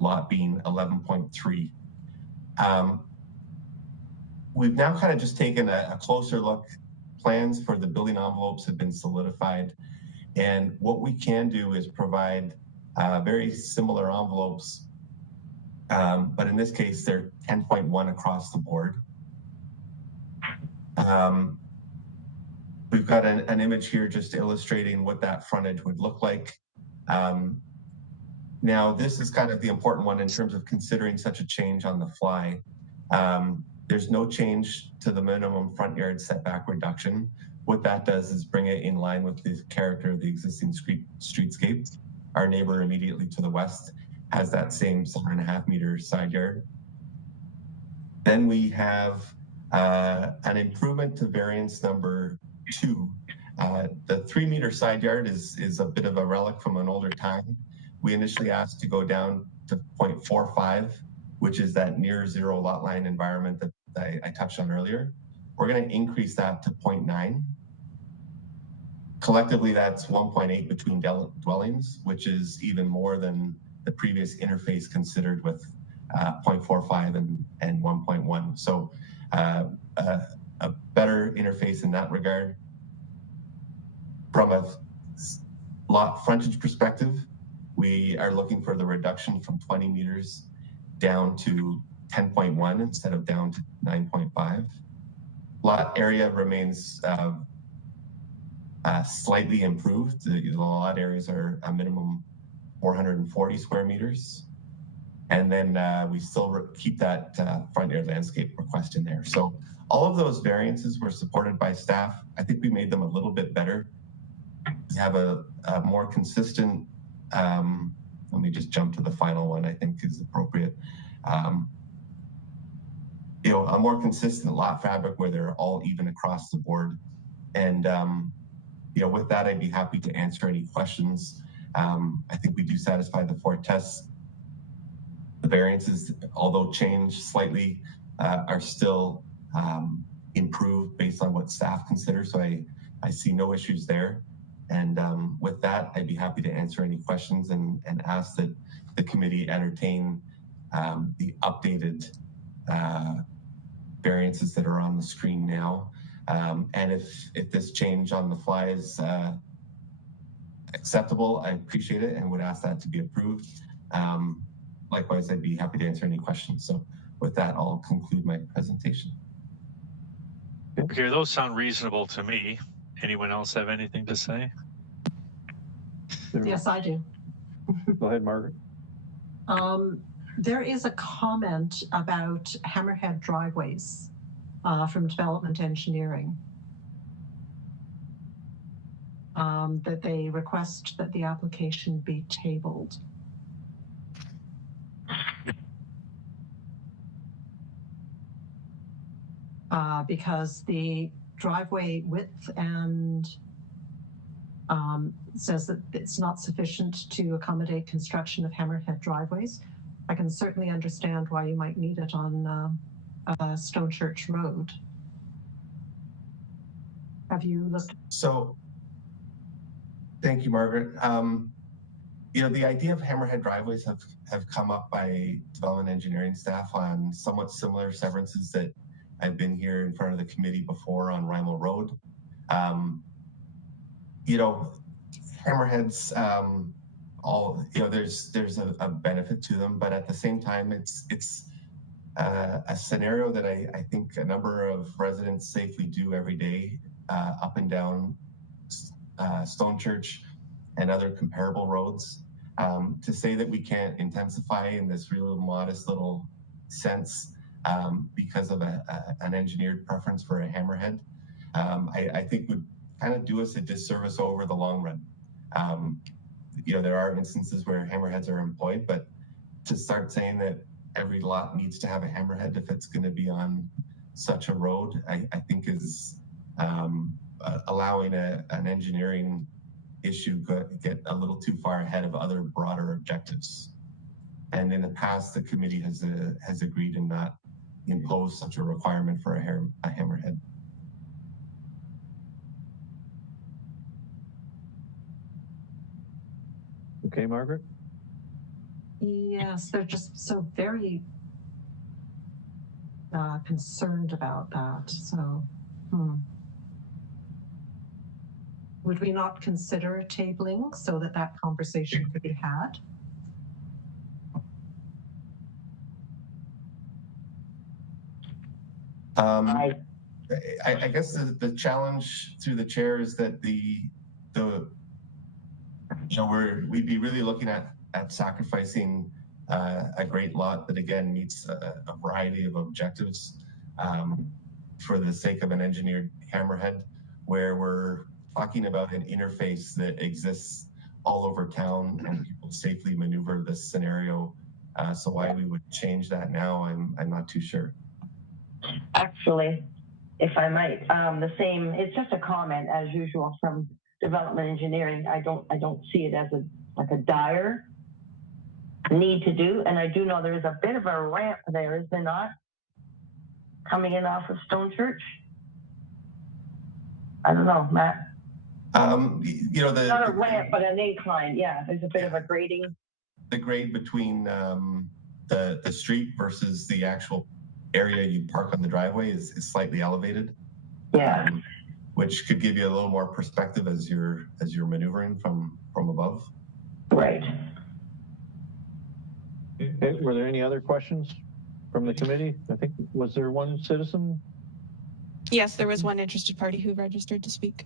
lot being 11.3. We've now kind of just taken a closer look. Plans for the building envelopes have been solidified. And what we can do is provide very similar envelopes, but in this case, they're 10.1 across the board. We've got an image here just illustrating what that frontage would look like. Now, this is kind of the important one in terms of considering such a change on the fly. There's no change to the minimum front yard setback reduction. What that does is bring it in line with the character of the existing streetscape. Our neighbor immediately to the west has that same 7.5 meter side yard. Then we have an improvement to variance number 2. The 3 meter side yard is a bit of a relic from an older time. We initially asked to go down to 0.45, which is that near zero lot line environment that I touched on earlier. We're going to increase that to 0.9. Collectively, that's 1.8 between dwellings, which is even more than the previous interface considered with 0.45 and 1.1. So a better interface in that regard. From a lot frontage perspective, we are looking for the reduction from 20 meters down to 10.1 instead of down to 9.5. Lot area remains slightly improved. The lot areas are a minimum 440 square meters. And then we still keep that front yard landscape request in there. So all of those variances were supported by staff. I think we made them a little bit better. We have a more consistent, let me just jump to the final one I think is appropriate. You know, a more consistent lot fabric where they're all even across the board. And you know, with that, I'd be happy to answer any questions. I think we do satisfy the 4 tests. The variances, although changed slightly, are still improved based on what staff consider. So I see no issues there. And with that, I'd be happy to answer any questions and ask that the committee entertain the updated variances that are on the screen now. And if this change on the fly is acceptable, I appreciate it and would ask that to be approved. Likewise, I'd be happy to answer any questions. So with that, I'll conclude my presentation. Okay, those sound reasonable to me. Anyone else have anything to say? Yes, I do. Go ahead, Margaret. There is a comment about hammerhead driveways from development engineering. That they request that the application be tabled. Because the driveway width and says that it's not sufficient to accommodate construction of hammerhead driveways. I can certainly understand why you might need it on Stone Church Road. Have you looked? So, thank you, Margaret. You know, the idea of hammerhead driveways have come up by development engineering staff on somewhat similar severances that I've been here in front of the committee before on Rymel Road. You know, hammerheads, you know, there's a benefit to them, but at the same time, it's a scenario that I think a number of residents safely do every day up and down Stone Church and other comparable roads. To say that we can't intensify in this real modest little sense because of an engineered preference for a hammerhead, I think would kind of do us a disservice over the long run. You know, there are instances where hammerheads are employed, but to start saying that every lot needs to have a hammerhead if it's going to be on such a road, I think is allowing an engineering issue get a little too far ahead of other broader objectives. And in the past, the committee has agreed to not impose such a requirement for a hammerhead. Okay, Margaret? Yes, they're just so very concerned about that. So, would we not consider tabling so that that conversation could be had? I guess the challenge through the chair is that we'd be really looking at sacrificing a great lot that again meets a variety of objectives for the sake of an engineered hammerhead, where we're talking about an interface that exists all over town and people safely maneuver this scenario. So why we would change that now, I'm not too sure. Actually, if I might, it's just a comment as usual from development engineering. I don't see it as a dire need to do, and I do know there is a bit of a ramp there, is there not? Coming in off of Stone Church? I don't know, Matt. Not a ramp, but an incline. Yeah, there's a bit of a grading. The grade between the street versus the actual area you park on the driveway is slightly elevated. Yeah. Which could give you a little more perspective as you're maneuvering from above. Right. Were there any other questions from the committee? I think, was there one citizen? Yes, there was one interested party who registered to speak.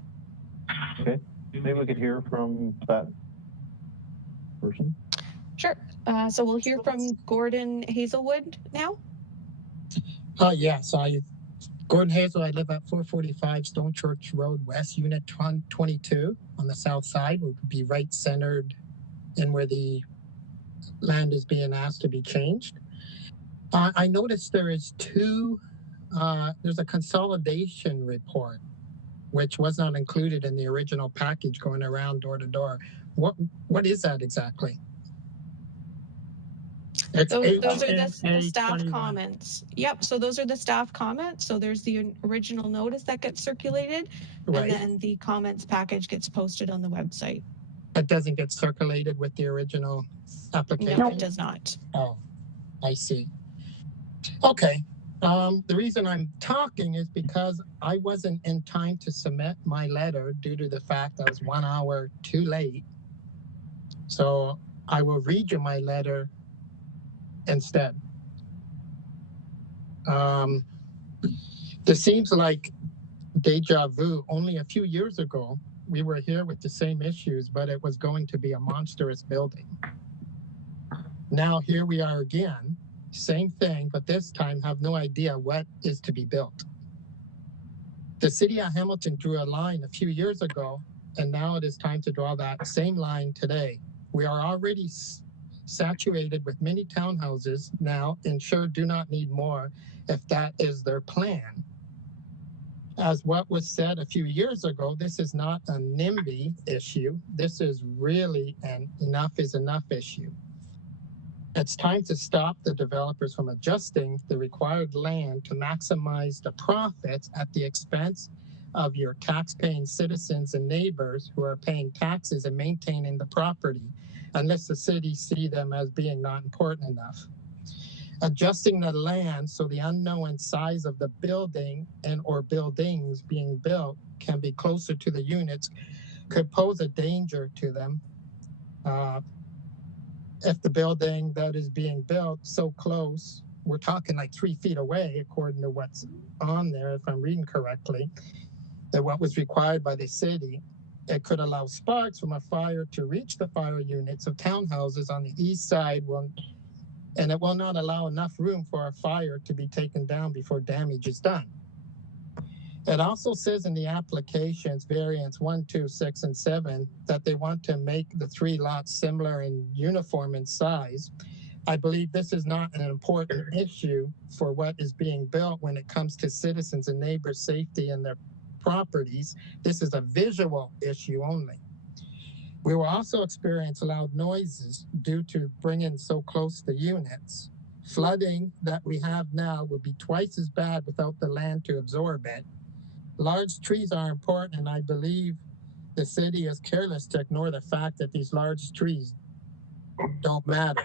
Okay, maybe we could hear from that person. Sure. So we'll hear from Gordon Hazelwood now. Yes, Gordon Hazel. I live at 445 Stone Church Road West, Unit 22 on the south side. Would be right centered in where the land is being asked to be changed. I noticed there is there's a consolidation report, which was not included in the original package going around door to door. What is that exactly? Those are the staff comments. Yep. So those are the staff comments. So there's the original notice that gets circulated, right, and then the comments package gets posted on the website. It doesn't get circulated with the original application? No, it does not. Oh, I see. Okay. The reason I'm talking is because I wasn't in time to submit my letter due to the fact I was 1 hour too late. So I will read you my letter instead. This seems like deja vu. Only a few years ago, we were here with the same issues, but it was going to be a monstrous building. Now here we are again, same thing, but this time have no idea what is to be built. The city of Hamilton drew a line a few years ago, and now it is time to draw that same line today. We are already saturated with many townhouses now and sure do not need more if that is their plan. As what was said a few years ago, this is not a NIMBY issue. This is really an enough is enough issue. It's time to stop the developers from adjusting the required land to maximize the profits at the expense of your tax-paying citizens and neighbors who are paying taxes and maintaining the property, unless the city see them as being not important enough. Adjusting the land so the unknown size of the building and or buildings being built can be closer to the units could pose a danger to them. If the building that is being built so close, we're talking like 3 feet away, according to what's on there, if I'm reading correctly, that what was required by the city, it could allow sparks from a fire to reach the fire units of townhouses on the east side, and it will not allow enough room for a fire to be taken down before damage is done. It also says in the applications, variants 1, 2, 6, and 7, that they want to make the 3 lots similar and uniform in size. I believe this is not an important issue for what is being built when it comes to citizens and neighbors' safety and their properties. This is a visual issue only. We will also experience loud noises due to bringing so close the units. Flooding that we have now would be twice as bad without the land to absorb it. Large trees are important, and I believe the city is careless to ignore the fact that these large trees don't matter.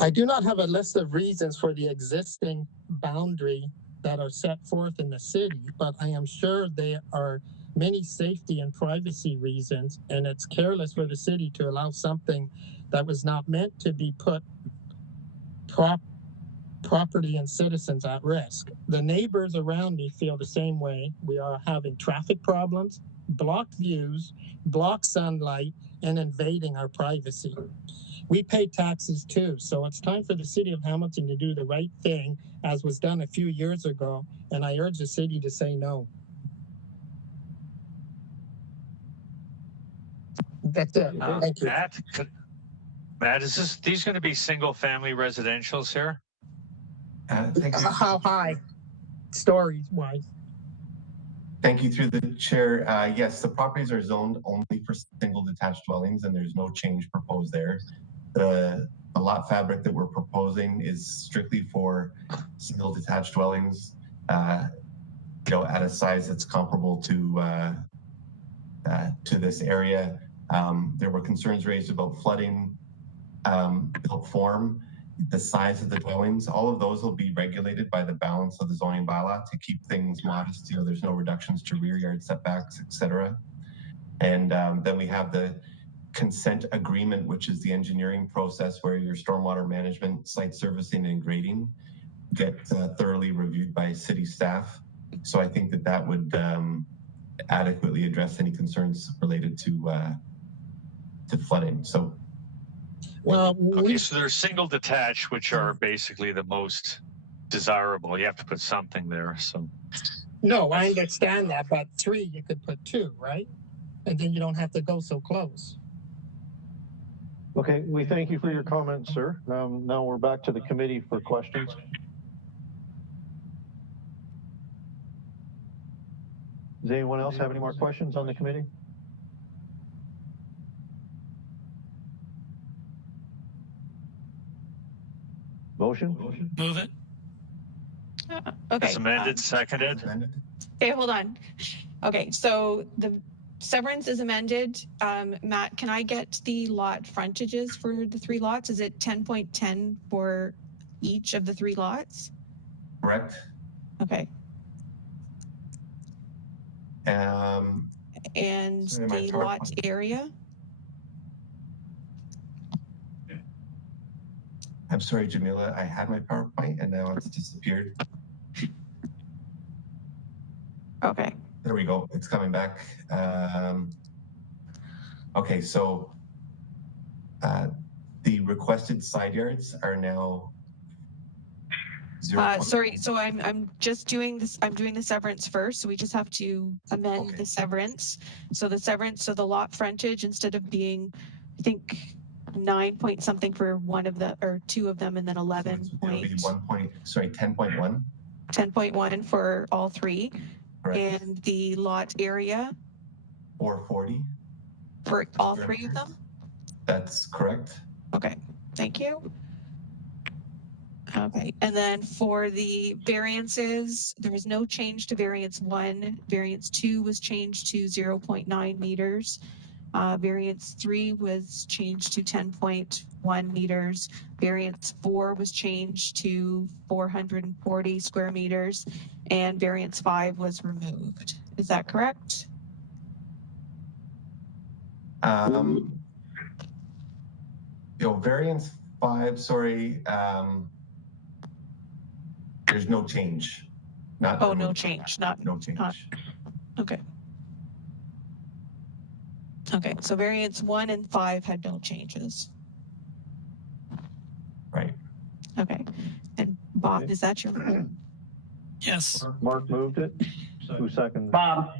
I do not have a list of reasons for the existing boundary that are set forth in the city, but I am sure they are many safety and privacy reasons, and it's careless for the city to allow something that was not meant to be put property and citizens at risk. The neighbors around me feel the same way. We are having traffic problems, blocked views, blocked sunlight, and invading our privacy. We pay taxes too, so it's time for the city of Hamilton to do the right thing, as was done a few years ago, and I urge the city to say no. That's it. Thank you. Matt, is these going to be single-family residentials here? Thank you. How high? Stories-wise. Thank you through the chair. Yes, the properties are zoned only for single detached dwellings, and there's no change proposed there. The lot fabric that we're proposing is strictly for single detached dwellings, at a size that's comparable to this area. There were concerns raised about flooding, built form, the size of the dwellings. All of those will be regulated by the balance of the zoning bylaw to keep things modest. There's no reductions to rear yard setbacks, etc. And then we have the consent agreement, which is the engineering process where your stormwater management, site servicing, and grading get thoroughly reviewed by city staff. So I think that would adequately address any concerns related to flooding. So, well, okay, so there's single detached, which are basically the most desirable. You have to put something there. So, no, I understand that, but 3 you could put 2, right? And then you don't have to go so close. Okay, we thank you for your comments, sir. Now we're back to the committee for questions. Does anyone else have any more questions on the committee? Motion? Move it. Okay. It's amended, seconded. Okay, hold on. Okay, so the Severance is amended. Matt, can I get the lot frontages for the 3 lots? Is it 10.10 for each of the 3 lots? Correct. Okay. And the lot area? I'm sorry, Jamila, I had my PowerPoint and now it's disappeared. Okay. There we go. It's coming back. Okay, so the requested side yards are now 0. Sorry, so I'm just doing this. I'm doing the severance first, so we just have to amend the severance. So the severance, so the lot frontage, instead of being, I think, 9 point something for one of the, or 2 of them, and then 11 point. It'll be 10.1. 10.1 for all 3. Correct. And the lot area 440 for all 3 of them. That's correct. Okay, thank you. Okay, and then for the variances, there was no change to variance 1. Variance 2 was changed to 0.9 meters. Variance 3 was changed to 10.1 meters. Variance 4 was changed to 440 square meters, and variance 5 was removed. Is that correct? Variance 5, sorry, there's no change. No change. No change. Okay. Okay, so variance 1 and 5 had no changes. Right. Okay. And Bob, is that your? Yes. Mark moved it. Who seconded? Bob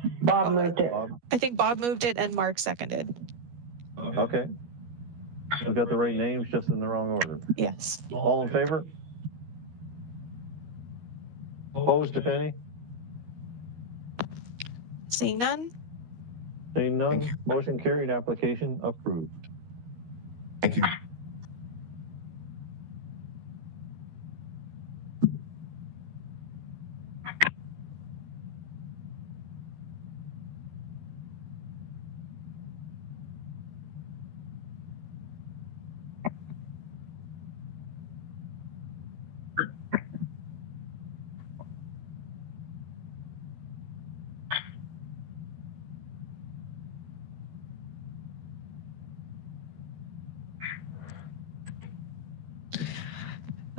moved it. I think Bob moved it and Mark seconded. Okay. We've got the right names, just in the wrong order. Yes. All in favor? Opposed, if any? Seeing none? Seeing none, motion carried, application approved. Thank you.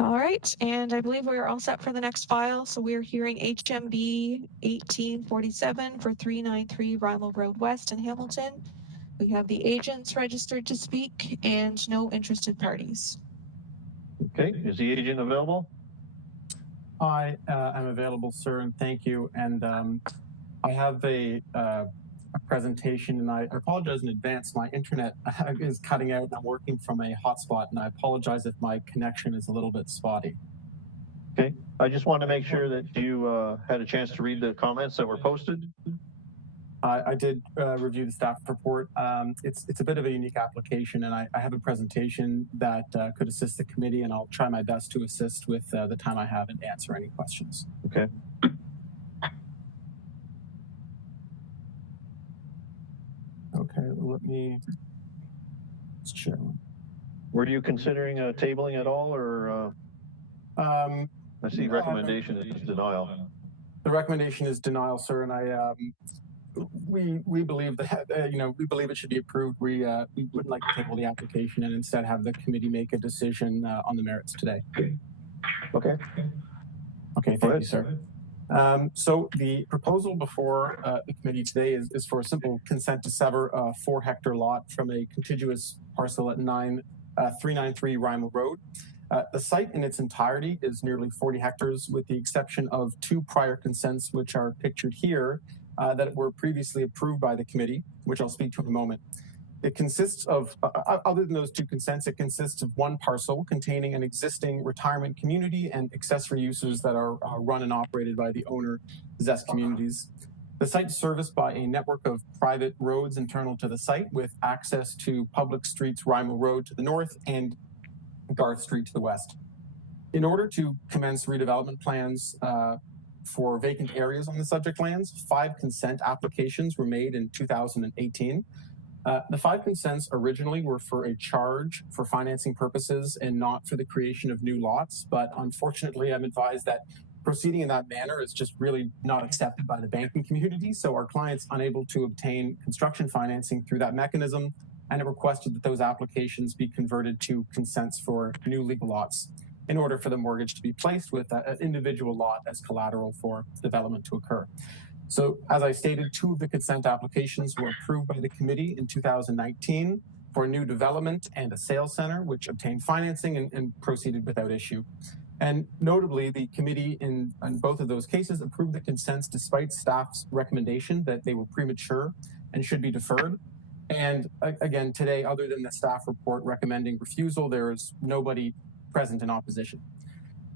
All right, and I believe we're all set for the next file. So we're hearing HMB 1847 for 393 Rymel Road West in Hamilton. We have the agents registered to speak and no interested parties. Okay, is the agent available? I am available, sir, and thank you. And I have a presentation, and I apologize in advance. My internet is cutting out, and I'm working from a hotspot, and I apologize if my connection is a little bit spotty. Okay, I just want to make sure that you had a chance to read the comments that were posted. I did review the staff report. It's a bit of a unique application, and I have a presentation that could assist the committee, and I'll try my best to assist with the time I have and answer any questions. Okay. Okay, let me share. Were you considering tabling at all, or I see recommendation is denial. The recommendation is denial, sir, and we believe that we believe it should be approved. We wouldn't like to table the application and instead have the committee make a decision on the merits today. Okay. Okay, thank you, sir. So the proposal before the committee today is for a simple consent to sever a 4-hectare lot from a contiguous parcel at 393 Rymel Road. The site in its entirety is nearly 40 hectares, with the exception of 2 prior consents, which are pictured here, that were previously approved by the committee, which I'll speak to in a moment. It consists of, other than those 2 consents, it consists of 1 parcel containing an existing retirement community and accessory uses that are run and operated by the owner, Zest Communities. The site is serviced by a network of private roads internal to the site, with access to public streets Rymel Road to the north and Garth Street to the west. In order to commence redevelopment plans for vacant areas on the subject lands, 5 consent applications were made in 2018. The 5 consents originally were for a charge for financing purposes and not for the creation of new lots, but unfortunately I'm advised that proceeding in that manner is just really not accepted by the banking community, so our client's unable to obtain construction financing through that mechanism, and it requested that those applications be converted to consents for new legal lots in order for the mortgage to be placed with an individual lot as collateral for development to occur. So as I stated, 2 of the consent applications were approved by the committee in 2019 for a new development and a sales center, which obtained financing and proceeded without issue. And notably, the committee in both of those cases approved the consents despite staff's recommendation that they were premature and should be deferred. And again, today, other than the staff report recommending refusal, there is nobody present in opposition.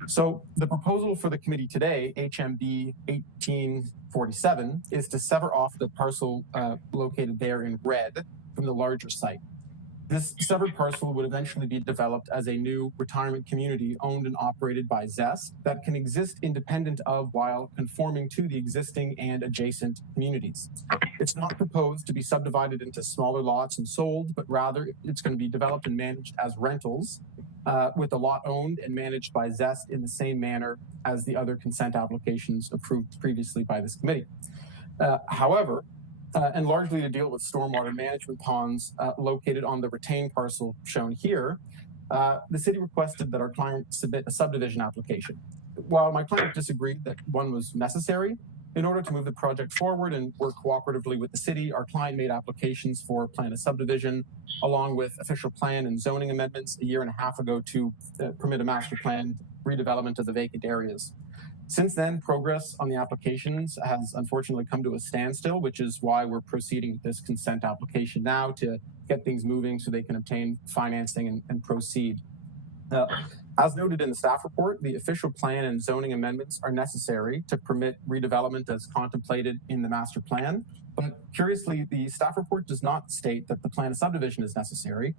So the proposal for the committee today, HMB 1847, is to sever off the parcel located there in red from the larger site. This severed parcel would eventually be developed as a new retirement community owned and operated by Zest that can exist independent of while conforming to the existing and adjacent communities. It's not proposed to be subdivided into smaller lots and sold, but rather it's going to be developed and managed as rentals, with the lot owned and managed by Zest in the same manner as the other consent applications approved previously by this committee. However, and largely to deal with stormwater management ponds located on the retained parcel shown here, the city requested that our client submit a subdivision application. While my client disagreed that one was necessary, in order to move the project forward and work cooperatively with the city, our client made applications for plan of subdivision, along with official plan and zoning amendments a 1.5 years ago to permit a master plan redevelopment of the vacant areas. Since then, progress on the applications has unfortunately come to a standstill, which is why we're proceeding with this consent application now to get things moving so they can obtain financing and proceed. As noted in the staff report, the official plan and zoning amendments are necessary to permit redevelopment as contemplated in the master plan. But curiously, the staff report does not state that the plan of subdivision is necessary.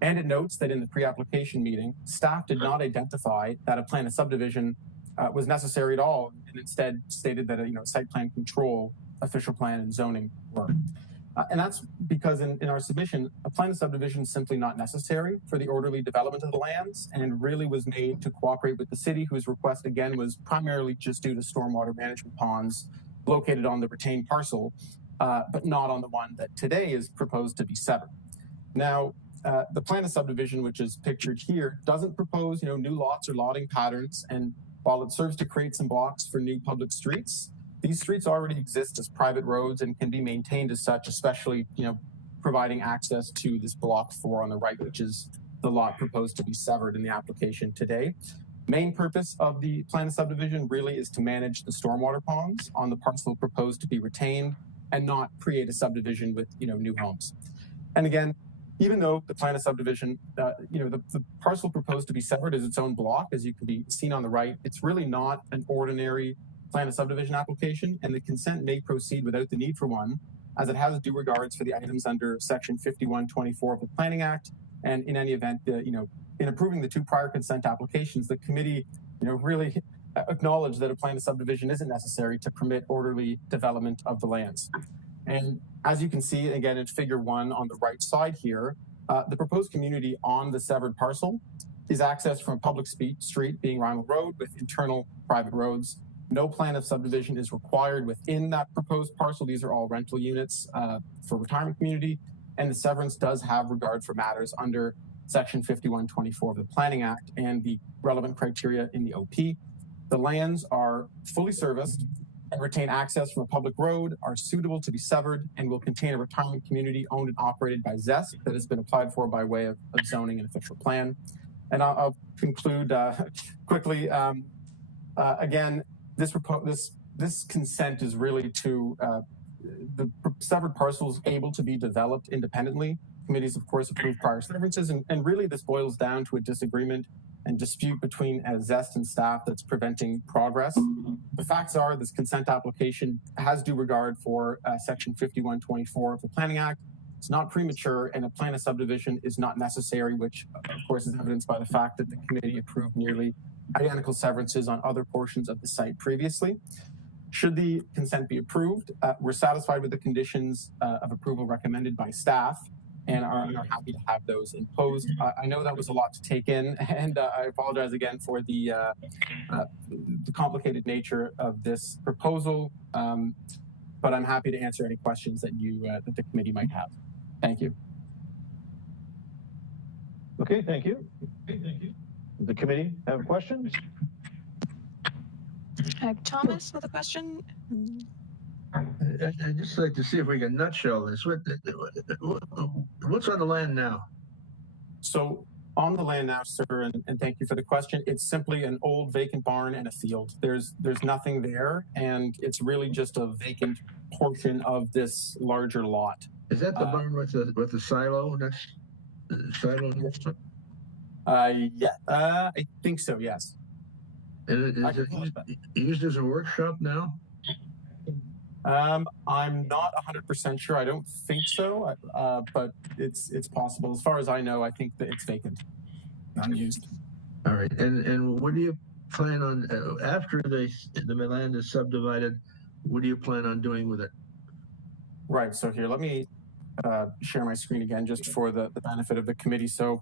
And it notes that in the pre-application meeting, staff did not identify that a plan of subdivision was necessary at all, and instead stated that site plan control, official plan, and zoning were. And that's because in our submission, a plan of subdivision is simply not necessary for the orderly development of the lands, and really was made to cooperate with the city, whose request again was primarily just due to stormwater management ponds located on the retained parcel, but not on the one that today is proposed to be severed. Now, the plan of subdivision, which is pictured here, doesn't propose, new lots or lotting patterns. And while it serves to create some blocks for new public streets, these streets already exist as private roads and can be maintained as such, especially, providing access to this block 4 on the right, which is the lot proposed to be severed in the application today. Main purpose of the plan of subdivision really is to manage the stormwater ponds on the parcel proposed to be retained and not create a subdivision with, new homes. And again, even though the plan of subdivision, the parcel proposed to be severed is its own block, as you can be seen on the right, it's really not an ordinary plan of subdivision application, and the consent may proceed without the need for one, as it has due regards for the items under Section 5124 of the Planning Act. And in any event, in approving the 2 prior consent applications, the committee, really acknowledged that a plan of subdivision isn't necessary to permit orderly development of the lands. And as you can see, again, in figure 1 on the right side here, the proposed community on the severed parcel is accessed from a public street being Rymel Road with internal private roads. No plan of subdivision is required within that proposed parcel. These are all rental units for retirement community. And the Severance does have regard for matters under Section 5124 of the Planning Act and the relevant criteria in the OP. The lands are fully serviced and retain access from a public road, are suitable to be severed, and will contain a retirement community owned and operated by ZESC that has been applied for by way of zoning and official plan. And I'll conclude quickly. Again, this consent is really to the severed parcels able to be developed independently. Committees, of course, approve prior severances, and really this boils down to a disagreement and dispute between ZEST and staff that's preventing progress. The facts are this consent application has due regard for Section 5124 of the Planning Act. It's not premature, and a plan of subdivision is not necessary, which, of course, is evidenced by the fact that the committee approved nearly identical severances on other portions of the site previously. Should the consent be approved, we're satisfied with the conditions of approval recommended by staff and are happy to have those imposed. I know that was a lot to take in, and I apologize again for the complicated nature of this proposal, but I'm happy to answer any questions that that the committee might have. Thank you. Okay, thank you. The committee have questions? Thomas with a question. I'd just like to see if we can nutshell this. What's on the land now? So on the land now, sir, and thank you for the question, it's simply an old vacant barn and a field. There's nothing there, and it's really just a vacant portion of this larger lot. Is that the barn with the silo next silo next to it? Yeah, I think so, yes. And is it used as a workshop now? I'm not 100% sure. I don't think so, but it's possible. As far as I know, I think that it's vacant, not used. All right, and what do you plan on after the land is subdivided? What do you plan on doing with it? Right. So here, let me share my screen again, just for the benefit of the committee. So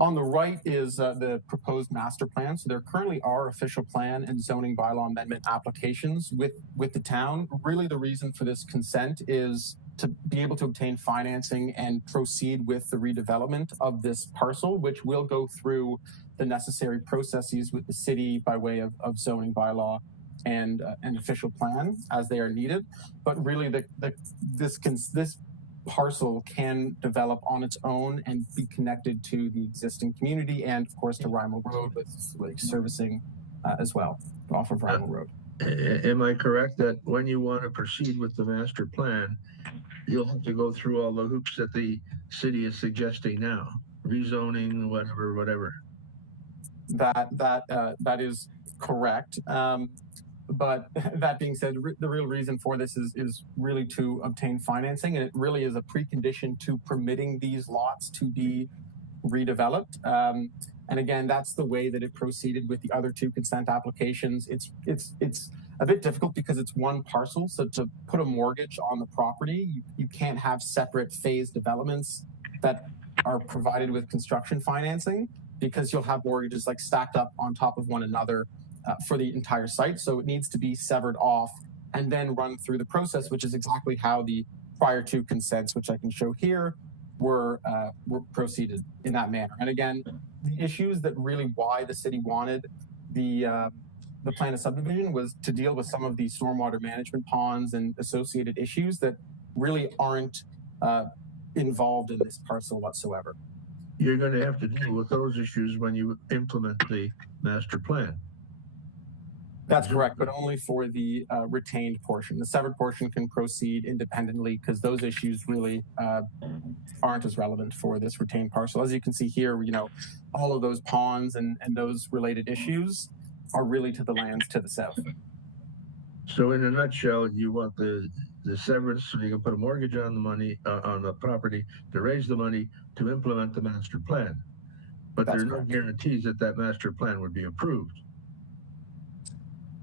on the right is the proposed master plan. So there currently are official plan and zoning bylaw amendment applications with the town. Really the reason for this consent is to be able to obtain financing and proceed with the redevelopment of this parcel, which will go through the necessary processes with the city by way of zoning bylaw and an official plan as they are needed. But really this parcel can develop on its own and be connected to the existing community and, of course, to Rymel Road with servicing as well off of Rymel Road. Am I correct that when you want to proceed with the master plan, you'll have to go through all the hoops that the city is suggesting now, rezoning, whatever? That is correct. But that being said, the real reason for this is really to obtain financing, and it really is a precondition to permitting these lots to be redeveloped. And again, that's the way that it proceeded with the other 2 consent applications. It's a bit difficult because it's one parcel. So to put a mortgage on the property, you can't have separate phase developments that are provided with construction financing, because you'll have mortgages like stacked up on top of one another for the entire site. So it needs to be severed off and then run through the process, which is exactly how the prior 2 consents, which I can show here, were proceeded in that manner. And again, the issues that really why the city wanted the plan of subdivision was to deal with some of the stormwater management ponds and associated issues that really aren't involved in this parcel whatsoever. You're going to have to deal with those issues when you implement the master plan. That's correct, but only for the retained portion. The severed portion can proceed independently because those issues really aren't as relevant for this retained parcel. As you can see here, you know, all of those ponds and those related issues are really to the lands to the south. So in a nutshell, you want the severance so you can put a mortgage on the money, on the property to raise the money to implement the master plan. But there are no guarantees that that master plan would be approved.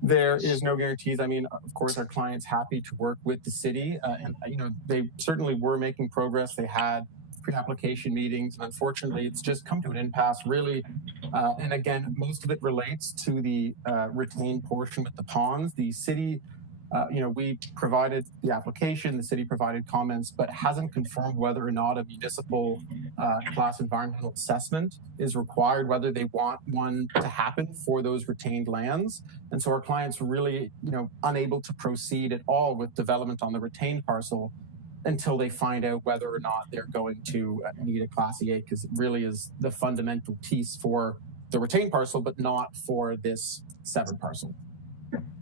There is no guarantees. I mean, of course, our client's happy to work with the city, and you know, they certainly were making progress. They had pre-application meetings, and unfortunately, it's just come to an impasse, really. And again, most of it relates to the retained portion with the ponds. The city, you know, we provided the application, the city provided comments, but hasn't confirmed whether or not a municipal class environmental assessment is required, whether they want one to happen for those retained lands. And so our clients were really, you know, unable to proceed at all with development on the retained parcel until they find out whether or not they're going to need a Class EA, because it really is the fundamental piece for the retained parcel, but not for this severed parcel.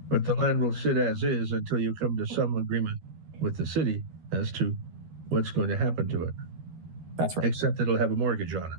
But the land will sit as is until you come to some agreement with the city as to what's going to happen to it. That's right. Except it'll have a mortgage on it.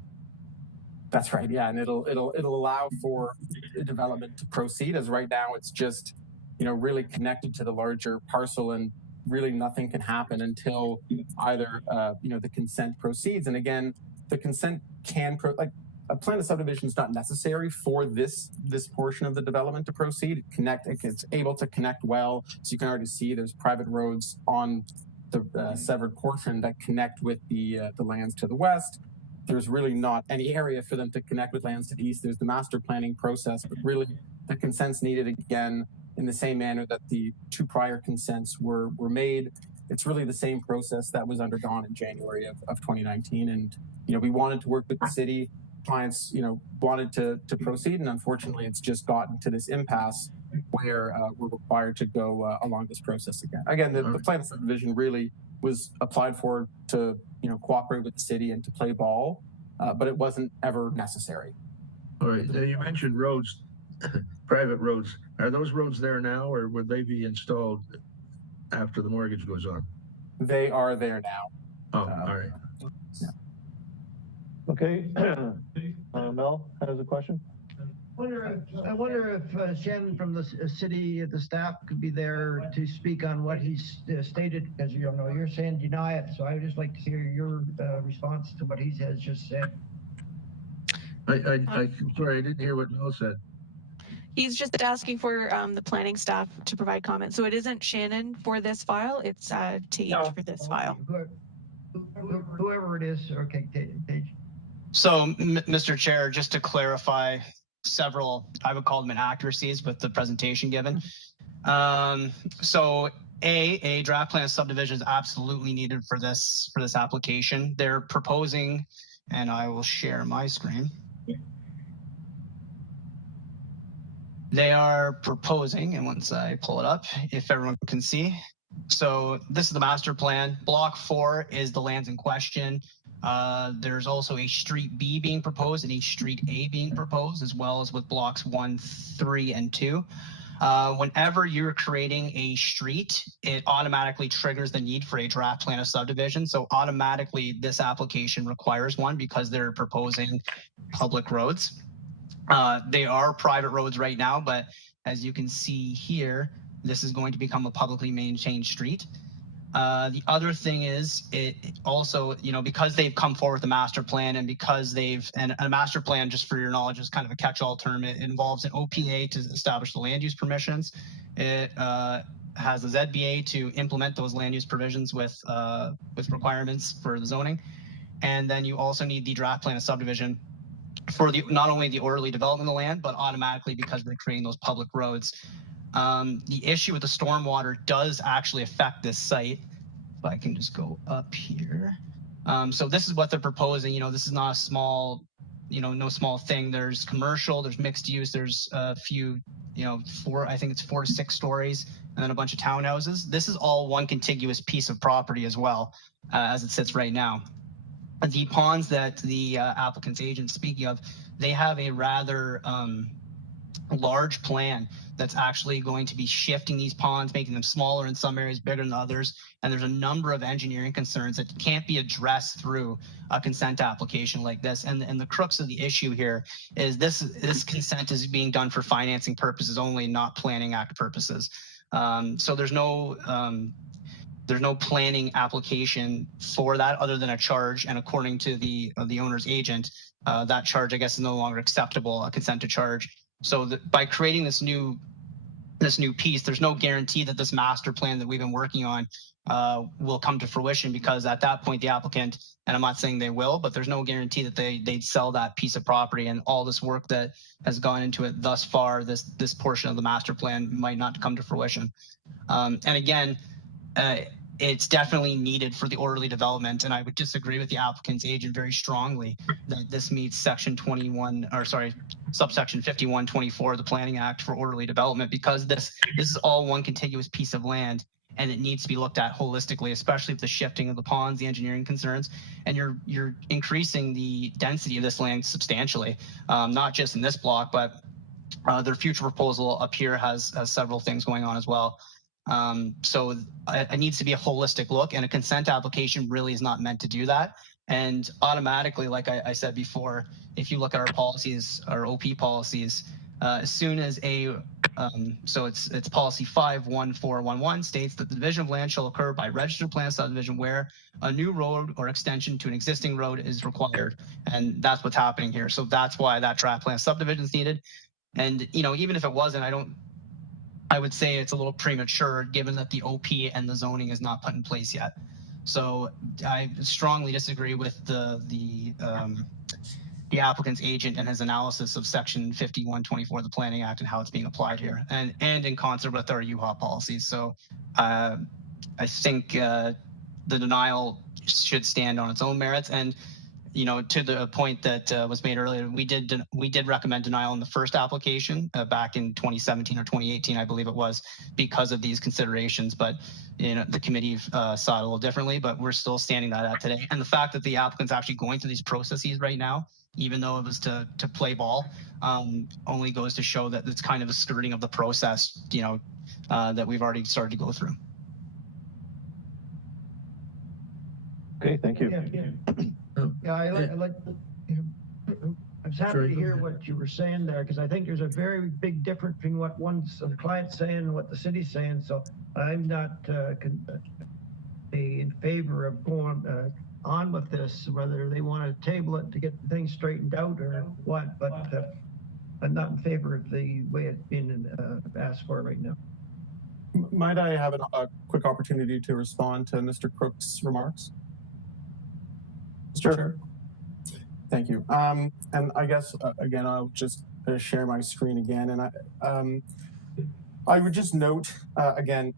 That's right. Yeah, and it'll allow for the development to proceed. As right now, it's just, you know, really connected to the larger parcel, and really nothing can happen until either you know, the consent proceeds. And again, the consent can like a plan of subdivision is not necessary for this portion of the development to proceed. It's able to connect well, so you can already see there's private roads on the severed portion that connect with the lands to the west. There's really not any area for them to connect with lands to the east. There's the master planning process, but really the consents needed again in the same manner that the two prior consents were made. It's really the same process that was undergone in January of 2019. And, you know, we wanted to work with the city. Clients, you know, wanted to proceed, and unfortunately it's just gotten to this impasse where we're required to go along this process again. Again, the plan of subdivision really was applied for to, you know, cooperate with the city and to play ball, but it wasn't ever necessary. All right, now you mentioned roads, private roads. Are those roads there now, or would they be installed after the mortgage goes on? They are there now. Oh, all right. Yeah. Okay, Mel has a question. I wonder if Shannon from the city, the staff could be there to speak on what he's stated, because you don't know, you're saying deny it. So I would just like to hear your response to what he has just said. I'm sorry, I didn't hear what Mel said. He's just asking for the planning staff to provide comments. So it isn't Shannon for this file, it's Tate for this file. Whoever it is, okay, Tate. So, Mr. Chair, just to clarify several, I would call them inaccuracies with the presentation given. So a draft plan of subdivision is absolutely needed for this application. They're proposing, and I will share my screen. They are proposing, and once I pull it up, if everyone can see. So this is the master plan. Block 4 is the lands in question. There's also a street B being proposed and a street A being proposed, as well as with blocks 1, 3, and 2. Whenever you're creating a street, it automatically triggers the need for a draft plan of subdivision. So automatically this application requires one because they're proposing public roads. They are private roads right now, but as you can see here, this is going to become a publicly maintained street. The other thing is it also, you know, because they've come forward with a master plan, and because and a master plan, just for your knowledge, is kind of a catch-all term. It involves an OPA to establish the land use permissions. It has a ZBA to implement those land use provisions with requirements for the zoning. And then you also need the draft plan of subdivision for not only the orderly development of the land, but automatically because they're creating those public roads. The issue with the stormwater does actually affect this site. If I can just go up here. So this is what they're proposing. This is not a small, no small thing. There's commercial, there's mixed use, there's a few, I think it's 4 to 6 stories, and then a bunch of townhouses. This is all one contiguous piece of property as well, as it sits right now. The ponds that the applicant's agent speaking of, they have a rather large plan that's actually going to be shifting these ponds, making them smaller in some areas, bigger than others. And there's a number of engineering concerns that can't be addressed through a consent application like this. And the crux of the issue here is this consent is being done for financing purposes only, not planning act purposes. So there's no planning application for that other than a charge. And according to the owner's agent, that charge, I guess, is no longer acceptable, a consent to charge. So by creating this new piece, there's no guarantee that this master plan that we've been working on will come to fruition, because at that point the applicant, and I'm not saying they will, but there's no guarantee that they'd sell that piece of property, and all this work that has gone into it thus far, this portion of the master plan might not come to fruition. And again, it's definitely needed for the orderly development, and I would disagree with the applicant's agent very strongly that this meets section 21, or sorry, subsection 5124 of the Planning Act for orderly development, because this is all one contiguous piece of land, and it needs to be looked at holistically, especially with the shifting of the ponds, the engineering concerns, and you're increasing the density of this land substantially, not just in this block, but their future proposal up here has several things going on as well. So it needs to be a holistic look, and a consent application really is not meant to do that. And automatically, like I said before, if you look at our policies, our OP policies, as soon as so it's policy 51411 states that the division of land shall occur by registered plan subdivision where a new road or extension to an existing road is required. And that's what's happening here. So that's why that draft plan subdivision is needed. And, even if it wasn't, I would say it's a little premature given that the OP and the zoning is not put in place yet. So I strongly disagree with the applicant's agent and his analysis of section 5124 of the Planning Act and how it's being applied here, and in concert with our UHA policies. So I think the denial should stand on its own merits. And to the point that was made earlier, we did recommend denial in the first application back in 2017 or 2018, I believe it was, because of these considerations. But the committee saw it a little differently, but we're still standing that out today. And the fact that the applicant's actually going through these processes right now, even though it was to play ball, only goes to show that it's kind of a skirting of the process, that we've already started to go through. Okay, thank you. Yeah, I was happy to hear what you were saying there, because I think there's a very big difference between what the client's saying and what the city's saying. So I'm not in favor of going on with this, whether they want to table it to get things straightened out or what, but I'm not in favor of the way it's being asked for right now. Might I have a quick opportunity to respond to Mr. Crook's remarks? Mr. Chair? Thank you. And I guess, again, I'll just share my screen again. And I would just note, again,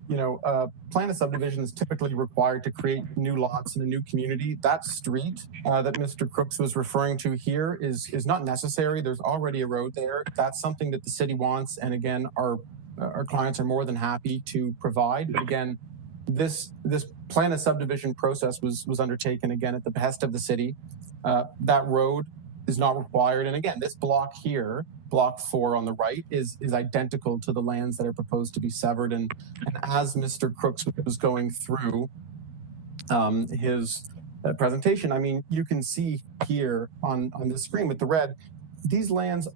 plan of subdivision is typically required to create new lots in a new community. That street that Mr. Crooks was referring to here is not necessary. There's already a road there. That's something that the city wants. And again, our clients are more than happy to provide. But again, this plan of subdivision process was undertaken, again, at the behest of the city. That road is not required. And again, this block here, block 4 on the right, is identical to the lands that are proposed to be severed. And as Mr. Crooks was going through his presentation, I mean, you can see here on the screen with the red, these lands,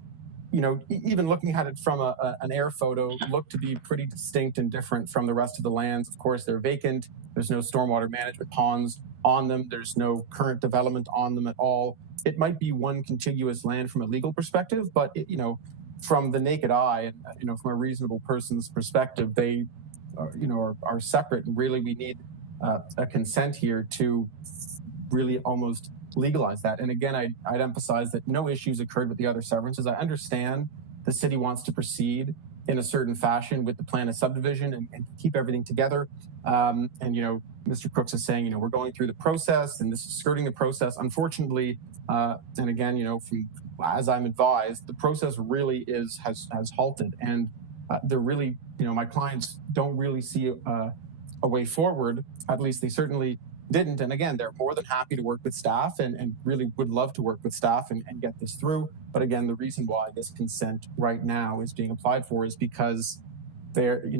even looking at it from an air photo, look to be pretty distinct and different from the rest of the lands. Of course, they're vacant. There's no stormwater management ponds on them. There's no current development on them at all. It might be one contiguous land from a legal perspective, but from the naked eye and from a reasonable person's perspective, they are separate. And really, we need a consent here to really almost legalize that. And again, I'd emphasize that no issues occurred with the other severances. I understand the city wants to proceed in a certain fashion with the plan of subdivision and keep everything together. And, Mr. Crooks is saying, we're going through the process and this is skirting the process. Unfortunately, and again, from as I'm advised, the process really has halted, and they're really, my clients don't really see a way forward. At least they certainly didn't. And again, they're more than happy to work with staff and really would love to work with staff and get this through. But again, the reason why this consent right now is being applied for is because they're,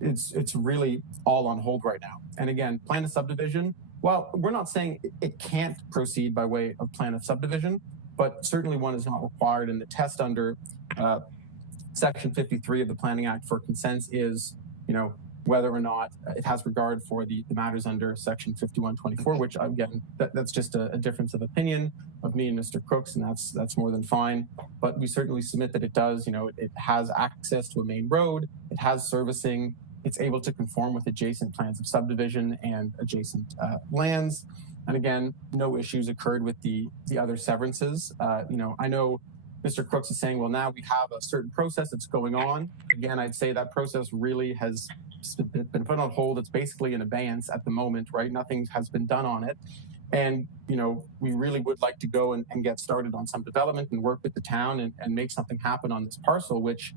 it's really all on hold right now. And again, plan of subdivision, well, we're not saying it can't proceed by way of plan of subdivision, but certainly one is not required. And the test under Section 53 of the Planning Act for consents is, whether or not it has regard for the matters under Section 5124, which again, that's just a difference of opinion of me and Mr. Crooks, and that's more than fine. But we certainly submit that it does, it has access to a main road, it has servicing, it's able to conform with adjacent plans of subdivision and adjacent lands. And again, no issues occurred with the other severances. I know Mr. Crooks is saying, well, now we have a certain process that's going on. Again, I'd say that process really has been put on hold. It's basically in abeyance at the moment, right? Nothing has been done on it. And, we really would like to go and get started on some development and work with the town and make something happen on this parcel, which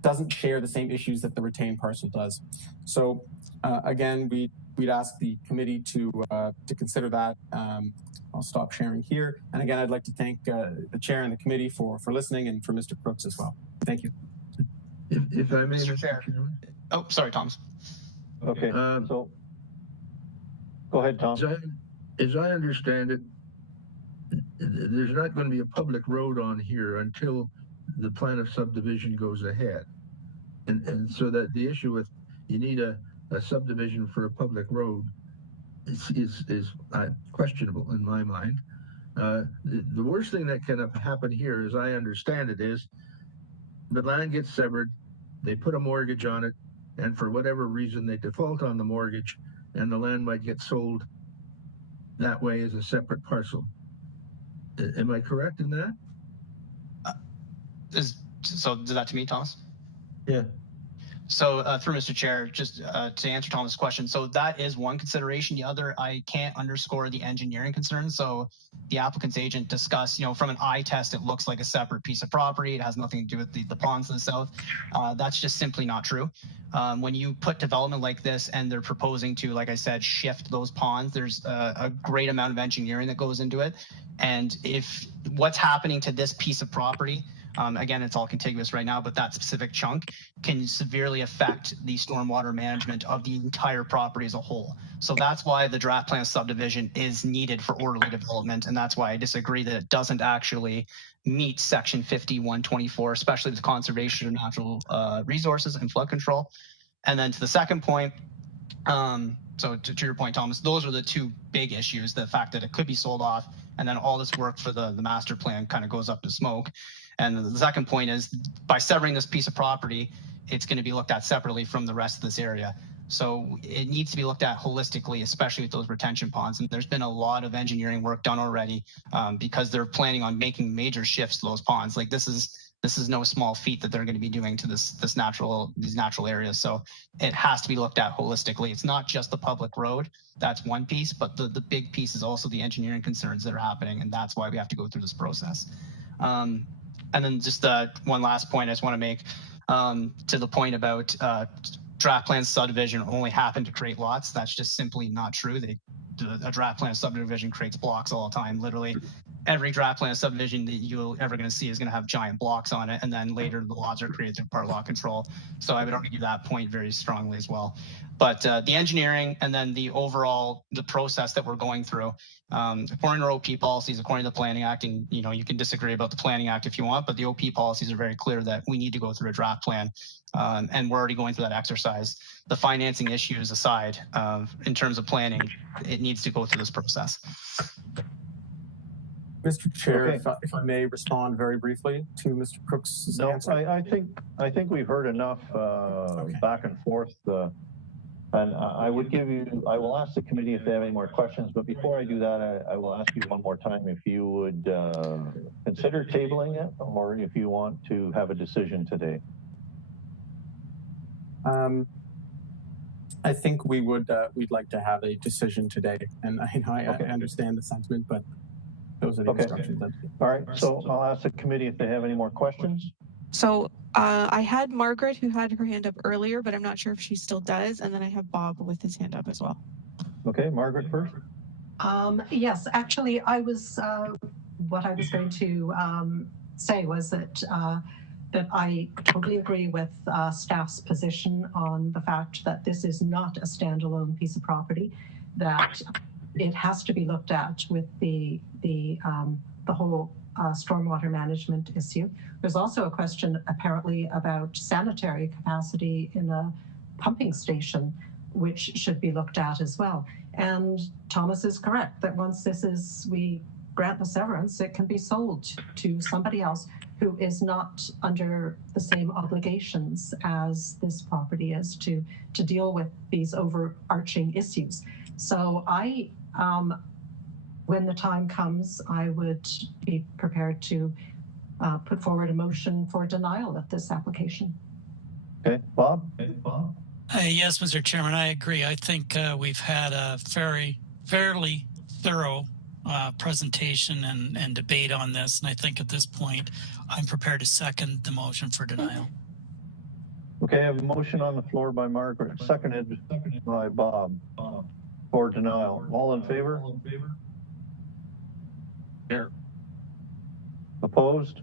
doesn't share the same issues that the retained parcel does. So again, we'd ask the committee to consider that. I'll stop sharing here. And again, I'd like to thank the chair and the committee for listening, and for Mr. Crooks as well. Thank you. If I may, Mr. Chair. Oh, sorry, Thomas. Okay, so go ahead, Tom. As I understand it, there's not going to be a public road on here until the plan of subdivision goes ahead. And so that the issue with you need a subdivision for a public road is questionable in my mind. The worst thing that can happen here, as I understand it, is the land gets severed, they put a mortgage on it, and for whatever reason they default on the mortgage, and the land might get sold that way as a separate parcel. Am I correct in that? So is that to me, Thomas? Yeah. So through Mr. Chair, just to answer Thomas' question, so that is one consideration. The other, I can't underscore the engineering concerns. So the applicant's agent discussed, from an eye test, it looks like a separate piece of property. It has nothing to do with the ponds to the south. That's just simply not true. When you put development like this and they're proposing to, like I said, shift those ponds, there's a great amount of engineering that goes into it. And if what's happening to this piece of property, again, it's all contiguous right now, but that specific chunk can severely affect the stormwater management of the entire property as a whole. So that's why the draft plan subdivision is needed for orderly development. And that's why I disagree that it doesn't actually meet Section 5124, especially the conservation of natural resources and flood control. And then to the second point, so to your point, Thomas, those are the two big issues, the fact that it could be sold off, and then all this work for the master plan kind of goes up to smoke. And the second point is, by severing this piece of property, it's going to be looked at separately from the rest of this area. So it needs to be looked at holistically, especially with those retention ponds. And there's been a lot of engineering work done already because they're planning on making major shifts to those ponds. Like this is no small feat that they're going to be doing to these natural areas. So it has to be looked at holistically. It's not just the public road. That's one piece, but the big piece is also the engineering concerns that are happening. And that's why we have to go through this process. And then just one last point I just want to make to the point about draft plan subdivision only happen to create lots. That's just simply not true. A draft plan subdivision creates blocks all the time. Literally every draft plan subdivision that you're ever going to see is going to have giant blocks on it. And then later the lots are created through part lot control. So I would argue that point very strongly as well. But the engineering and then the process that we're going through, according to our OP policies, according to the Planning Act, and you can disagree about the Planning Act if you want, but the OP policies are very clear that we need to go through a draft plan. And we're already going through that exercise. The financing issues aside, in terms of planning, it needs to go through this process. Mr. Chair, Okay. if I may respond very briefly to Mr. Crooks' answer. I think we've heard enough back and forth. And I will ask the committee if they have any more questions, but before I do that, I will ask you one more time if you would consider tabling it or if you want to have a decision today. I think we would we'd like to have a decision today, and I understand the sentiment, but those are the instructions. All right, so I'll ask the committee if they have any more questions. So I had Margaret who had her hand up earlier, but I'm not sure if she still does. And then I have Bob with his hand up as well. Okay, Margaret first. Yes, actually, I was what I was going to say was that that I totally agree with staff's position on the fact that this is not a standalone piece of property, that it has to be looked at with the whole stormwater management issue. There's also a question apparently about sanitary capacity in a pumping station, which should be looked at as well. And Thomas is correct that once we grant the severance, it can be sold to somebody else who is not under the same obligations as this property is to deal with these overarching issues. So when the time comes, I would be prepared to put forward a motion for denial of this application. Okay, Bob? Yes, Mr. Chairman, I agree. I think we've had a fairly thorough presentation and debate on this. And I think at this point, I'm prepared to second the motion for denial. Okay, I have a motion on the floor by Margaret, seconded by Bob for denial. All in favor? Here. Opposed?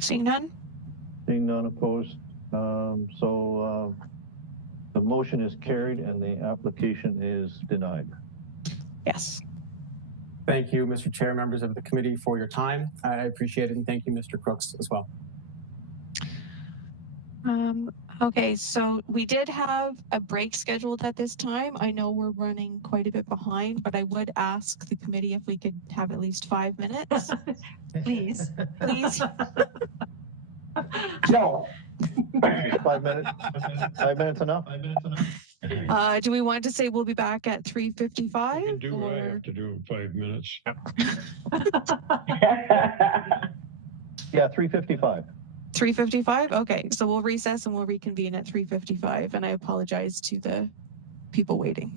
Seeing none? Seeing none opposed. So the motion is carried and the application is denied. Yes. Thank you, Mr. Chair, members of the committee, for your time. I appreciate it, and thank you, Mr. Crooks, as well. Okay, so we did have a break scheduled at this time. I know we're running quite a bit behind, but I would ask the committee if we could have at least 5 minutes. Please. Please. No. 5 minutes. 5 minutes enough? Do we want to say we'll be back at 3:55? You can do what I have to do in 5 minutes. Yeah, 3:55. 3:55? Okay, so we'll recess and we'll reconvene at 3:55. And I apologize to the people waiting.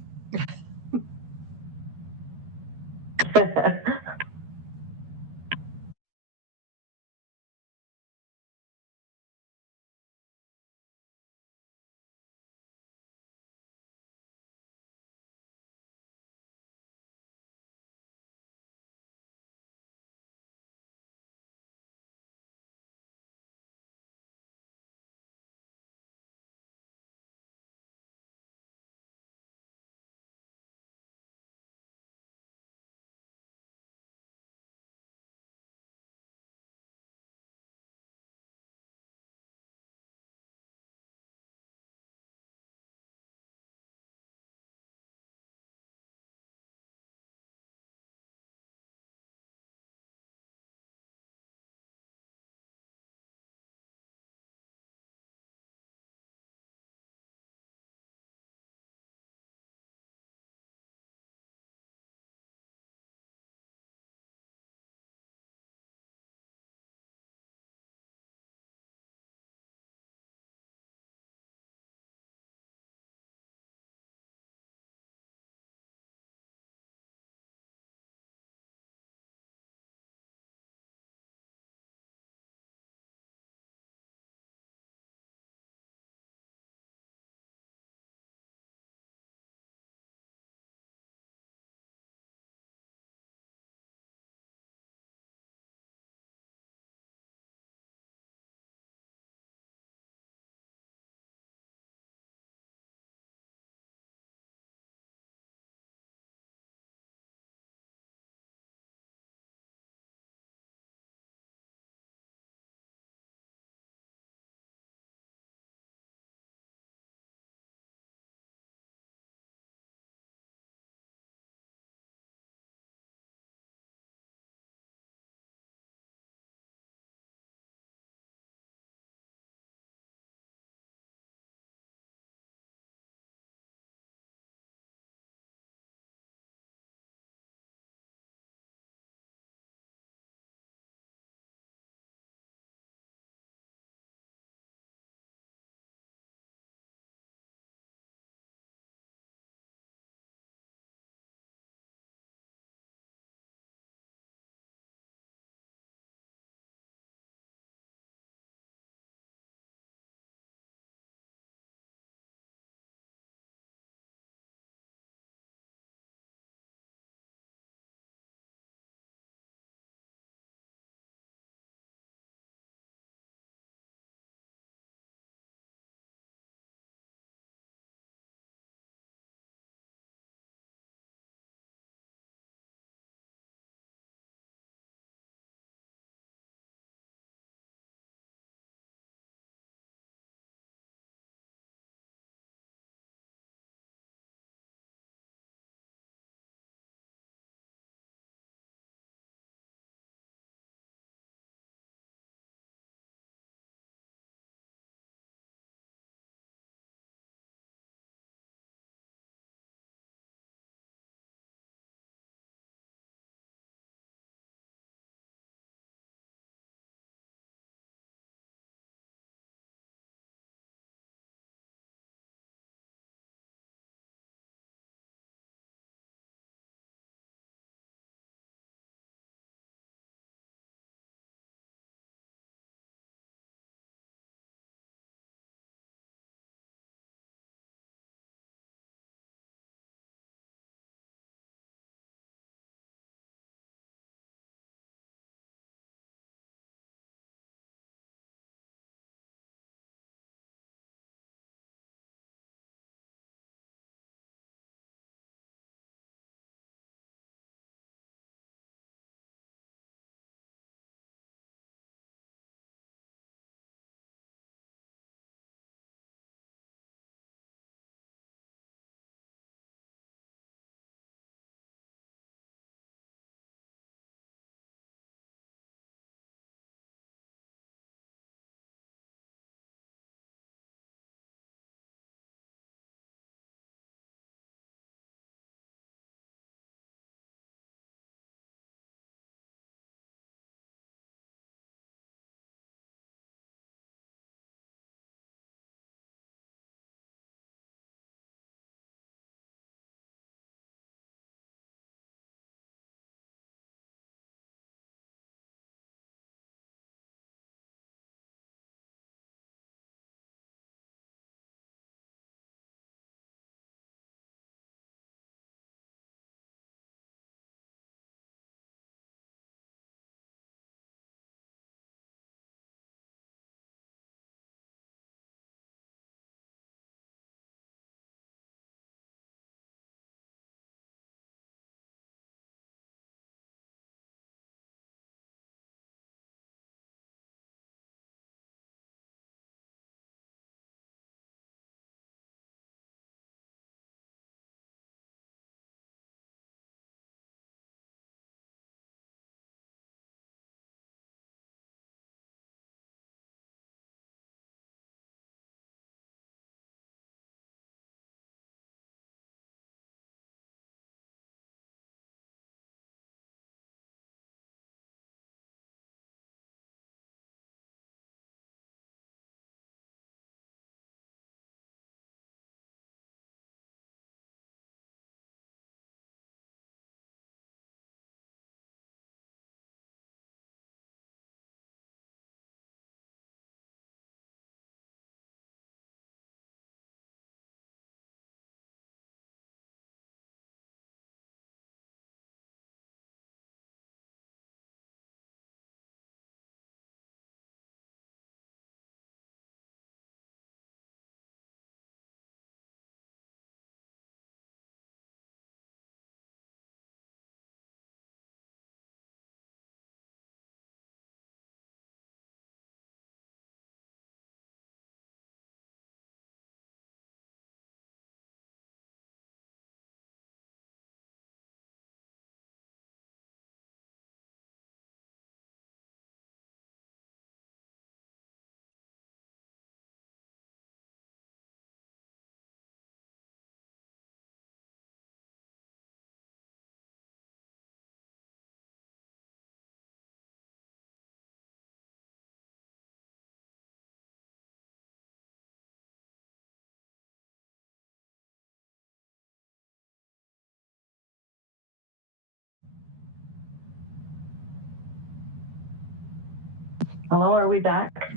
Hello, are we back?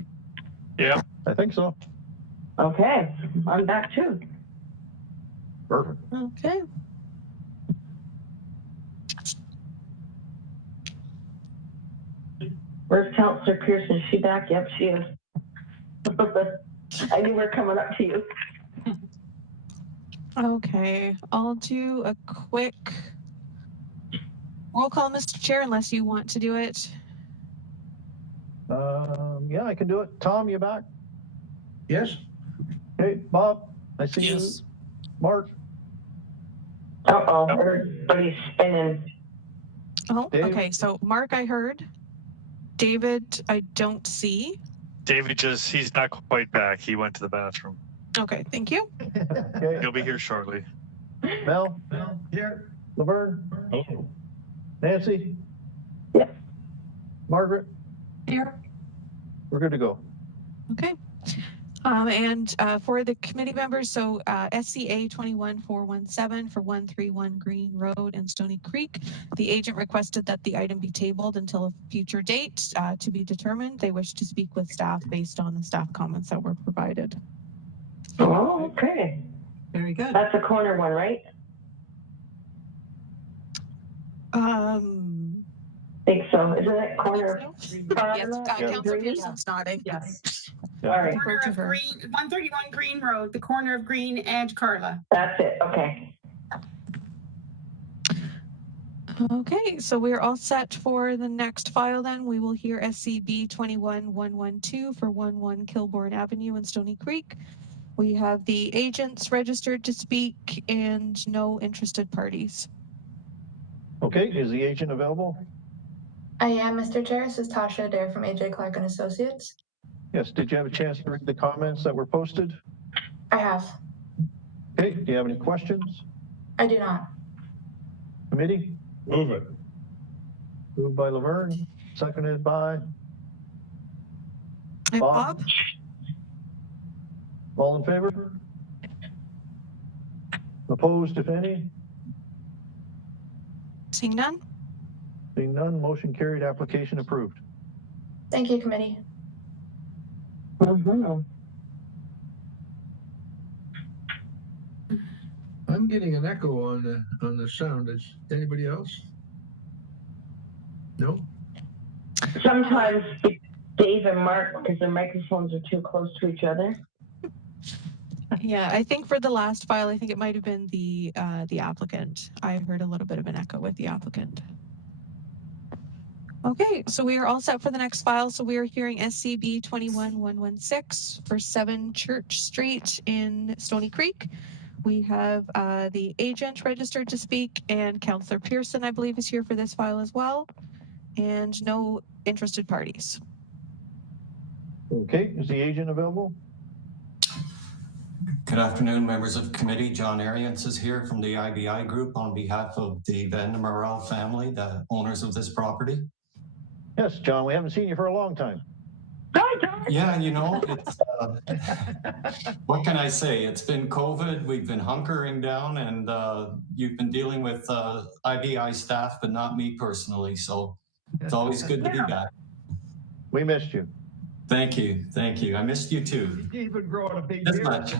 Yeah, I think so. Okay, I'm back too. Perfect. Okay. Where's Councillor Pearson? Is she back? Yep, she is. I knew we were coming up to you. Okay, I'll do a quick roll call, Mr. Chair, unless you want to do it. Yeah, I can do it. Tom, you back? Yes. Hey, Bob, I see you. Mark? Uh-oh, everybody's spinning. Oh, Dave? okay, so Mark, I heard. David, I don't see. David he's not quite back. He went to the bathroom. Okay, thank you. Okay. He'll be here shortly. Mel? Here. Laverne? Hello. Nancy? Yeah. Margaret? Here. We're good to go. Okay. And for the committee members, so SCA 21417 for 131 Green Road and Stony Creek. The agent requested that the item be tabled until a future date to be determined. They wish to speak with staff based on the staff comments that were provided. Oh, okay. Very good. That's a corner one, right? I think so. Isn't it corner? Yes, Councillor Pearson's nodding. Yes. All right. Corner of Green, 131 Green Road, the corner of Green and Carla. That's it. Okay. Okay, so we're all set for the next file then. We will hear SCB 21112 for 11 Kilbourne Avenue in Stony Creek. We have the agents registered to speak and no interested parties. Okay, is the agent available? I am, Mr. Chair. This is Tasha Adair from AJ Clark and Associates. Yes, did you have a chance to read the comments that were posted? I have. Okay, do you have any questions? I do not. Committee? Move it. Moved by Laverne, seconded by Bob. All in favor? Opposed, if any? Seeing none? Seeing none, motion carried, application approved. Thank you, committee. I'm getting an echo on the sound. Is anybody else? No? Sometimes Dave and Mark, because their microphones are too close to each other. Yeah, I think for the last file, I think it might have been the applicant. I heard a little bit of an echo with the applicant. Okay, so we are all set for the next file. So we are hearing SCB 21116 for 7 Church Street in Stony Creek. We have the agent registered to speak, and Councillor Pearson, I believe, is here for this file as well, and no interested parties. Okay, is the agent available? Good afternoon, members of committee. John Arians is here from the IBI group on behalf of the Van der Morel family, the owners of this property. Yes, John, we haven't seen you for a long time. Yeah, you know, it's, what can I say? It's been COVID. We've been hunkering down, and you've been dealing with IBI staff, but not me personally. So it's always good to be back. We missed you. Thank you. Thank you. I missed you too. You've been growing a big This beard. much.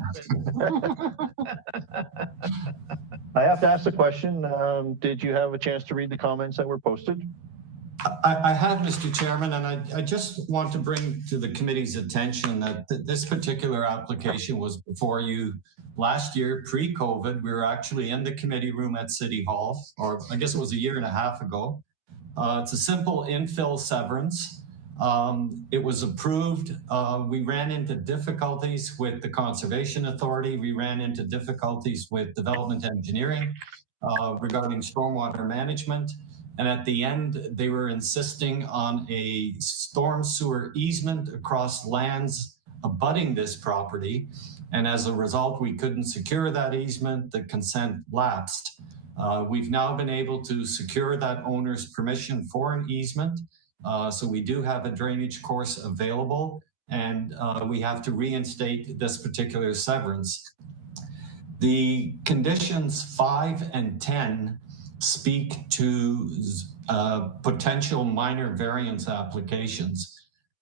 I have to ask the question, did you have a chance to read the comments that were posted? I have, Mr. Chairman, and I just want to bring to the committee's attention that this particular application was before you last year, pre-COVID. We were actually in the committee room at City Hall, or I guess it was a year and a half ago. It's a simple infill severance. It was approved. We ran into difficulties with the Conservation Authority. We ran into difficulties with development engineering regarding stormwater management. And at the end, they were insisting on a storm sewer easement across lands abutting this property. And as a result, we couldn't secure that easement. The consent lapsed. We've now been able to secure that owner's permission for an easement. So we do have a drainage course available, and we have to reinstate this particular severance. The conditions 5 and 10 speak to potential minor variance applications.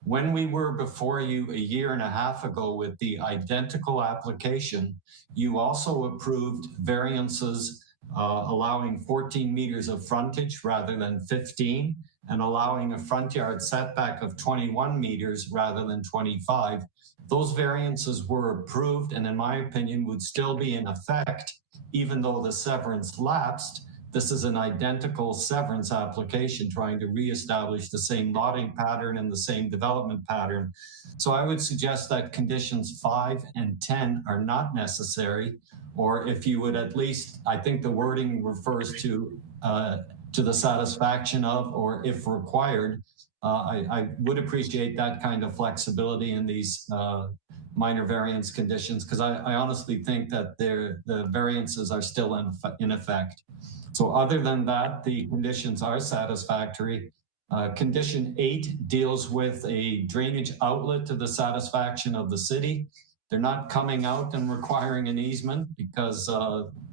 When we were before you a year and a half ago with the identical application, you also approved variances allowing 14 meters of frontage rather than 15, and allowing a front yard setback of 21 meters rather than 25. Those variances were approved and in my opinion would still be in effect even though the severance lapsed. This is an identical severance application trying to reestablish the same lotting pattern and the same development pattern. So I would suggest that conditions 5 and 10 are not necessary, or if you would at least, I think the wording refers to the satisfaction of, or if required. I would appreciate that kind of flexibility in these minor variance conditions, because I honestly think that the variances are still in effect. So other than that, the conditions are satisfactory. Condition 8 deals with a drainage outlet to the satisfaction of the city. They're not coming out and requiring an easement because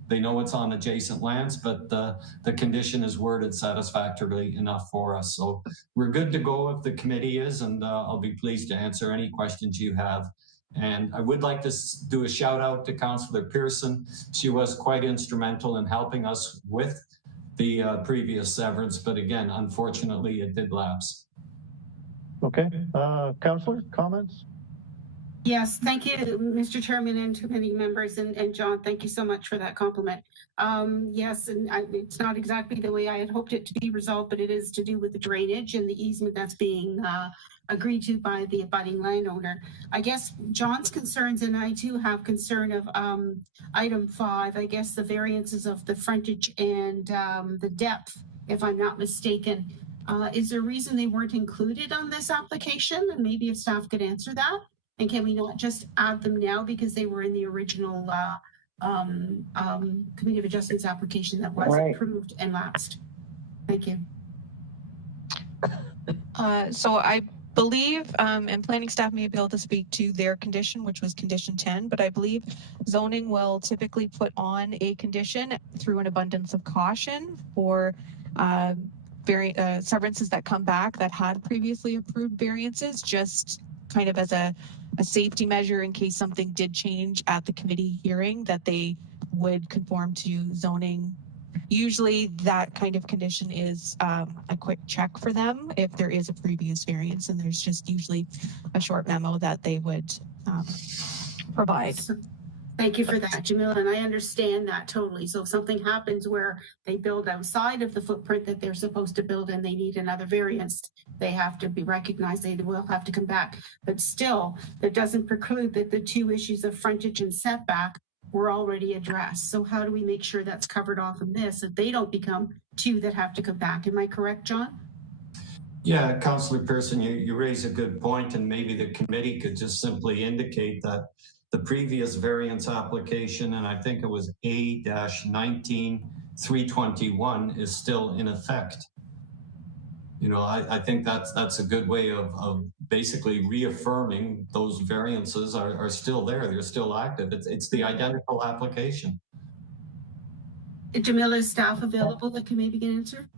they know it's on adjacent lands, but the condition is worded satisfactorily enough for us. So we're good to go if the committee is, and I'll be pleased to answer any questions you have. And I would like to do a shout out to Councillor Pearson. She was quite instrumental in helping us with the previous severance, but again, unfortunately, it did lapse. Okay, Councillor, comments? Yes, thank you, Mr. Chairman and committee members, and John, thank you so much for that compliment. Yes, and it's not exactly the way I had hoped it to be resolved, but it is to do with the drainage and the easement that's being agreed to by the abutting landowner. I guess John's concerns, and I too have concern of item 5, I guess the variances of the frontage and the depth, if I'm not mistaken. Is there a reason they weren't included on this application? And maybe if staff could answer that. And can we not just add them now because they were in the original Committee of Adjustments application that was approved and lapsed? Thank you. So I believe, and planning staff may be able to speak to their condition, which was condition 10, but I believe zoning will typically put on a condition through an abundance of caution for severances that come back that had previously approved variances, just kind of as a safety measure in case something did change at the committee hearing, that they would conform to zoning. Usually that kind of condition is a quick check for them if there is a previous variance, and there's just usually a short memo that they would provide. Thank you for that, Jamila, and I understand that totally. So if something happens where they build outside of the footprint that they're supposed to build and they need another variance, they have to be recognized, they will have to come back. But still, that doesn't preclude that the two issues of frontage and setback were already addressed. So how do we make sure that's covered off in this, that they don't become two that have to come back? Am I correct, John? Yeah, Councillor Pearson, you raise a good point, and maybe the committee could just simply indicate that the previous variance application, and I think it was A-19-321, is still in effect. You know, I think that's a good way of basically reaffirming those variances are still there. They're still active. It's the identical application. Jamila, is staff available that can maybe get an answer?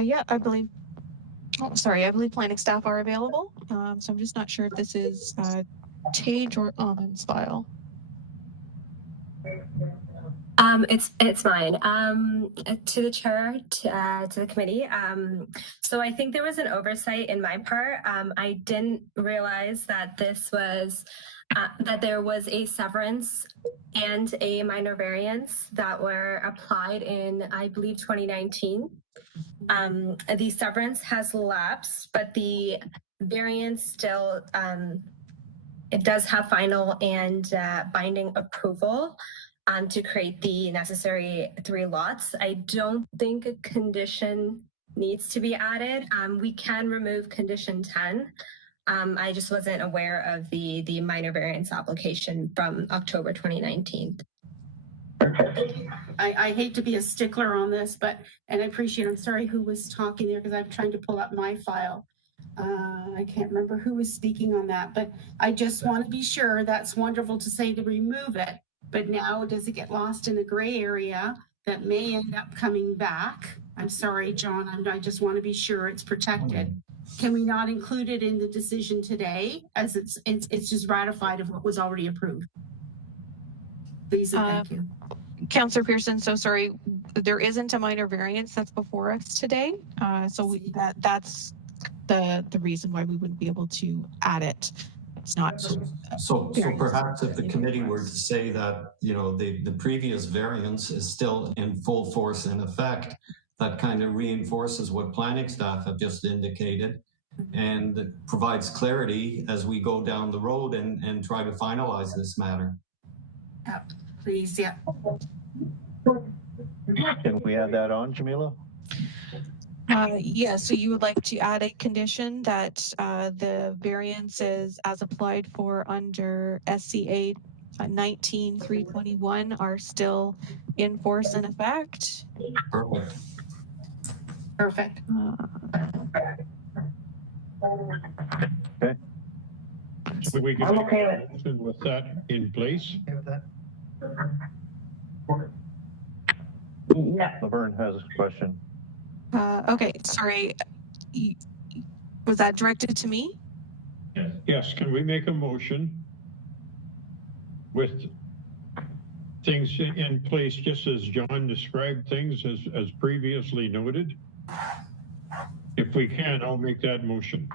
Yeah, I believe. Oh, sorry, I believe planning staff are available. So I'm just not sure if this is Tage or Amon's file. It's mine. To the chair, to the committee. So I think there was an oversight in my part. I didn't realize that this was that there was a severance and a minor variance that were applied in, I believe, 2019. The severance has lapsed, but the variance still it does have final and binding approval to create the necessary 3 lots. I don't think a condition needs to be added. We can remove condition 10. I just wasn't aware of the minor variance application from October 2019. I hate to be a stickler on this, and I appreciate, I'm sorry who was talking there because I'm trying to pull up my file. I can't remember who was speaking on that, but I just want to be sure. That's wonderful to say to remove it, but now does it get lost in a gray area that may end up coming back? I'm sorry, John, I just want to be sure it's protected. can we not include it in the decision today, as it's just ratified of what was already approved? Please and thank you. Councillor Pearson, so sorry, there isn't a minor variance that's before us today. That's the reason why we wouldn't be able to add it. It's not. So perhaps if the committee were to say that, you know, the previous variance is still in full force and effect, that kind of reinforces what planning staff have just indicated and provides clarity as we go down the road and try to finalize this matter. Yeah, please, yeah. Can we add that on, Jamila? Yeah, so you would like to add a condition that the variances as applied for under SCA 19-321 are still in force and effect? Perfect. Perfect. Okay. So we can I'm okay with that in place. Okay with that? Yeah. Laverne has a question. Okay, sorry. Was that directed to me? Yes, can we make a motion with things in place just as John described things as previously noted? If we can, I'll make that motion.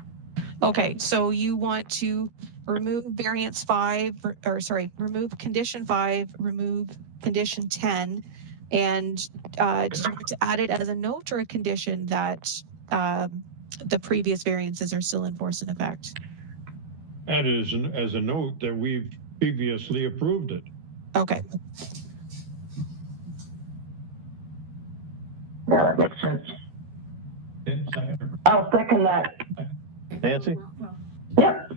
Okay, so you want to remove variance 5, or sorry, remove condition 5, remove condition 10, and do you want to add it as a note or a condition that the previous variances are still in force and effect? Add it as a note that we've previously approved it. Okay. Yeah, that makes sense. I'll second that. Nancy? Yep.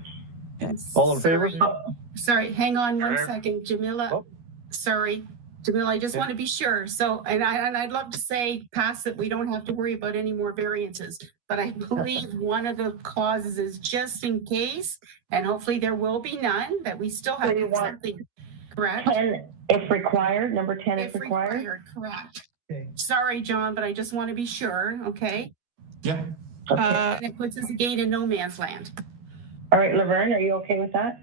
All in favor? Sorry, hang on one second, Jamila. Sorry, Jamila, I just want to be sure. So, and I'd love to say past that we don't have to worry about any more variances, but I believe one of the causes is just in case, and hopefully there will be none, that we still have something, correct? 10 if required, number 10 if required. Correct. Okay. Sorry, John, but I just want to be sure, okay? Yeah. And it puts us again in no man's land. All right, Laverne, are you okay with that?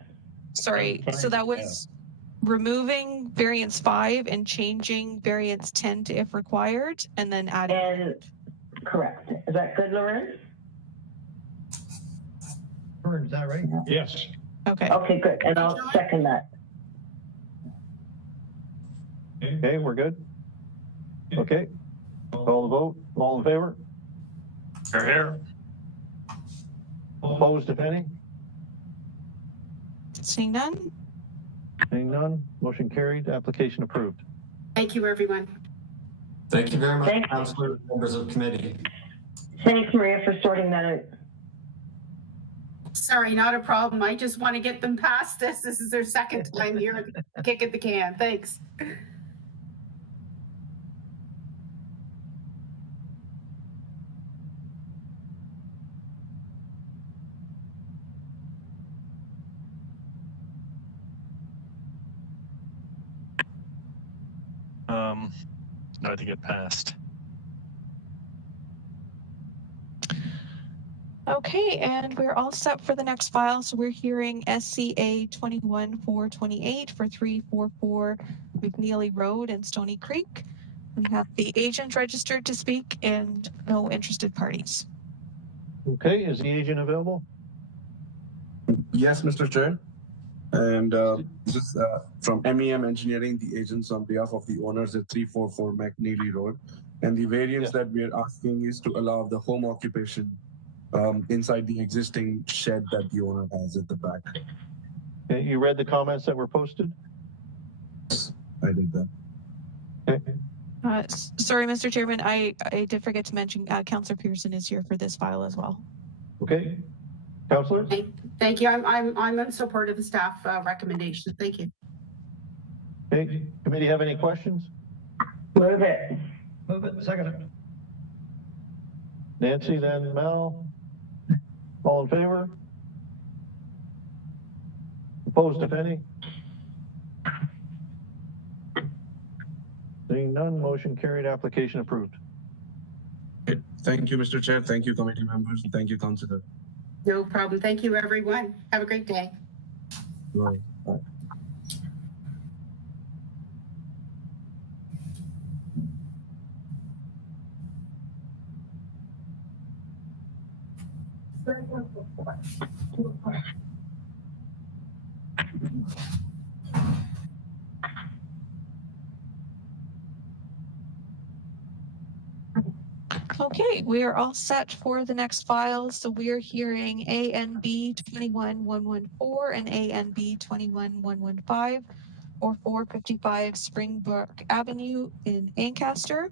Sorry, so that was removing variance 5 and changing variance 10 to if required, and then adding. And correct. Is that good, Laverne? Is that right? Yes. Okay. Okay, good. And I'll second that. Okay, we're good. Okay. Call the vote. All in favor? Here. Opposed, if any? Seeing none? Seeing none, motion carried, application approved. Thank you, everyone. Thank you very much, Thank you. Councillor, members of the committee. Thanks, Maria, for sorting that out. Sorry, not a problem. I just want to get them past this. This is their second time here, kick at the can. Thanks. I think it passed. Okay, and we're all set for the next file. So we're hearing SCA 21-428 for 344 McNeely Road and Stony Creek. We have the agent registered to speak and no interested parties. Okay, is the agent available? Yes, Mr. Chair. And this is from MEM Engineering, the agents on behalf of the owners at 344 McNeely Road. And the variance that we are asking is to allow the home occupation inside the existing shed that the owner has at the back. Okay, you read the comments that were posted? Yes, I did that. Okay. Sorry, Mr. Chairman, I did forget to mention Councillor Pearson is here for this file as well. Okay. Councillors? Thank you. I'm in support of the staff recommendation. Thank you. Okay. Committee have any questions? Move it. Move it. Second it. Nancy, then Mel. All in favor? Opposed, if any? Seeing none, motion carried, application approved. Thank you, Mr. Chair. Thank you, committee members. Thank you, Councillor. No problem. Thank you, everyone. Have a great day. Bye. Okay, we are all set for the next files. So we are hearing ANB 21114 and ANB 21115 or 455 Springbrook Avenue in Ancaster.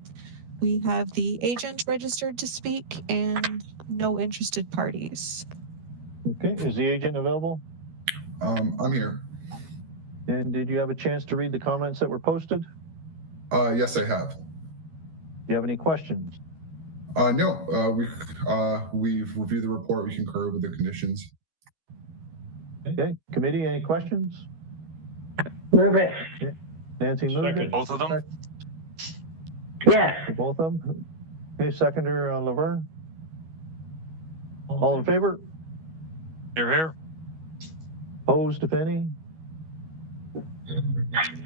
We have the agent registered to speak and no interested parties. Okay, is the agent available? I'm here. And did you have a chance to read the comments that were posted? Yes, I have. Do you have any questions? No, we've reviewed the report. We concur with the conditions. Okay, committee, any questions? Move it. Okay. Nancy, move it. Both of them? Yes. Both of them? Okay, seconder Laverne. All in favor? Here. Opposed, if any?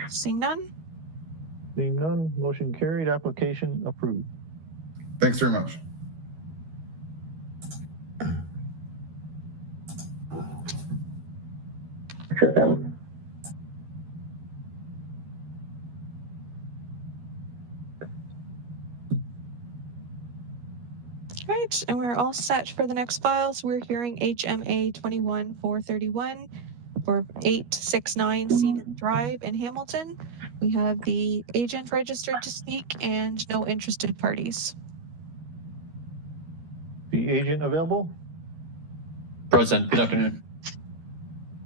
Seeing none? Seeing none, motion carried, application approved. Thanks very much. Right, and we're all set for the next files. We're hearing HMA 21431 for 869 Seaton Drive in Hamilton. We have the agent registered to speak and no interested parties. The agent available? Present. Good afternoon.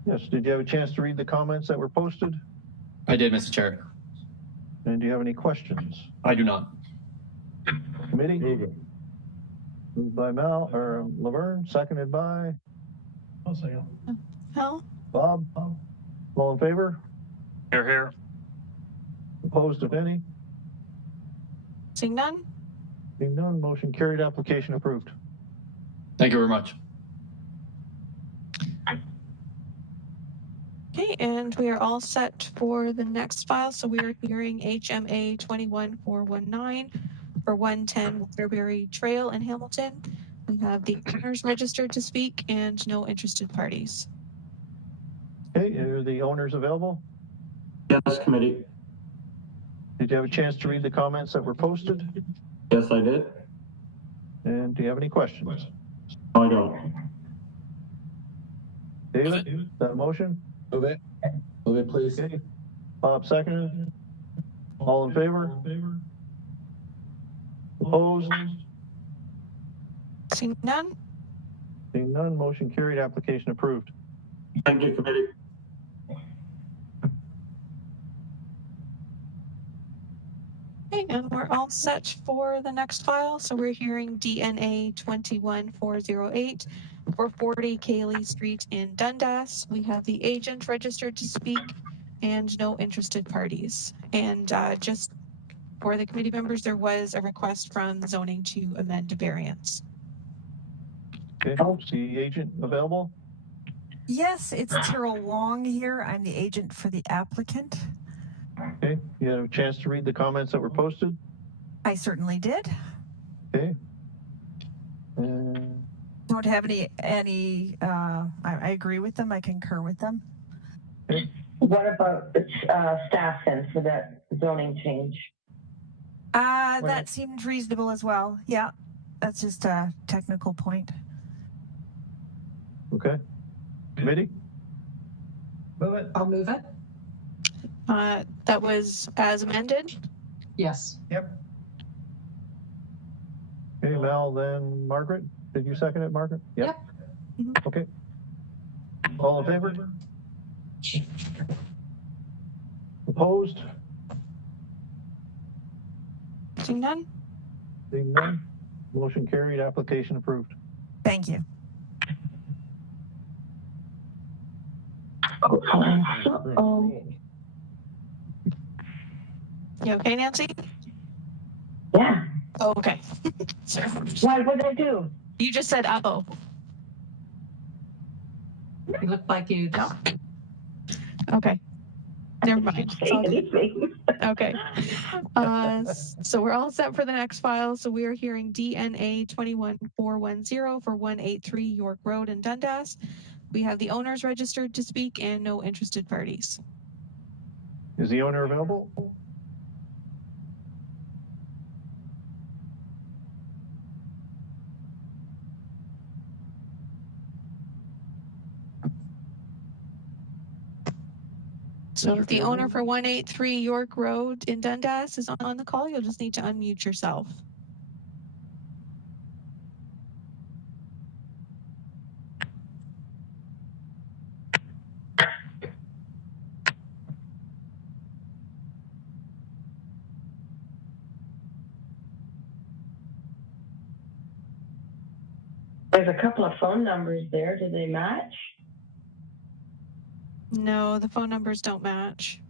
Yes, did you have a chance to read the comments that were posted? I did, Mr. Chair. And do you have any questions? I do not. Committee? Moved by Laverne, seconded by? I'll say it. Hal? Bob? All in favor? Here. Opposed, if any? Seeing none? Seeing none, motion carried, application approved. Thank you very much. Okay, and we are all set for the next file. So we are hearing HMA 21419 for 110 Waterbury Trail in Hamilton. We have the owners registered to speak and no interested parties. Okay, are the owners available? Yes, committee. Did you have a chance to read the comments that were posted? Yes, I did. And do you have any questions? I don't. David, that motion? Move it. Move it, please. Okay. Bob seconded. All in favor? Opposed? Seeing none? Seeing none, motion carried, application approved. Thank you, committee. Okay, and we're all set for the next file. So we're hearing DNA 21408 for 40 Cayley Street in Dundas. We have the agent registered to speak and no interested parties. And just for the committee members, there was a request from zoning to amend a variance. Okay, is the agent available? Yes, it's Terrell Wong here. I'm the agent for the applicant. Okay, you had a chance to read the comments that were posted? I certainly did. Okay. Don't have any. I agree with them. I concur with them. Okay. What about staff then for that zoning change? That seemed reasonable as well. Yeah, that's just a technical point. Okay. Committee? Move it. I'll move it. That was as amended? Yes. Yep. Okay, Mel, then Margaret. Did you second it, Margaret? Yep. Okay. All in favor? Opposed? Seeing none? Seeing none, motion carried, application approved. Thank you. You okay, Nancy? Yeah. Oh, okay. Why? What did I do? You just said Abo. You look like you. No. Okay. Never mind. It's all good. Okay. So we're all set for the next file. So we are hearing DNA 21410 for 183 York Road in Dundas. We have the owners registered to speak and no interested parties. Is the owner available? So if the owner for 183 York Road in Dundas is on the call, you'll just need to unmute yourself. There's a couple of phone numbers there. Do they match? No, the phone numbers don't match.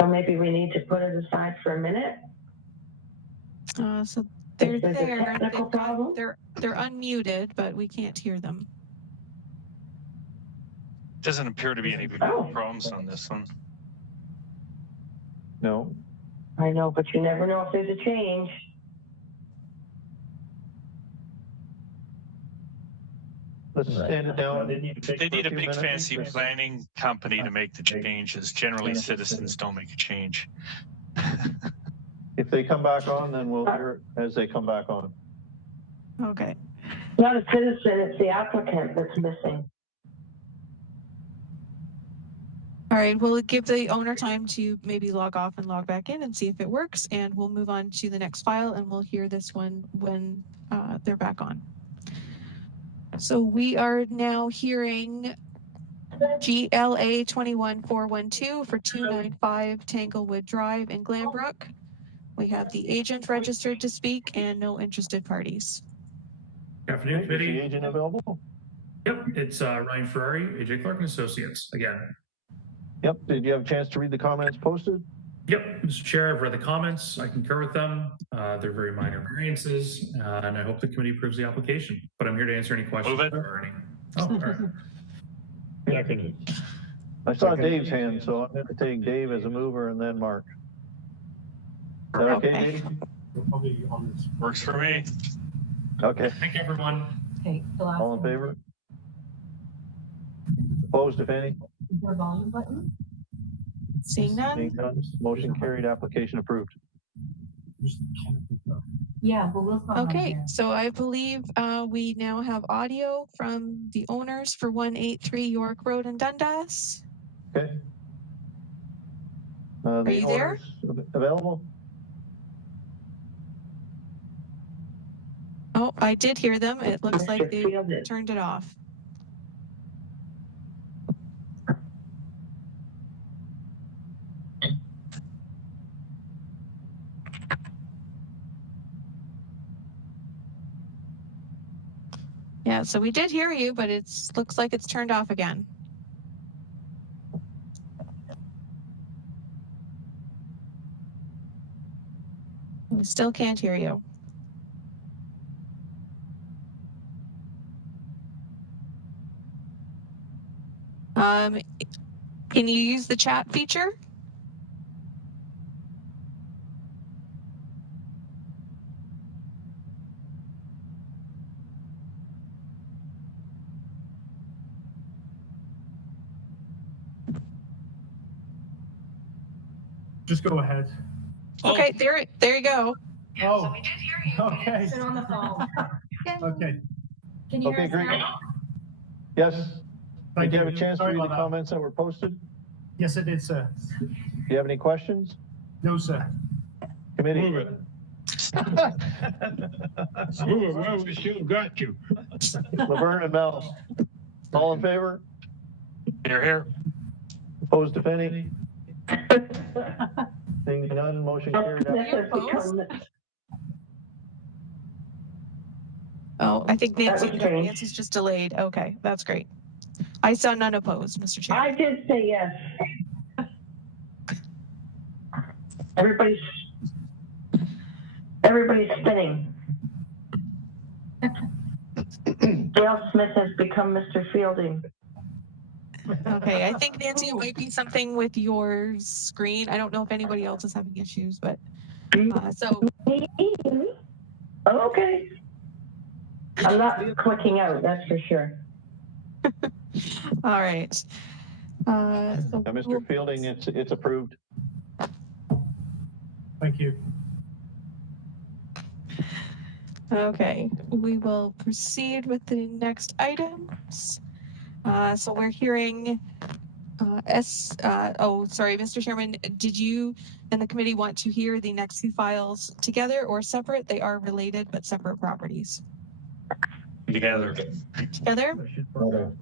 So maybe we need to put it aside for a minute. So they're There's there. a technical problem. They're unmuted, but we can't hear them. Doesn't appear to be any problems on this one. No. I know, but you never know if there's a change. Let's stand it down. They need a big fancy planning company to make the changes. Generally, citizens don't make a change. If they come back on, then we'll hear it as they come back on. Okay. Not a citizen, it's the applicant that's missing. All right, we'll give the owner time to maybe log off and log back in and see if it works, and we'll move on to the next file, and we'll hear this one when they're back on. So we are now hearing GLA 21412 for 295 Tanglewood Drive in Glanbrook. We have the agent registered to speak and no interested parties. Good afternoon, committee. Is the agent available? Yep, it's Ryan Ferrari, AJ Clark and Associates again. Yep. Did you have a chance to read the comments posted? Yep, Mr. Chair, I've read the comments. I concur with them. They're very minor variances, and I hope the committee approves the application. But I'm here to answer any questions. Move it. Or any. Oh, all right. Second. I saw Dave's hand, so I'm going to take Dave as a mover and then Mark. Is that okay, Dave? Works for me. Okay. Thank you, everyone. Okay, the last All in favor? Opposed, if any? Is there a volume button? Seeing none? Seeing none, motion carried, application approved. Yeah, but we'll stop Okay, so I believe we now have audio from the owners for 183 York Road in Dundas. Okay. Are you there? Available? Oh, I did hear them. It looks like they turned it off. Yeah, so we did hear you, but it looks like it's turned off again. We still can't hear you. Can you use the chat feature? Just go ahead. Okay, there you go. Oh, So we did hear you. okay. Sit on the phone. Okay. Can you hear Okay, us great. now? Yes. Thank Did you have a you. chance to Sorry read the about that. comments that were posted? Yes, I did, sir. Do you have any questions? No, sir. Committee? Move it. Move it, well, we still got you. Laverne and Mel. All in favor? Here. Opposed, if any? Seeing none, motion carried. Oh, I think Nancy's just delayed. Okay, that's great. I saw none opposed, Mr. Chair. I did say yes. Everybody's spinning. Dale Smith has become Mr. Fielding. Okay, I think, Nancy, it might be something with your screen. I don't know if anybody else is having issues, but so. Okay. I'm not clicking out, that's for sure. All right. So Mr. Fielding, it's approved. Thank you. Okay, we will proceed with the next items. So we're hearing sorry, Mr. Chairman, did you and the committee want to hear the next two files together or separate? They are related but separate properties. Together. Together?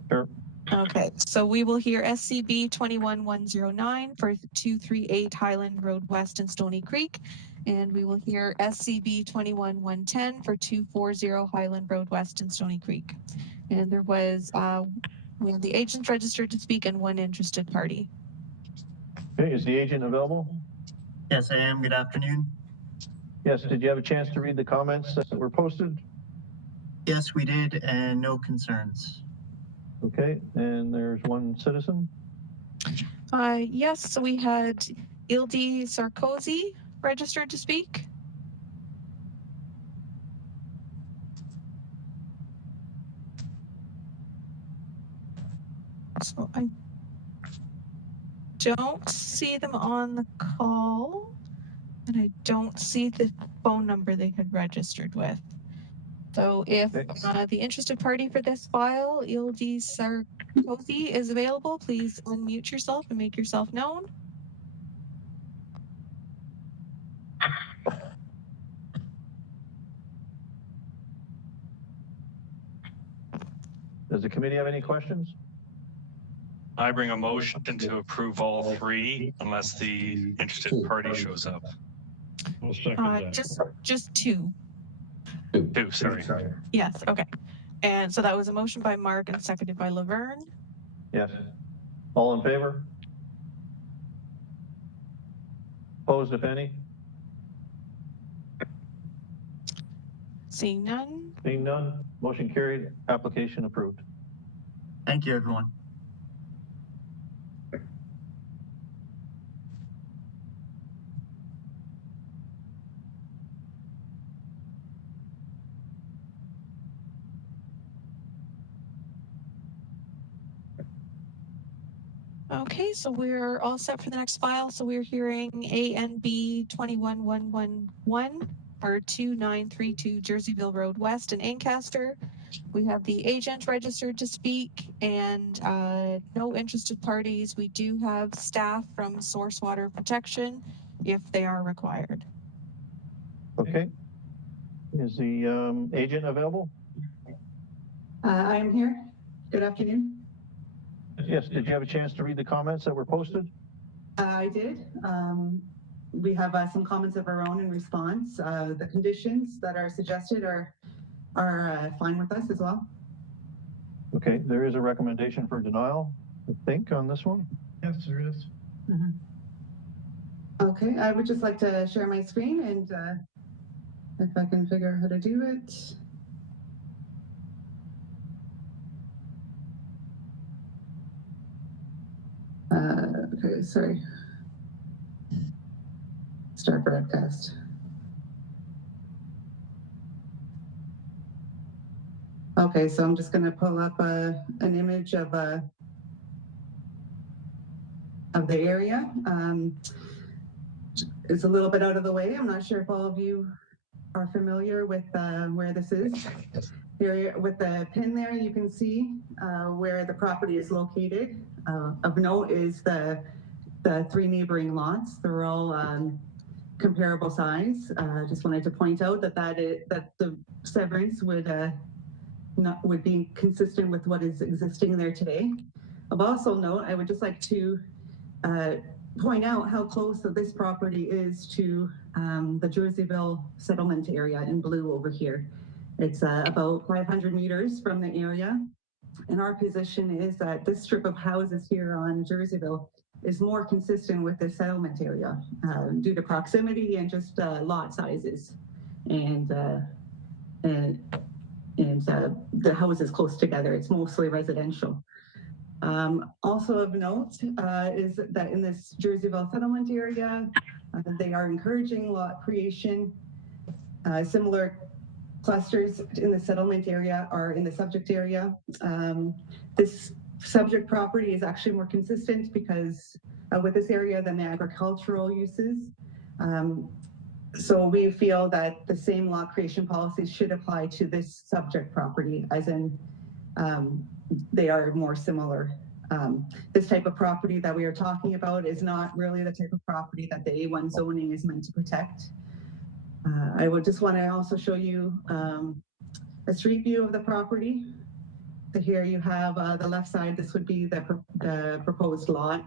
Sure. Okay, so we will hear SCB 21109 for 238 Highland Road West in Stony Creek, and we will hear SCB 21110 for 240 Highland Road West in Stony Creek. And there was we have the agents registered to speak and one interested party. Okay, is the agent available? Yes, I am. Good afternoon. Yes, did you have a chance to read the comments that were posted? Yes, we did, and no concerns. Okay, and there's one citizen? Yes, so we had Ildi Sarkozy registered to speak. So I don't see them on the call, and I don't see the phone number they had registered with. So if the interested party for this file, Ildi Sarkozy, is available, please unmute yourself and make yourself known. Does the committee have any questions? I bring a motion to approve all three unless the interested party shows up. I'll second that. Just two. Two, sorry. Yes, okay. And so that was a motion by Mark and seconded by Laverne. Yes. All in favor? Opposed, if any? Seeing none. Seeing none, motion carried, application approved. Thank you, everyone. Okay, so we're all set for the next file. So we're hearing ANB 21111 for 2932 Jerseyville Road West in Ancaster. We have the agent registered to speak and no interested parties. We do have staff from Source Water Protection if they are required. Okay. Is the agent available? I'm here. Good afternoon. Yes, did you have a chance to read the comments that were posted? I did. We have some comments of our own in response. The conditions that are suggested are fine with us as well. Okay, there is a recommendation for denial, I think, on this one. Yes, there is. Mm-hmm. Okay, I would just like to share my screen and if I can figure out how to do it. Okay, sorry. Start broadcast. Okay, so I'm just going to pull up an image of the area. It's a little bit out of the way. I'm not sure if all of you are familiar with where this is. Here, with the pin there, you can see where the property is located. Of note is the three neighboring lots. They're all comparable size. Just wanted to point out that that the Severance would be consistent with what is existing there today. Of also note, I would just like to point out how close this property is to the Jerseyville settlement area in blue over here. It's about 500 meters from the area. And our position is that this strip of houses here on Jerseyville is more consistent with the settlement area due to proximity and just lot sizes. And the houses close together. It's mostly residential. Also of note is that in this Jerseyville settlement area, they are encouraging lot creation. Similar clusters in the settlement area are in the subject area. This subject property is actually more consistent because with this area than the agricultural uses. So we feel that the same lot creation policies should apply to this subject property, as in they are more similar. This type of property that we are talking about is not really the type of property that the A1 zoning is meant to protect. I would just want to also show you a street view of the property. So here you have the left side, this would be the proposed lot.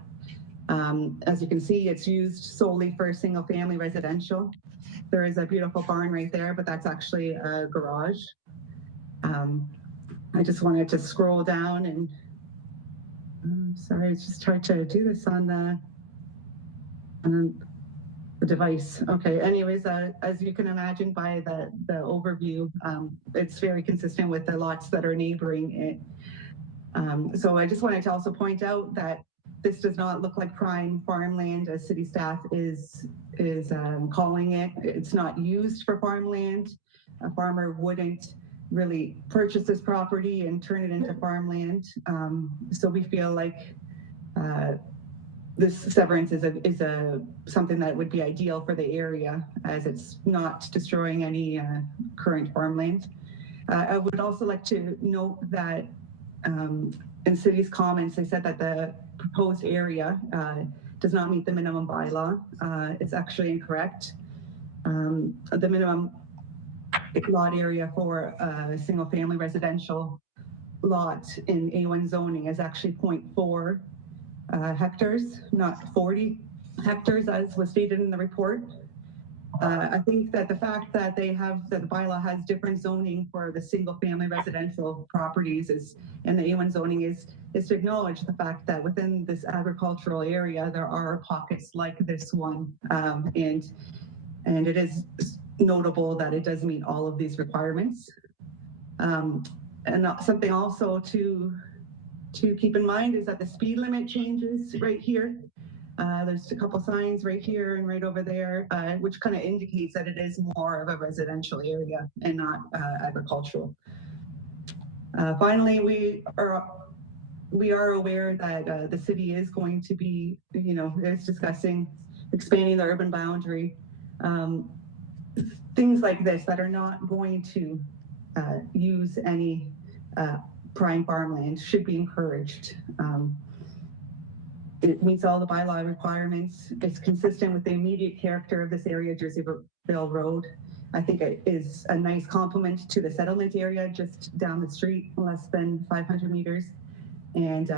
As you can see, it's used solely for single family residential. There is a beautiful barn right there, but that's actually a garage. I just wanted to scroll down and, sorry, I just tried to do this on the device. Okay, anyways, as you can imagine by the overview, it's very consistent with the lots that are neighboring it. So I just wanted to also point out that this does not look like prime farmland as city staff is calling it. It's not used for farmland. A farmer wouldn't really purchase this property and turn it into farmland. So we feel like this severance is something that would be ideal for the area, as it's not destroying any current farmland. I would also like to note that in city's comments, they said that the proposed area does not meet the minimum bylaw. It's actually incorrect. The minimum lot area for a single family residential lot in A1 zoning is actually 0.4 hectares, not 40 hectares as was stated in the report. I think that the fact that the bylaw has different zoning for the single family residential properties and the A1 zoning is to acknowledge the fact that within this agricultural area, there are pockets like this one. And it is notable that it does meet all of these requirements. And something also to keep in mind is that the speed limit changes right here. There's a couple signs right here and right over there, which kind of indicates that it is more of a residential area and not agricultural. Finally, we are aware that the city is going to be, is discussing expanding the urban boundary. Things like this that are not going to use any prime farmland should be encouraged. It meets all the bylaw requirements. It's consistent with the immediate character of this area, Jerseyville Road. I think it is a nice complement to the settlement area just down the street, less than 500 meters. And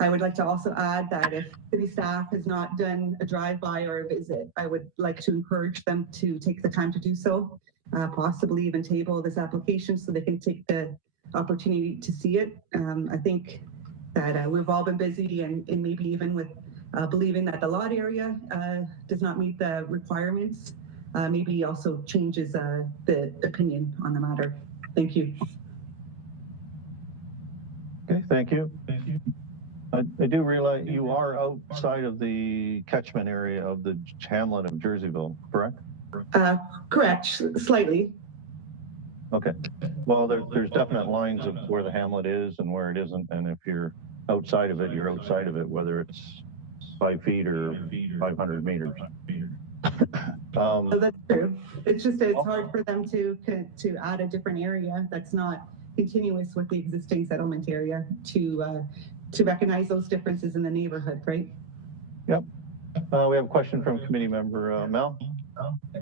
I would like to also add that if city staff has not done a drive-by or a visit, I would like to encourage them to take the time to do so, possibly even table this application so they can take the opportunity to see it. I think that we've all been busy and maybe even with believing that the lot area does not meet the requirements, maybe also changes the opinion on the matter. Thank you. Okay, thank you. I do realize you are outside of the catchment area of the hamlet of Jerseyville, correct? Correct, slightly. Okay. Well, there's definite lines of where the hamlet is and where it isn't, and if you're outside of it, you're outside of it, whether it's 5 feet or 500 meters. So that's true. It's hard for them to add a different area that's not continuous with the existing settlement area to recognize those differences in the neighborhood, right? Yep. We have a question from committee member Mel.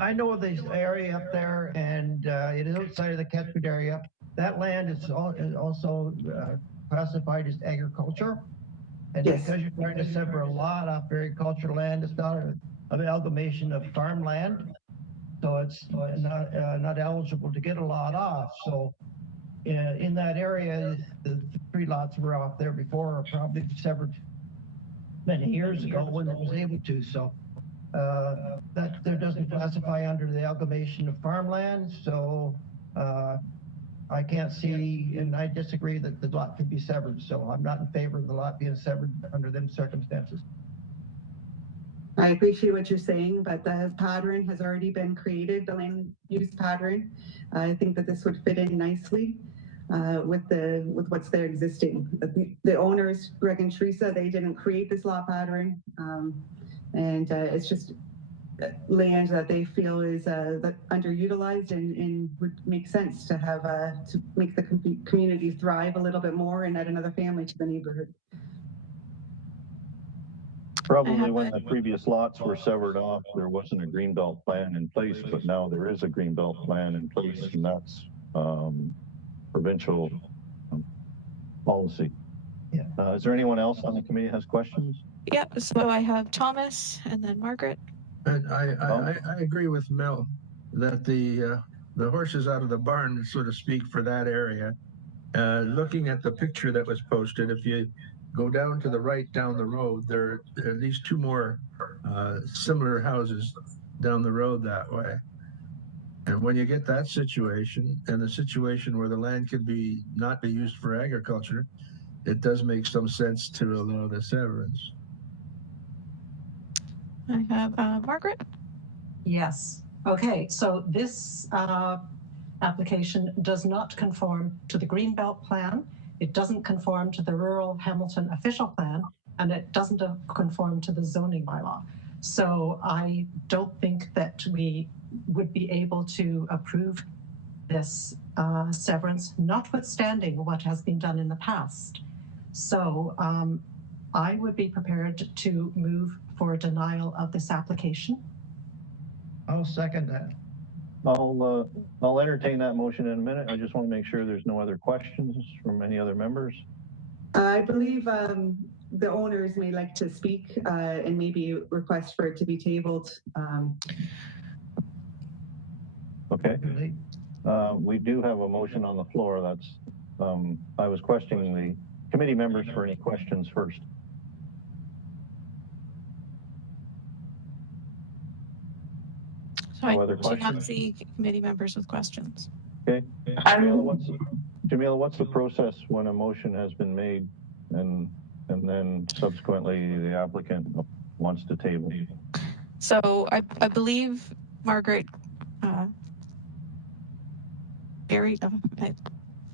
I know this area up there, and it is outside of the catchment area. That land is also classified as agriculture. And yes, because you're trying to sever a lot off agricultural land, it's not an amalgamation of farmland. so it's not eligible to get a lot off. So in that area, the 3 lots were off there before, probably severed many years ago when it was able to. So that there doesn't classify under the amalgamation of farmland. So I can't see, and I disagree that the lot could be severed. So I'm not in favor of the lot being severed under them circumstances. I appreciate what you're saying, but the pattern has already been created, the land use pattern. I think that this would fit in nicely with what's there existing. The owners, Greg and Teresa, they didn't create this law pattern, and it's just land that they feel is that underutilized and would make sense to have to make the community thrive a little bit more and add another family to the neighborhood. Probably when the previous lots were severed off, there wasn't a greenbelt plan in place, but now there is a greenbelt plan in place, and that's provincial policy. Yeah. Is there anyone else on the committee that has questions? Yeah, so I have Thomas and then Margaret. I agree with Mel that the horse is out of the barn, so to speak, for that area. Looking at the picture that was posted, if you go down to the right down the road, there are at least 2 more similar houses down the road that way. And when you get that situation and the situation where the land could not be used for agriculture, it does make some sense to allow the severance. I have Margaret. Yes. Okay, so this application does not conform to the Greenbelt plan. It doesn't conform to the Rural Hamilton official plan, and it doesn't conform to the zoning bylaw. So I don't think that we would be able to approve this severance, notwithstanding what has been done in the past. So I would be prepared to move for denial of this application. I'll second that. I'll entertain that motion in a minute. I just want to make sure there's no other questions from any other members. I believe the owners may like to speak and maybe request for it to be tabled. Okay. We do have a motion on the floor. That's I was questioning the committee members for any questions first. So No other I do not questions? see committee members with questions. Okay. Jamila, what's the process when a motion has been made and then subsequently the applicant wants to table? So I believe Margaret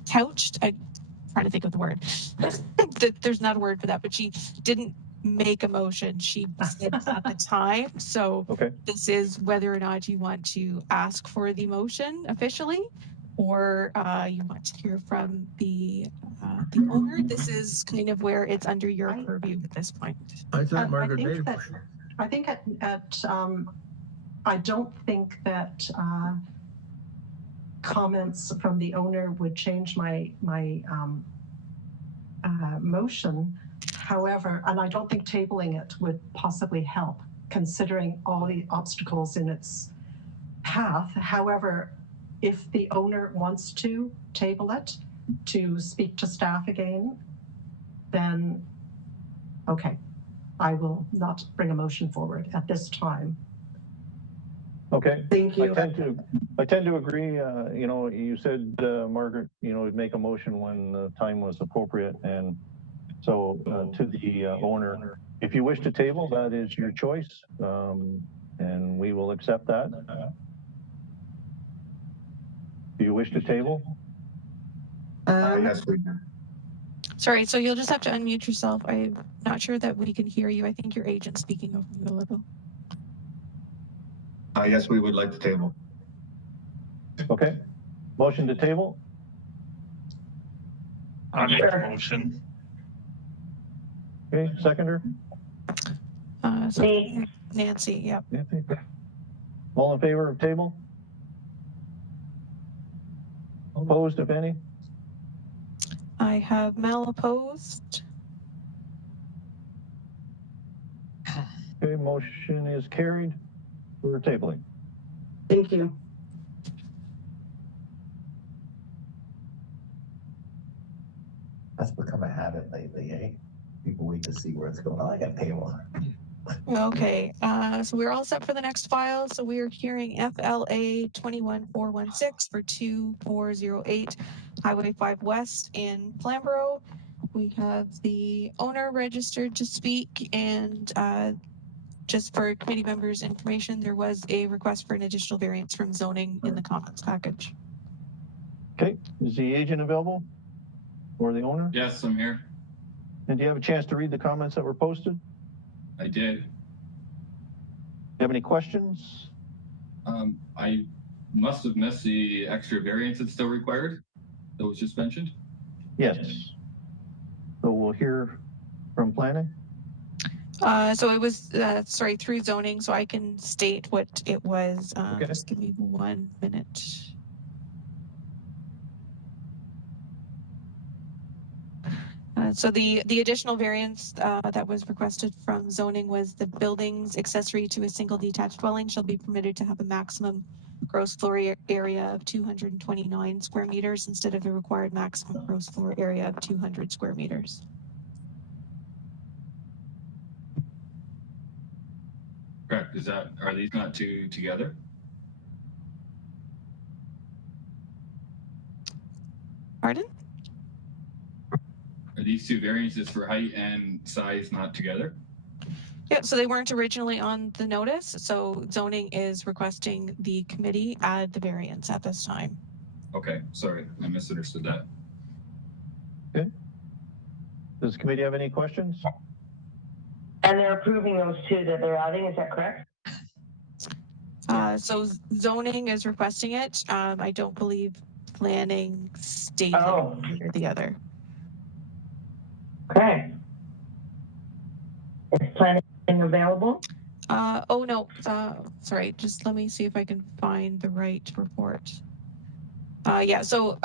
couched. I'm trying to think of the word. There's not a word for that, but she didn't make a motion. She said at the time. So This is whether or not you want to ask for the motion officially, or you want to hear from the owner. This is kind of where it's under your purview at this point. I thought Margaret made a motion. I think I don't think that comments from the owner would change my motion. However, and I don't think tabling it would possibly help, considering all the obstacles in its path. However, if the owner wants to table it to speak to staff again, then okay, I will not bring a motion forward at this time. Okay. Thank you. I tend to agree. You know, you said, Margaret, you know, make a motion when the time was appropriate. And so to the owner, if you wish to table, that is your choice. And we will accept that. Do you wish to table? Yes, we do. Sorry, so you'll just have to unmute yourself. I'm not sure that we can hear you. I think your agent's speaking over you a little. Yes, we would like to table. Okay. Motion to table? I make a motion. Okay, seconder? Nancy, yep. Nancy. All in favor of table? Opposed, if any? I have Mel opposed. Okay, motion is carried. We're tabling. Thank you. That's become a habit lately, eh? People wait to see where it's going. Oh, I got payroll. Okay, so we're all set for the next file. So we are hearing FLA 21416 for 2408 Highway 5 West in Flamborough. We have the owner registered to speak, and just for committee members' information, there was a request for an additional variance from zoning in the comments package. Okay, is the agent available or the owner? Yes, I'm here. And do you have a chance to read the comments that were posted? I did. Do you have any questions? I must have missed the extra variance that's still required that was just mentioned. Yes. So we'll hear from planning. So it was, sorry, through zoning, so I can state what it was. Okay. Just give me 1 minute. So the additional variance that was requested from zoning was the buildings accessory to a single detached dwelling shall be permitted to have a maximum gross floor area of 229 square meters instead of the required maximum gross floor area of 200 square meters. Correct. Are these not two together? Pardon? Are these two variances for height and size not together? Yeah, so they weren't originally on the notice. So zoning is requesting the committee add the variance at this time. Okay, sorry, I misunderstood that. Okay. Does the committee have any questions? And they're approving those two that they're adding, is that correct? So zoning is requesting it. I don't believe planning stated one or the other. Okay. Is planning available? Oh no, sorry, just let me see if I can find the right report. Yeah, so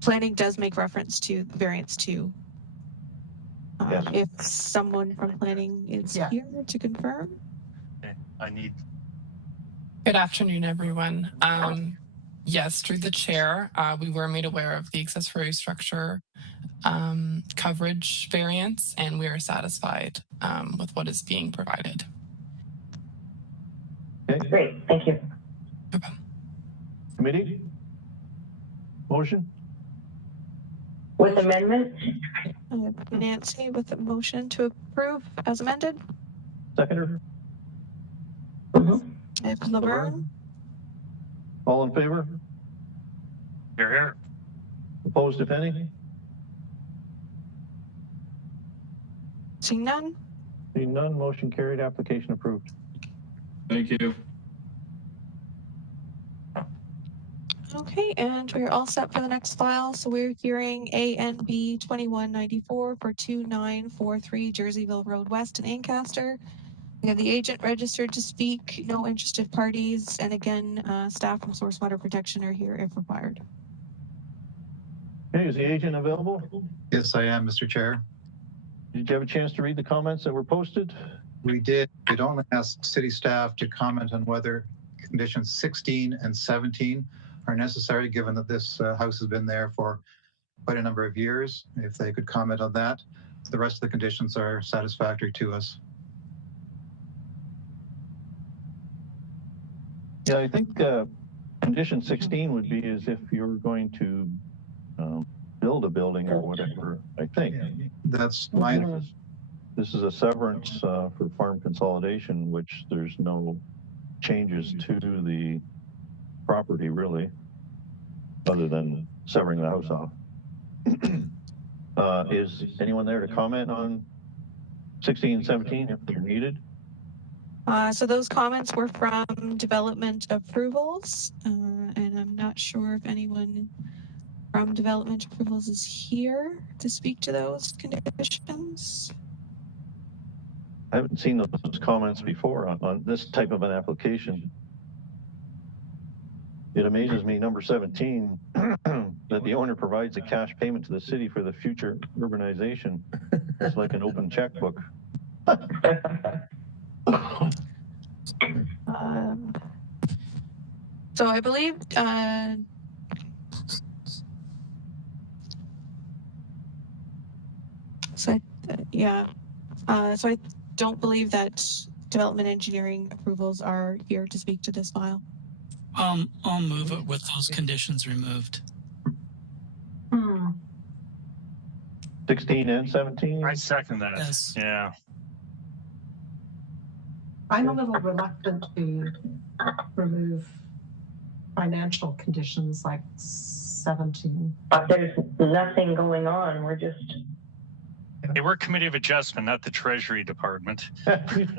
planning does make reference to variance 2. Yes. If someone from planning is here to confirm. I need. Good afternoon, everyone. Yes, through the chair, we were made aware of the accessory structure coverage variance, and we are satisfied with what is being provided. Okay. Great, thank you. Committee? Motion? With amendment? Nancy with a motion to approve as amended. Seconder? Laverne? All in favor? Here. Opposed, if any? Seeing none? Seeing none, motion carried, application approved. Thank you. Okay, and we're all set for the next file. So we're hearing ANB 2194 for 2943 Jerseyville Road West in Ancaster. We have the agent registered to speak, no interested parties, and again, staff from Source Water Protection are here if required. Okay, is the agent available? Yes, I am, Mr. Chair. Did you have a chance to read the comments that were posted? We did. We'd only ask city staff to comment on whether conditions 16 and 17 are necessary, given that this house has been there for quite a number of years. If they could comment on that. The rest of the conditions are satisfactory to us. Yeah, I think condition 16 would be as if you're going to build a building or whatever, I think. That's my... This is a severance for farm consolidation, which there's no changes to the property really, other than severing the house off. Is anyone there to comment on 16 and 17 if they're needed? So those comments were from development approvals, and I'm not sure if anyone from development approvals is here to speak to those conditions. I haven't seen those comments before on this type of an application. It amazes me, number 17, that the owner provides a cash payment to the city for the future urbanization. It's like an open checkbook. So I believe, so I don't believe that development engineering approvals are here to speak to this file. I'll move it with those conditions removed. 16 and 17? I second that. Yes. Yeah. I'm a little reluctant to remove financial conditions like 17. But there's nothing going on. We're just. Hey, we're Committee of Adjustment, not the Treasury Department. We'd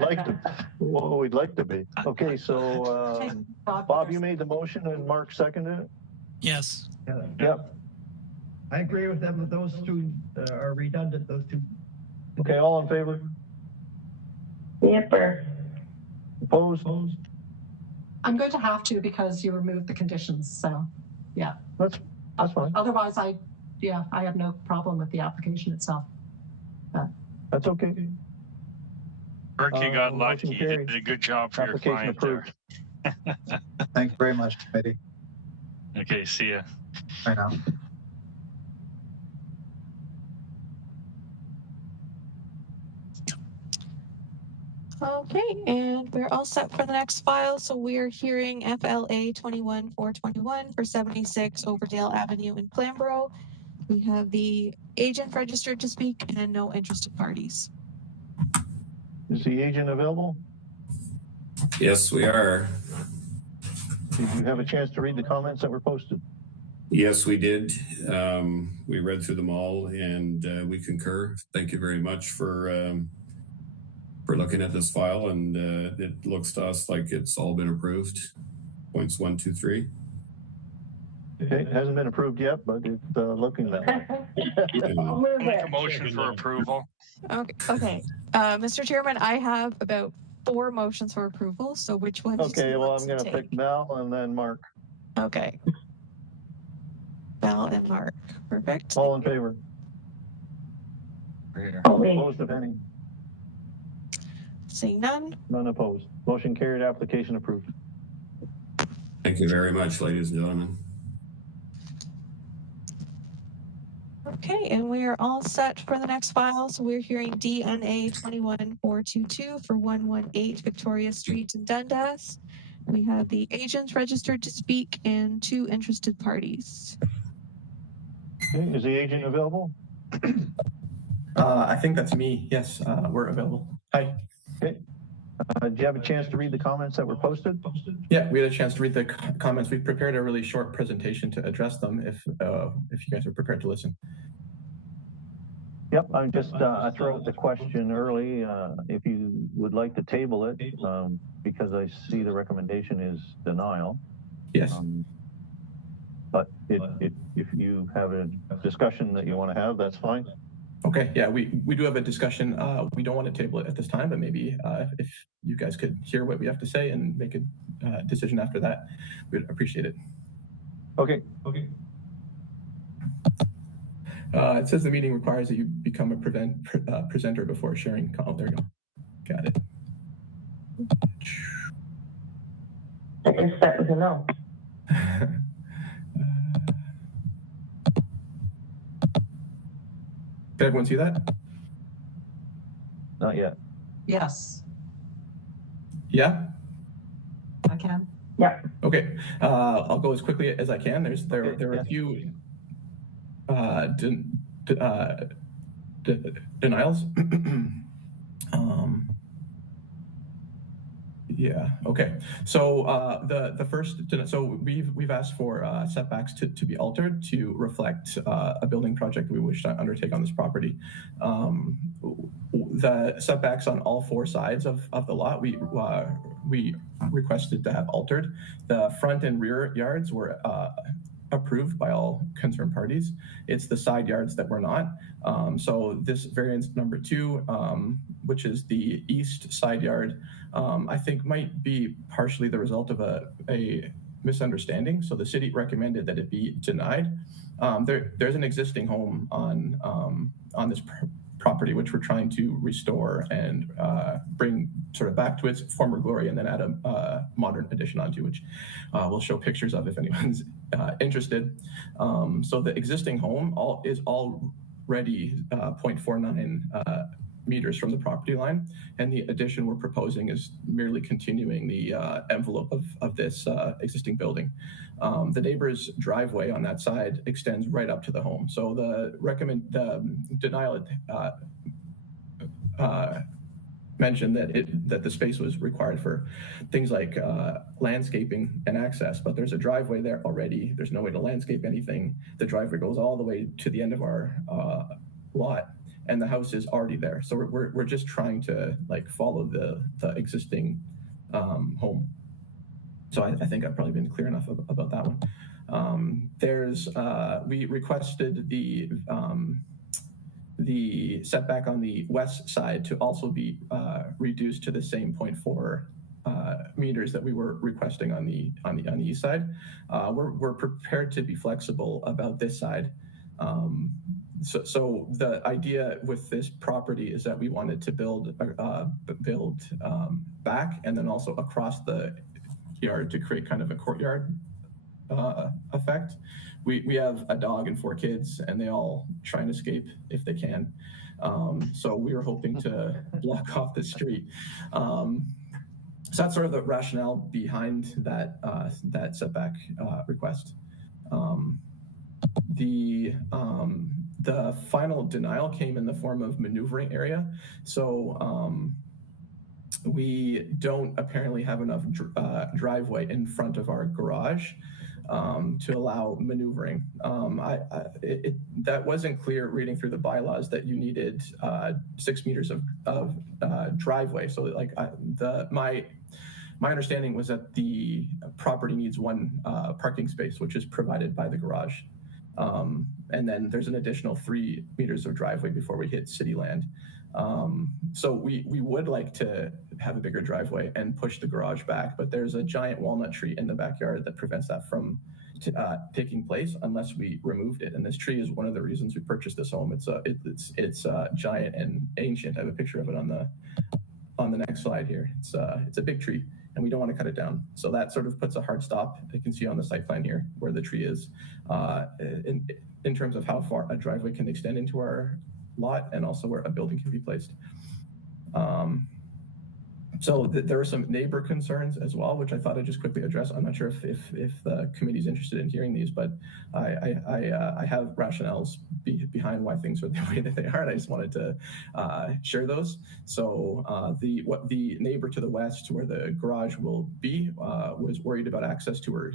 like to. Well, we'd like to be. Okay, so Bob, you made the motion and Mark seconded it? Yes. Yep. I agree with them that those two are redundant, those two. Okay, all in favor? Yepper. Opposed? I'm going to have to because you removed the conditions. So, yeah. That's fine. Otherwise, I have no problem with the application itself. That's okay. Burke, you got lucky. You did a good job for your client there. Thank you very much, committee. Okay, see ya. Bye now. Okay, and we're all set for the next file. So we're hearing FLA 21-421 for 76 Overdale Avenue in Flamborough. We have the agent registered to speak and no interested parties. Is the agent available? Yes, we are. Did you have a chance to read the comments that were posted? Yes, we did. We read through them all and we concur. Thank you very much for looking at this file, and it looks to us like it's all been approved. Points 1, 2, 3. Okay, it hasn't been approved yet, but it's looking that way. I'll move Make it. a motion for approval. Okay. Mr. Chairman, I have about 4 motions for approval. So which one? Okay, well, I'm going to pick Mel and then Mark. Okay. Mel and Mark. Perfect. All in favor? Opposed, if any? Seeing none. None opposed. Motion carried. Application approved. Thank you very much, ladies and gentlemen. Okay, and we are all set for the next file. So we're hearing DNA 21-422 for 118 Victoria Street in Dundas. We have the agents registered to speak and 2 interested parties. Okay, is the agent available? I think that's me. Yes, we're available. Hi. Okay. Did you have a chance to read the comments that were posted? Yeah, we had a chance to read the comments. We've prepared a really short presentation to address them if you guys are prepared to listen. Yep, I just I throw out the question early. If you would like to table it, because I see the recommendation is denial. Yes. But if you have a discussion that you want to have, that's fine. Okay, yeah, we do have a discussion. We don't want to table it at this time, but maybe if you guys could hear what we have to say and make a decision after that, we'd appreciate it. Okay. It says the meeting requires that you become a presenter before sharing. Oh, there you go. Got it. I guess that was a no. Did everyone see that? Not yet. Yes, Yeah? I can. Yeah. Okay. I'll go as quickly as I can. There are a few denials. Yeah. Okay. So the first, so we've asked for setbacks to be altered to reflect a building project we wish to undertake on this property. The setbacks on all 4 sides of the lot we requested to have altered. The front and rear yards were approved by all concerned parties. It's the side yards that were not. So this variance number 2, which is the east side yard, I think might be partially the result of a misunderstanding. So the city recommended that it be denied. There's an existing home on this property, which we're trying to restore and bring sort of back to its former glory, and then add a modern addition onto, which we'll show pictures of if anyone's interested. So the existing home is already 0.49 meters from the property line, and the addition we're proposing is merely continuing the envelope of this existing building. The neighbor's driveway on that side extends right up to the home. So the denial mentioned that the space was required for things like landscaping and access, but there's a driveway there already. There's no way to landscape anything. The driveway goes all the way to the end of our lot, and the house is already there. So we're just trying to like follow the existing home. So I think I've probably been clear enough about that one. We requested the setback on the west side to also be reduced to the same 0.4 meters that we were requesting on the east side. We're prepared to be flexible about this side. So the idea with this property is that we wanted to build back and then also across the yard to create kind of a courtyard effect. We have a dog and 4 kids, and they all try and escape if they can. So we were hoping to block off the street. So that's sort of the rationale behind that setback request. The final denial came in the form of maneuvering area. So we don't apparently have enough driveway in front of our garage to allow maneuvering. That wasn't clear reading through the bylaws that you needed 6 meters of driveway. So like my understanding was that the property needs 1 parking space, which is provided by the garage. And then there's an additional 3 meters of driveway before we hit city land. So we would like to have a bigger driveway and push the garage back, but there's a giant walnut tree in the backyard that prevents that from taking place unless we removed it. And this tree is one of the reasons we purchased this home. It's giant and ancient. I have a picture of it on the next slide here. It's a big tree, and we don't want to cut it down. So that sort of puts a hard stop. You can see on the site plan here where the tree is in terms of how far a driveway can extend into our lot and also where a building can be placed. So there were some neighbor concerns as well, which I thought I'd just quickly address. I'm not sure if the committee's interested in hearing these, but I have rationales behind why things are the way that they are, and I just wanted to share those. So the neighbor to the west, where the garage will be, was worried about access to her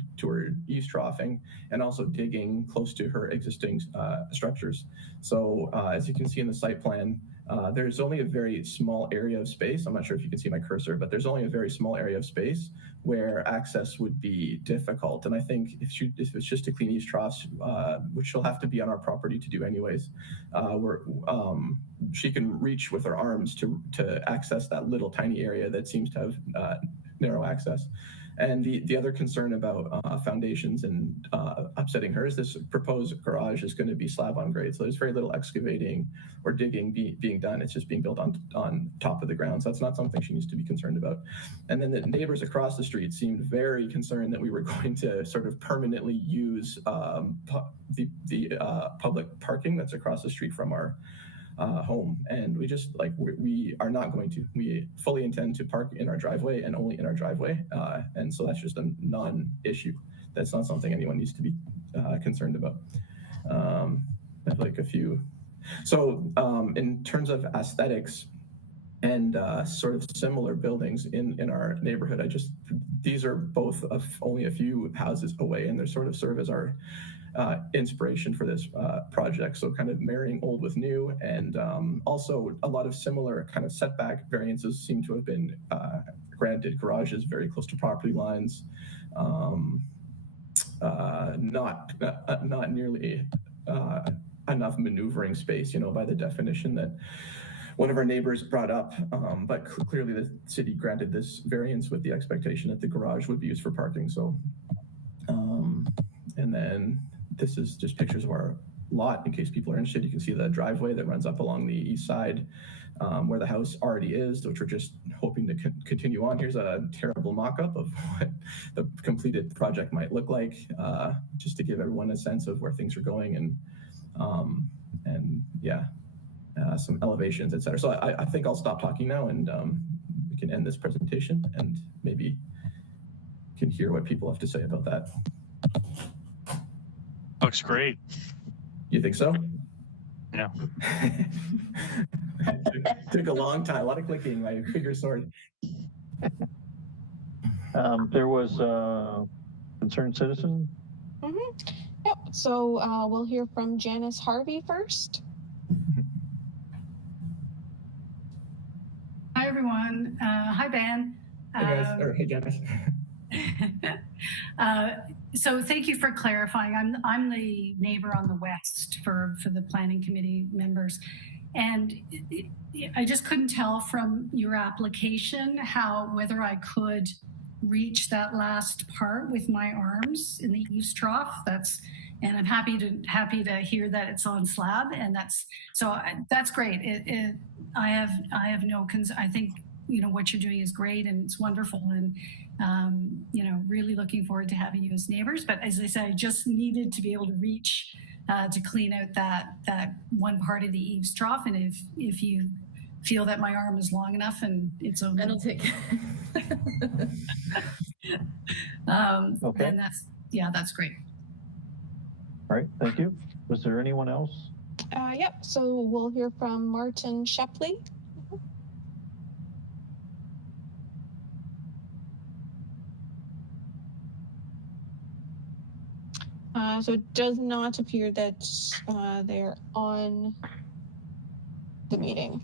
eavesdropping and also digging close to her existing structures. So as you can see in the site plan, there's only a very small area of space. I'm not sure if you can see my cursor, but there's only a very small area of space where access would be difficult. And I think if it's just to clean eavesdrops, which she'll have to be on our property to do anyways, she can reach with her arms to access that little tiny area that seems to have narrow access. And the other concern about foundations and upsetting her is this proposed garage is going to be slab on grade. So there's very little excavating or digging being done. It's just being built on top of the ground. So that's not something she needs to be concerned about. And then the neighbors across the street seemed very concerned that we were going to sort of permanently use the public parking that's across the street from our home, and we are not going to. We fully intend to park in our driveway and only in our driveway, and so that's just a non-issue. That's not something anyone needs to be concerned about. I have like a few. So in terms of aesthetics and sort of similar buildings in our neighborhood, these are both only a few houses away, and they sort of serve as our inspiration for this project. So kind of marrying old with new, and also a lot of similar kind of setback variances seem to have been granted. Garages very close to property lines, not nearly enough maneuvering space, by the definition that one of our neighbors brought up, but clearly the city granted this variance with the expectation that the garage would be used for parking. So, and then this is just pictures of our lot, in case people are interested, you can see the driveway that runs up along the east side where the house already is, which we're just hoping to continue on. Here's a terrible mock-up of what the completed project might look like, just to give everyone a sense of where things are going and yeah, some elevations, et cetera. So I think I'll stop talking now and we can end this presentation and maybe can hear what people have to say about that. Looks great. You think so? Yeah. Took a long time, a lot of clicking, my fingers sore. There was a concerned citizen. Yep. So we'll hear from Janice Harvey first. Hi, everyone. Hi, Ben. Hey, guys. Or, hey, Janice. So thank you for clarifying. I'm the neighbor on the west for the planning committee members. And I just couldn't tell from your application whether I could reach that last part with my arms in the eaves trough. And I'm happy to hear that it's on slab, and that's great. I have no concern. I think what you're doing is great and it's wonderful, and really looking forward to having you as neighbors. But as I said, I just needed to be able to reach to clean out that one part of the eaves trough, and if you feel that my arm is long enough and it's okay. That'll take. Okay. And that's great. All right, thank you. Was there anyone else? Yep. So we'll hear from Martin Shepley. So it does not appear that they're on the meeting.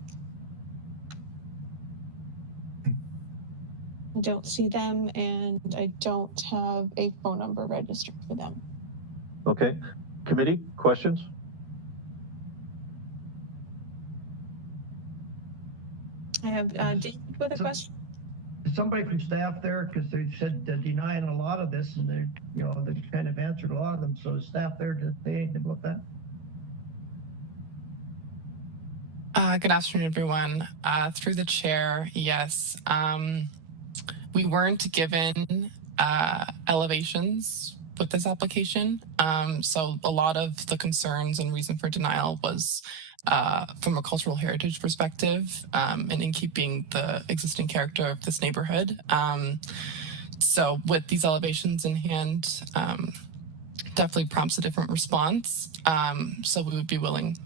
I don't see them, and I don't have a phone number registered for them. Okay. Committee, questions? I have David with a question. Somebody from staff there, because they said denying a lot of this, and they kind of answered a lot of them. So is staff there to say anything about that? Good afternoon, everyone. Through the chair, yes. We weren't given elevations with this application. So a lot of the concerns and reason for denial was from a cultural heritage perspective and in keeping the existing character of this neighborhood. So with these elevations in hand, definitely prompts a different response. So we would be willing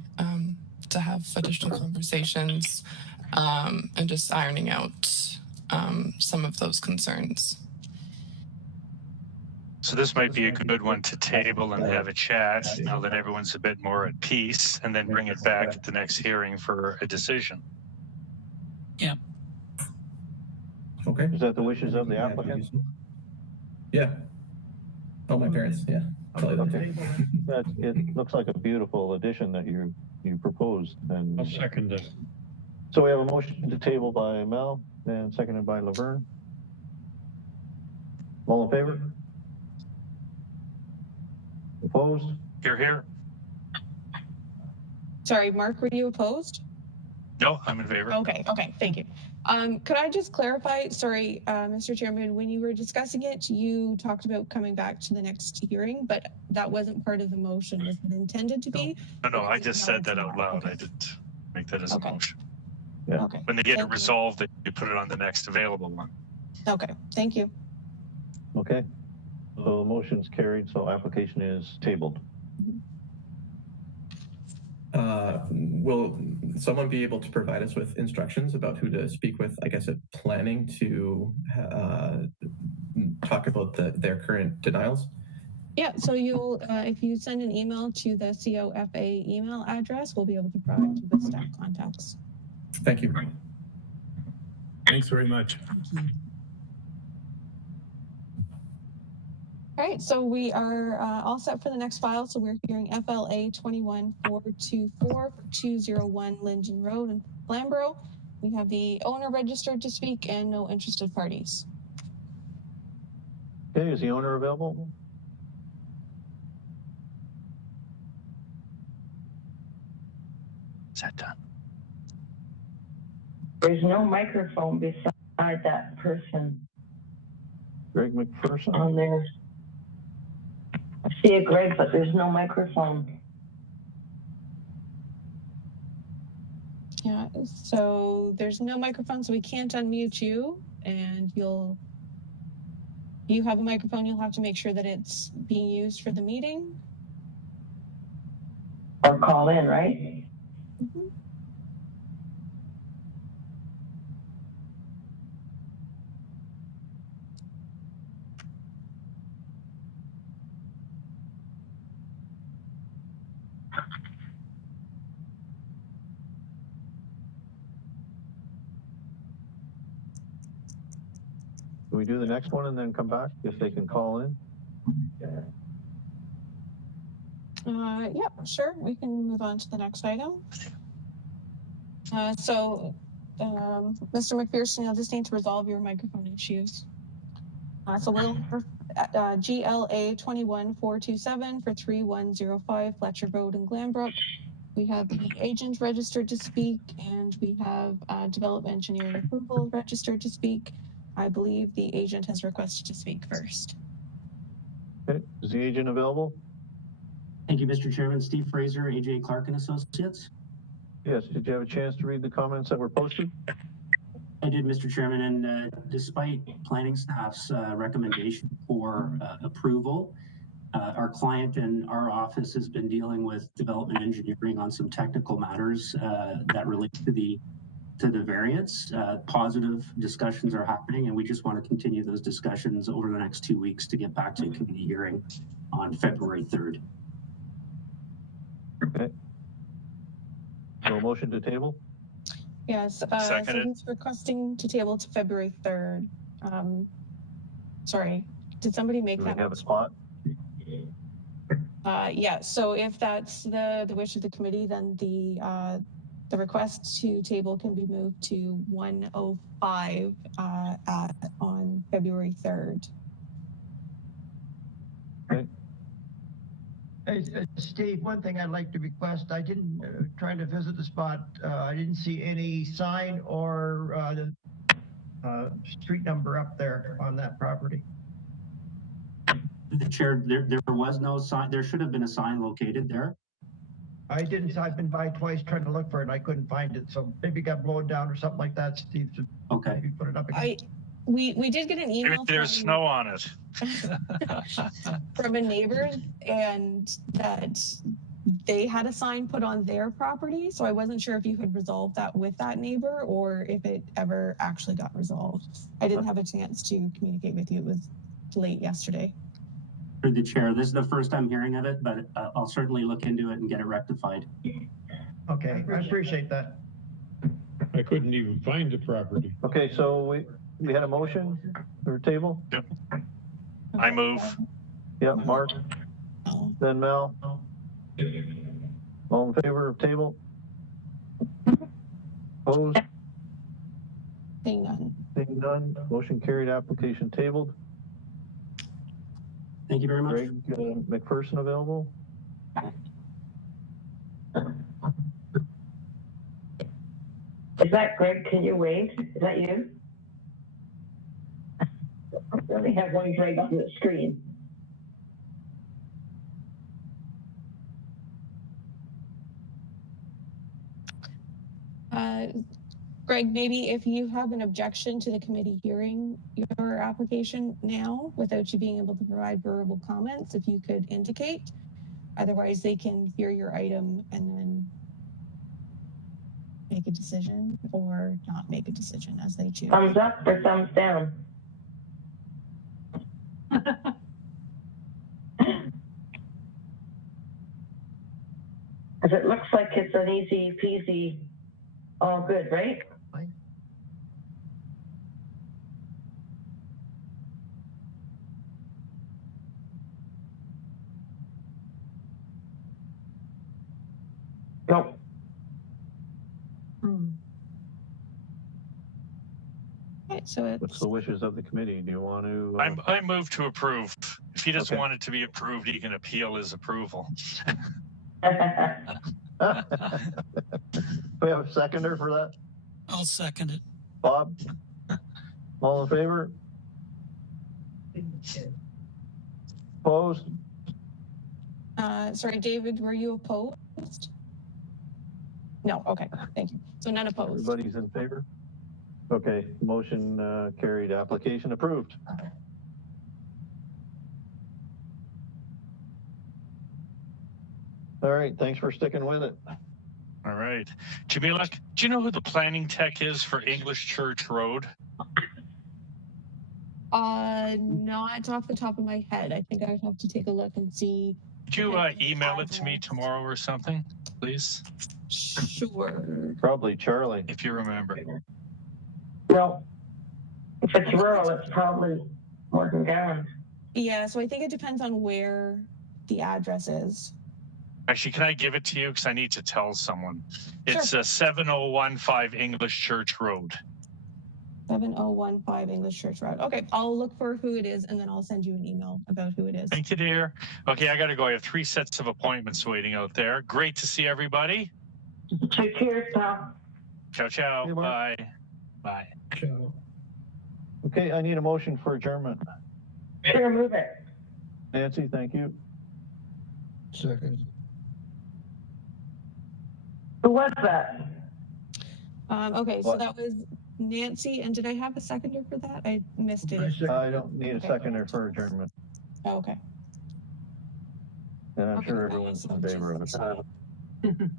to have additional conversations and just ironing out some of those concerns. So this might be a good one to table and have a chat now that everyone's a bit more at peace, and then bring it back at the next hearing for a decision. Yeah. Okay. Is that the wishes of the applicant? Yeah. Oh, my parents, yeah. Okay. It looks like a beautiful addition that you proposed. And I'll second it. so we have a motion to table by Mel and seconded by Laverne. All in favor? Opposed? Here. Sorry, Mark, were you opposed? No, I'm in favor. Okay, thank you. Could I just clarify, sorry, Mr. Chairman, when you were discussing it, you talked about coming back to the next hearing, but that wasn't part of the motion. Was it intended to be? No, I just said that out loud. Okay. I didn't make that as a motion. Yeah. Okay. When they get it resolved, you put it on the next available one. Okay, thank you. Okay. So the motion's carried, so application is tabled. Will someone be able to provide us with instructions about who to speak with, I guess, at planning to talk about their current denials? Yeah, so you'll, if you send an email to the COFA email address, we'll be able to provide you with staff contacts. Thank you. Thanks very much. All right, so we are all set for the next file. So we're hearing FLA 21424 for 201 Linden Road in Flamborough. We have the owner registered to speak and no interested parties. Okay, is the owner available? Is that done? There's no microphone beside that person Greg McPherson? on there. I see a Greg, but there's no microphone. Yeah, so there's no microphone, so we can't unmute you, and you have a microphone, you'll have to make sure that it's being used for the meeting. Or call in, right? Mm-hmm. Can we do the next one and then come back if they can call in? Yeah, sure. We can move on to the next item. Mr. McPherson, you'll just need to resolve your microphone issues. So we'll GLA 21427 for 3105 Fletcher Road in Glanbrook. We have the agent registered to speak, and we have development engineering approval registered to speak. I believe the agent has requested to speak first. Okay, is the agent available? Thank you, Mr. Chairman. Steve Fraser, AJ Clark and Associates. Yes, did you have a chance to read the comments that were posted? I did, Mr. Chairman, and despite planning staff's recommendation for approval, our client and our office has been dealing with development engineering on some technical matters that relate to the variance. Positive discussions are happening, and we just want to continue those discussions over the next 2 weeks to get back to a committee hearing on February 3rd. Okay. So motion to table? Yes, so he's requesting to table to February 3rd. Sorry, did somebody make that? Do we have a spot? Yeah, so if that's the wish of the committee, then the request to table can be moved to 1:05 on February 3rd. Okay. Hey, Steve, one thing I'd like to request, I didn't, trying to visit the spot, I didn't see any sign or the street number up there on that property. The chair, there was no sign. There should have been a sign located there. I didn't, I've been by twice trying to look for it and I couldn't find it. So maybe it got blown down or something like that, Steve. So okay. Maybe put it up again. We did get an email. Maybe there's snow on it. From a neighbor, and that they had a sign put on their property. So I wasn't sure if you had resolved that with that neighbor or if it ever actually got resolved. I didn't have a chance to communicate with you. It was late yesterday. Through the chair, this is the first I'm hearing of it, but I'll certainly look into it and get it rectified. Okay, I appreciate that. I couldn't even find the property. Okay, so we had a motion for table? Yep. I move. Yep, Mark. Then Mel. All in favor of table? Opposed? Seeing none. Seeing none. Motion carried, application tabled. Thank you very much. Greg McPherson available? Is that Greg? Can you wave? Is that you? I only have one Greg on the screen. Greg, maybe if you have an objection to the committee hearing your application now without you being able to provide verbal comments, if you could indicate. Otherwise, they can hear your item and then make a decision or not make a decision as they choose. Thumbs up or thumbs down? Because it looks like it's an easy peasy, all good, right? Nope. Right, so what's the wishes of the committee? Do you want to? I move to approve. If he doesn't want it to be approved, he can appeal his approval. we have a seconder for that? I'll second it. Bob? All in favor? Opposed? Sorry, David, were you opposed? No, okay, thank you. So none opposed. Everybody's in favor? Okay, motion carried, application approved. All right, thanks for sticking with it. All right. Jamila, do you know who the planning tech is for English Church Road? Not off the top of my head. I think I would have to take a look and see. Could you email it to me tomorrow or something, please? Sure. Probably Charlie. If you remember. No. If it's rural, it's probably Morgan Gowan. Yeah, so I think it depends on where the address is. Actually, can I give it to you? Because I need to tell someone. It's Sure. 7015 English Church Road. 7015 English Church Road. Okay, I'll look for who it is and then I'll send you an email about who it is. Thank you, dear. Okay, I got to go. I have 3 sets of appointments waiting out there. Great to see everybody. Cheers, pal. Ciao, ciao. Hey, Bye. Bye. Ciao. Okay, I need a motion for adjournment. Sure, move it. Nancy, thank you. Second. Who was that? Okay, so that was Nancy, and did I have a seconder for that? I missed it. I don't need a seconder for adjournment. Oh, okay. And I'm sure everyone's in favor of it. I'm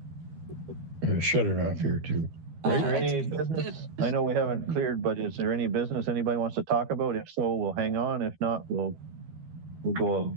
gonna shut it off here too. Is there any business? I know we haven't cleared, but is there any business anybody wants to talk about? If so, we'll hang on. If not, we'll go